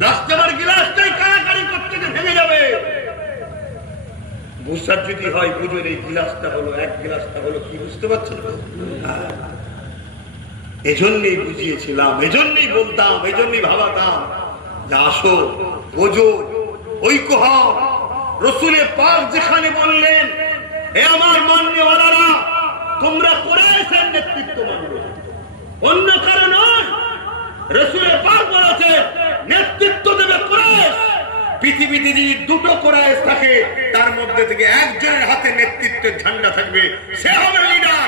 রাস্তার গ্লাসটাই কারাকারি করতে ভেঙে যাবে। বুঝার যদি হয় বুঝুন, এই গ্লাসটা হলো 1 গ্লাসটা হলো কি, বুঝতে পারছেন? এজন্যই বুঝিয়েছিলাম, এজন্যই বলতাম, এজন্যই ভাবাতাম যে আসো, বোঝো, ঐক্য হও। রাসূলের পাক যেখানে বললেন এ আমার মান্যওয়ালারা তোমরা কুরাইশের নেতৃত্ব মানবে, অন্য কারণ নয়। রাসূলের পাক বলেছে নেতৃত্ব দেবে কুরাইশ। পৃথিবীতে যদি 2টো কুরাইশ থাকে তার মধ্যে থেকে একজনের হাতে নেতৃত্বের ঝান্ডা থাকবে, সে হবে লিডার,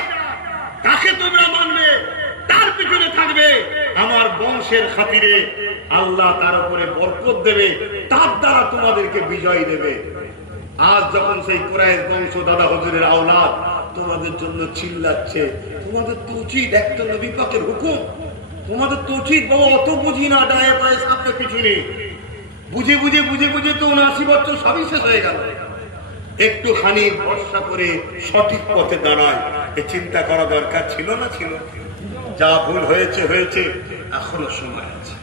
তাকে তোমরা মানবে, তার পিছনে থাকবে। আমার বংশের খাতিরে আল্লাহ তার উপরে বরকত দেবে, তার দ্বারা তোমাদেরকে বিজয় দেবে। আজ যখন সেই কুরাইশ বংশ দাদা হুজুরের আওলাদ তোমাদের জন্য চিল্লাচ্ছে, তোমাদের তো উচিত, একটা নবী পাকের হুকুম, তোমাদের তো উচিত, বাবা অত বুঝি না, ডায়ে পায়ে সামনে কিছু নেই, বুঝে বুঝে বুঝে বুঝে তো 79 বছর সবই শেষ হয়ে গেল। একটুখানি ভরসা করে সঠিক পথে দাঁড়ায়, এ চিন্তা করা দরকার ছিল না? ছিল। যা ভুল হয়েছে হয়েছে, এখনো সময় আছে,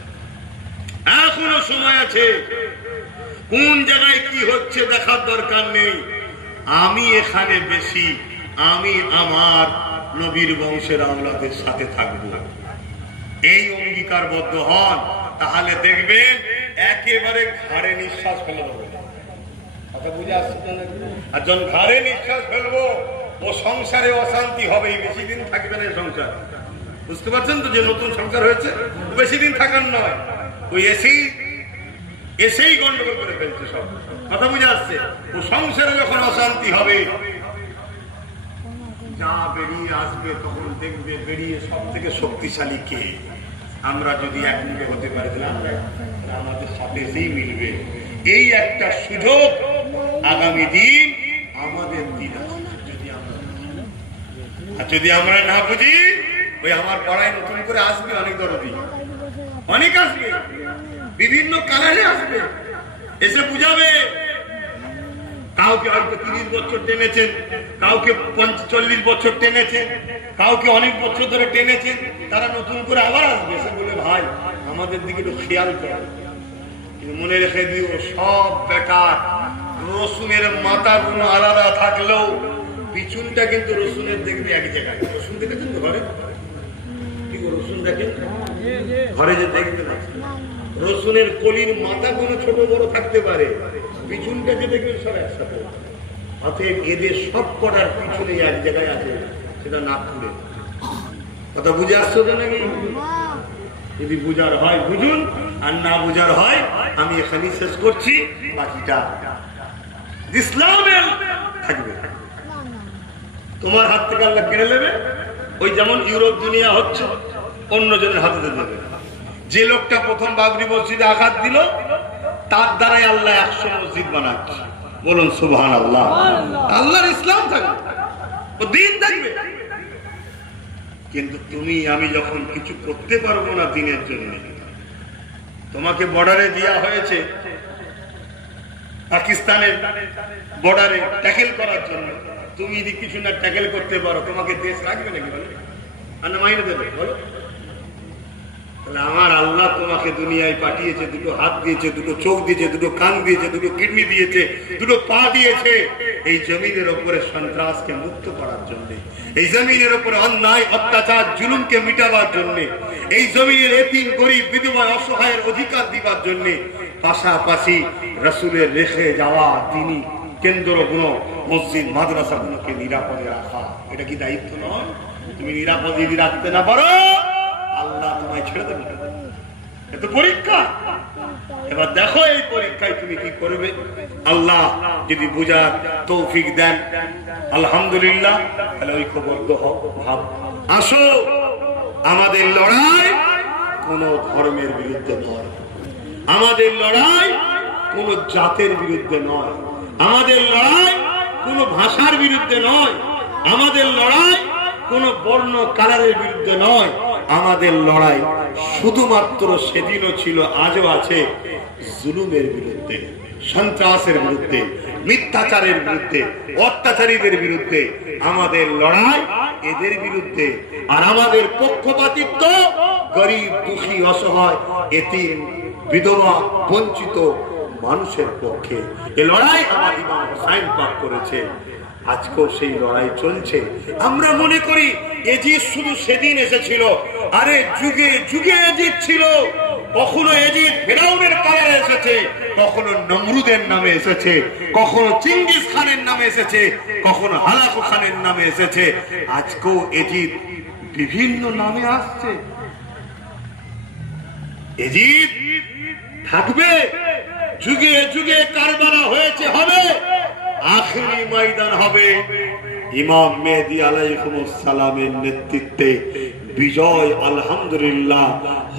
এখনো সময় আছে। কোন জায়গায় কি হচ্ছে দেখার দরকার নেই। আমি এখানে বেশি, আমি আমার নবীর বংশের আওলাদের সাথে থাকবো, এই অঙ্গীকারবদ্ধ হন, তাহলে দেখবেন একেবারে ঘাড়ে নিঃশ্বাস ফেলে দেবো। কথা বুঝে আসছে না? আর যখন ঘাড়ে নিঃশ্বাস ফেলবো ও সংসারে অশান্তি হবেই, বেশি দিন থাকবে না সংসার। বুঝতে পারছেন তো? যে নতুন সংসার হয়েছে বেশি দিন থাকার নয়, ওই এসেই গন্ডগোল করে ফেলছে সব। কথা বুঝে আসছে? ও সংসারে যখন অশান্তি হবে, যা বেরিয়ে আসবে তখন দেখবে বেরিয়ে সব থেকে শক্তিশালী কে। আমরা যদি একমুখে হতে পারি আমাদের সাথে সেই মিলবে। এই একটা সুযোগ আগামী দিন আমাদের দিন আসবে। যদি আমরা না বুঝি, ওই আমার পাড়ায় নতুন করে আসবে অনেক দরদি, অনেক আসবে, বিভিন্ন কালারে আসবে, এসে বুঝাবে। কাউকে হয়তো 30 বছর টেনেছেন, কাউকে 40 বছর টেনেছেন, কাউকে অনেক বছর ধরে টেনেছেন, তারা নতুন করে আবার আসবে, এসে বলে ভাই আমাদের দিকে একটু খেয়াল করে। মনে রেখে দিও, সব বেকার। রসুনের মাথা গুলো আলাদা থাকলেও পিছনটা কিন্তু রসুনের দেখবে এক জায়গায়। রসুন দেখেছেন তো ঘরে? কি রসুন দেখেন ঘরে যে দেখবেন, রসুনের কলির মাথা কোনো ছোট বড় থাকতে পারে, পিছনটা যে দেখবেন সব একসাথে। অতএব এদের সব করার পিছনে এক জায়গায় আছে, সেটা নাগপুরে। কথা বুঝে আসছো তো নাকি? যদি বুঝার হয় বুঝুন, আর না বুঝার হয় আমি এখানে শেষ করছি। বাকিটা ইসলামের থাকবে, তোমার হাত থেকে আল্লাহ কেড়ে নেবে। ওই যেমন ইউরোপ দুনিয়া হচ্ছে, অন্যজনের হাতে দেবে। যে লোকটা প্রথম বাবরি মসজিদে আঘাত দিল, তার দ্বারাই আল্লাহ 100 মসজিদ বানাচ্ছে। বলুন সুবহানাল্লাহ। আল্লাহর ইসলাম থাকবে, ও দিন থাকবে। কিন্তু তুমি আমি যখন কিছু করতে পারবো না দিনের জন্য, তোমাকে বর্ডারে দেওয়া হয়েছে পাকিস্তানের বর্ডারে ট্যাকেল করার জন্য, তুমি যদি কিছু না ট্যাকেল করতে পারো, তোমাকে দেশ রাখবে নাকি? বলো, আর না মাইনে দেবে? বলো। তাহলে আমার আল্লাহ তোমাকে দুনিয়ায় পাঠিয়েছে, দুটো হাত দিয়েছে, দুটো চোখ দিয়েছে, দুটো কান দিয়েছে, দুটো কিডনি দিয়েছে, দুটো পা দিয়েছে, এই জমিনের উপরে সন্ত্রাসকে মুক্ত করার জন্য, এই জমিনের উপরে অন্যায় অত্যাচার জুলুমকে মিটাবার জন্য, এই জমিনের এতিম গরিব বিধবা অসহায়ের অধিকার দিবার জন্য। পাশাপাশি রাসূলের রেখে যাওয়া তিনি কেন্দ্রগুলো, মসজিদ মাদ্রাসাগুলোকে নিরাপদে রাখা, এটা কি দায়িত্ব নয়? তুমি নিরাপদে যদি রাখতে না পারো, আল্লাহ তোমায় ছেড়ে দেবে। এত পরীক্ষা। এবার দেখো এই পরীক্ষায় তুমি কি করবে। আল্লাহ যদি বুঝার তৌফিক দেন আলহামদুলিল্লাহ, তাহলে ঐক্যবদ্ধ হও, ভাব। আসো, আমাদের লড়াই কোন ধর্মের বিরুদ্ধে নয়, আমাদের লড়াই কোন জাতের বিরুদ্ধে নয়, আমাদের লড়াই কোন ভাষার বিরুদ্ধে নয়, আমাদের লড়াই কোন বর্ণ কালারের বিরুদ্ধে নয়। আমাদের লড়াই শুধুমাত্র সেদিনও ছিল, আজও আছে, জুলুমের বিরুদ্ধে, সন্ত্রাসের বিরুদ্ধে, মিথ্যাচারের বিরুদ্ধে, অত্যাচারীদের বিরুদ্ধে। আমাদের লড়াই এদের বিরুদ্ধে। আর আমাদের পক্ষপাতিত্ব গরিব দুঃখী অসহায় এতিম বিধবা বঞ্চিত মানুষের পক্ষে। এই লড়াই আমার ইমাম হুসাইন পাক করেছে, আজকেও সেই লড়াই চলছে। আমরা মনে করি এজিদ শুধু সেদিন এসেছিল, আরে যুগে যুগে এজিদ ছিল। কখনো এজিদ ফেরাউনের কালারে এসেছে, কখনো নমরুদের নামে এসেছে, কখনো চিঙ্গিস খানের নামে এসেছে, কখনো হালাকু খানের নামে এসেছে। আজকেও এজিদ বিভিন্ন নামে আসছে। এজিদ থাকবে, যুগে যুগে কারবালা হয়েছে, হবে, আখেরি ময়দান হবে ইমাম মেহেদী আলাইহিস সালামের নেতৃত্বে। বিজয় আলহামদুলিল্লাহ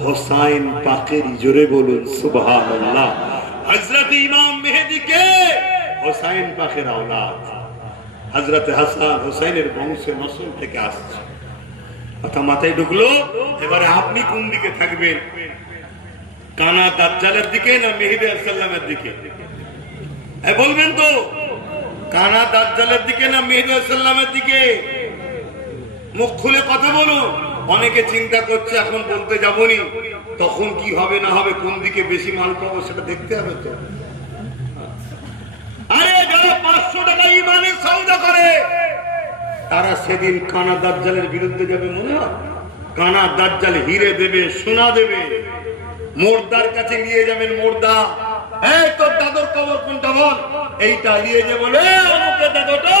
হোসাইন পাকের। জোরে বলুন সুবহানাল্লাহ। হযরত ইমাম মেহেদী কে? হোসাইন পাকের আওলাদ, হযরত হাসান হোসেনের বংশে নসল থেকে আসছে। কথা মাথায় ঢুকলো? এবারে আপনি কোন দিকে থাকবেন? কানা দাজ্জালের দিকে না মেহেদী আলাইহিস সালামের দিকে? বলবেন তো, কানা দাজ্জালের দিকে না মেহেদী আলাইহিস সালামের দিকে? মুখ খুলে কথা বলুন। অনেকে চিন্তা করছে এখন বলতে যাবনি, তখন কি হবে না হবে, কোন দিকে বেশি মাল পাবো সেটা দেখতে হবে তো। আরে যারা 500 টাকা ইমানের সওদা করে, তারা সেদিন কানা দাজ্জালের বিরুদ্ধে যাবে মনে হয়? কানা দাজ্জাল হিরে দেবে, সোনা দেবে, মোর্দার কাছে নিয়ে যাবেন। মোর্দা, এই তোর দাদুর কবর কোনটা বল, এইটা নিয়ে যে বলে অমুকের দাদুটা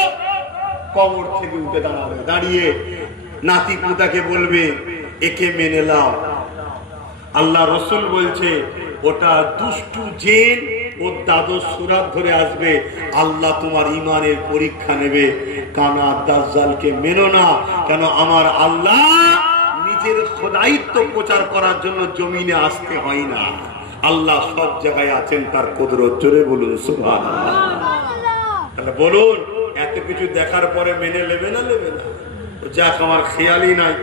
কবর থেকে উঠে দাঁড়াবে, দাঁড়িয়ে নাতি পুতাকে বলবে একে মেনে নাও। আল্লাহ রসুল বলছে ওটা দুষ্টু জিন ওর দাদুর সুরাত ধরে আসবে, আল্লাহ তোমার ইমানের পরীক্ষা নেবে। কানা দাজ্জালকে মেনো না, কেন আমার আল্লাহ নিজের খোদায়িত্ব প্রচার করার জন্য জমিনে আসতে হয় না। আল্লাহ সব জায়গায় আছেন, তার কুদরত। জোরে বলুন সুবহানাল্লাহ। তাহলে বলুন, এত কিছু দেখার পরে মেনে নেবে না নেবে না? যাক, আমার খেয়ালই নাই।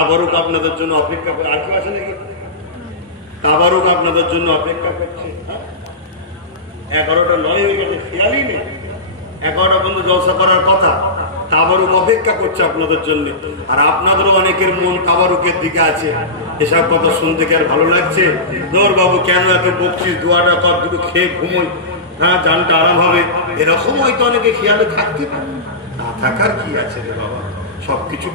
আবারও আপনাদের জন্য অপেক্ষা করে। আর কেউ আছে নাকি? তাবারুক আপনাদের জন্য অপেক্ষা করছে। 11টা 9 হয়ে গেছে, খেয়ালই নেই। 11টা পর্যন্ত জলসা করার কথা, তাবারুক অপেক্ষা করছে আপনাদের জন্য। আর আপনাদেরও অনেকের মন তাবারুকের দিকে আছে। এসব কথা শুনতে কি আর ভালো লাগছে? দৌড় বাবু কেন এত বকছিস, দোয়াটা কর, দুটো খেয়ে ঘুমোই, হ্যাঁ জানটা আরাম হবে, এরকম হয়তো অনেকে খেয়ালে থাকতে পারে। না থাকার কি আছে রে বাবা, সবকিছু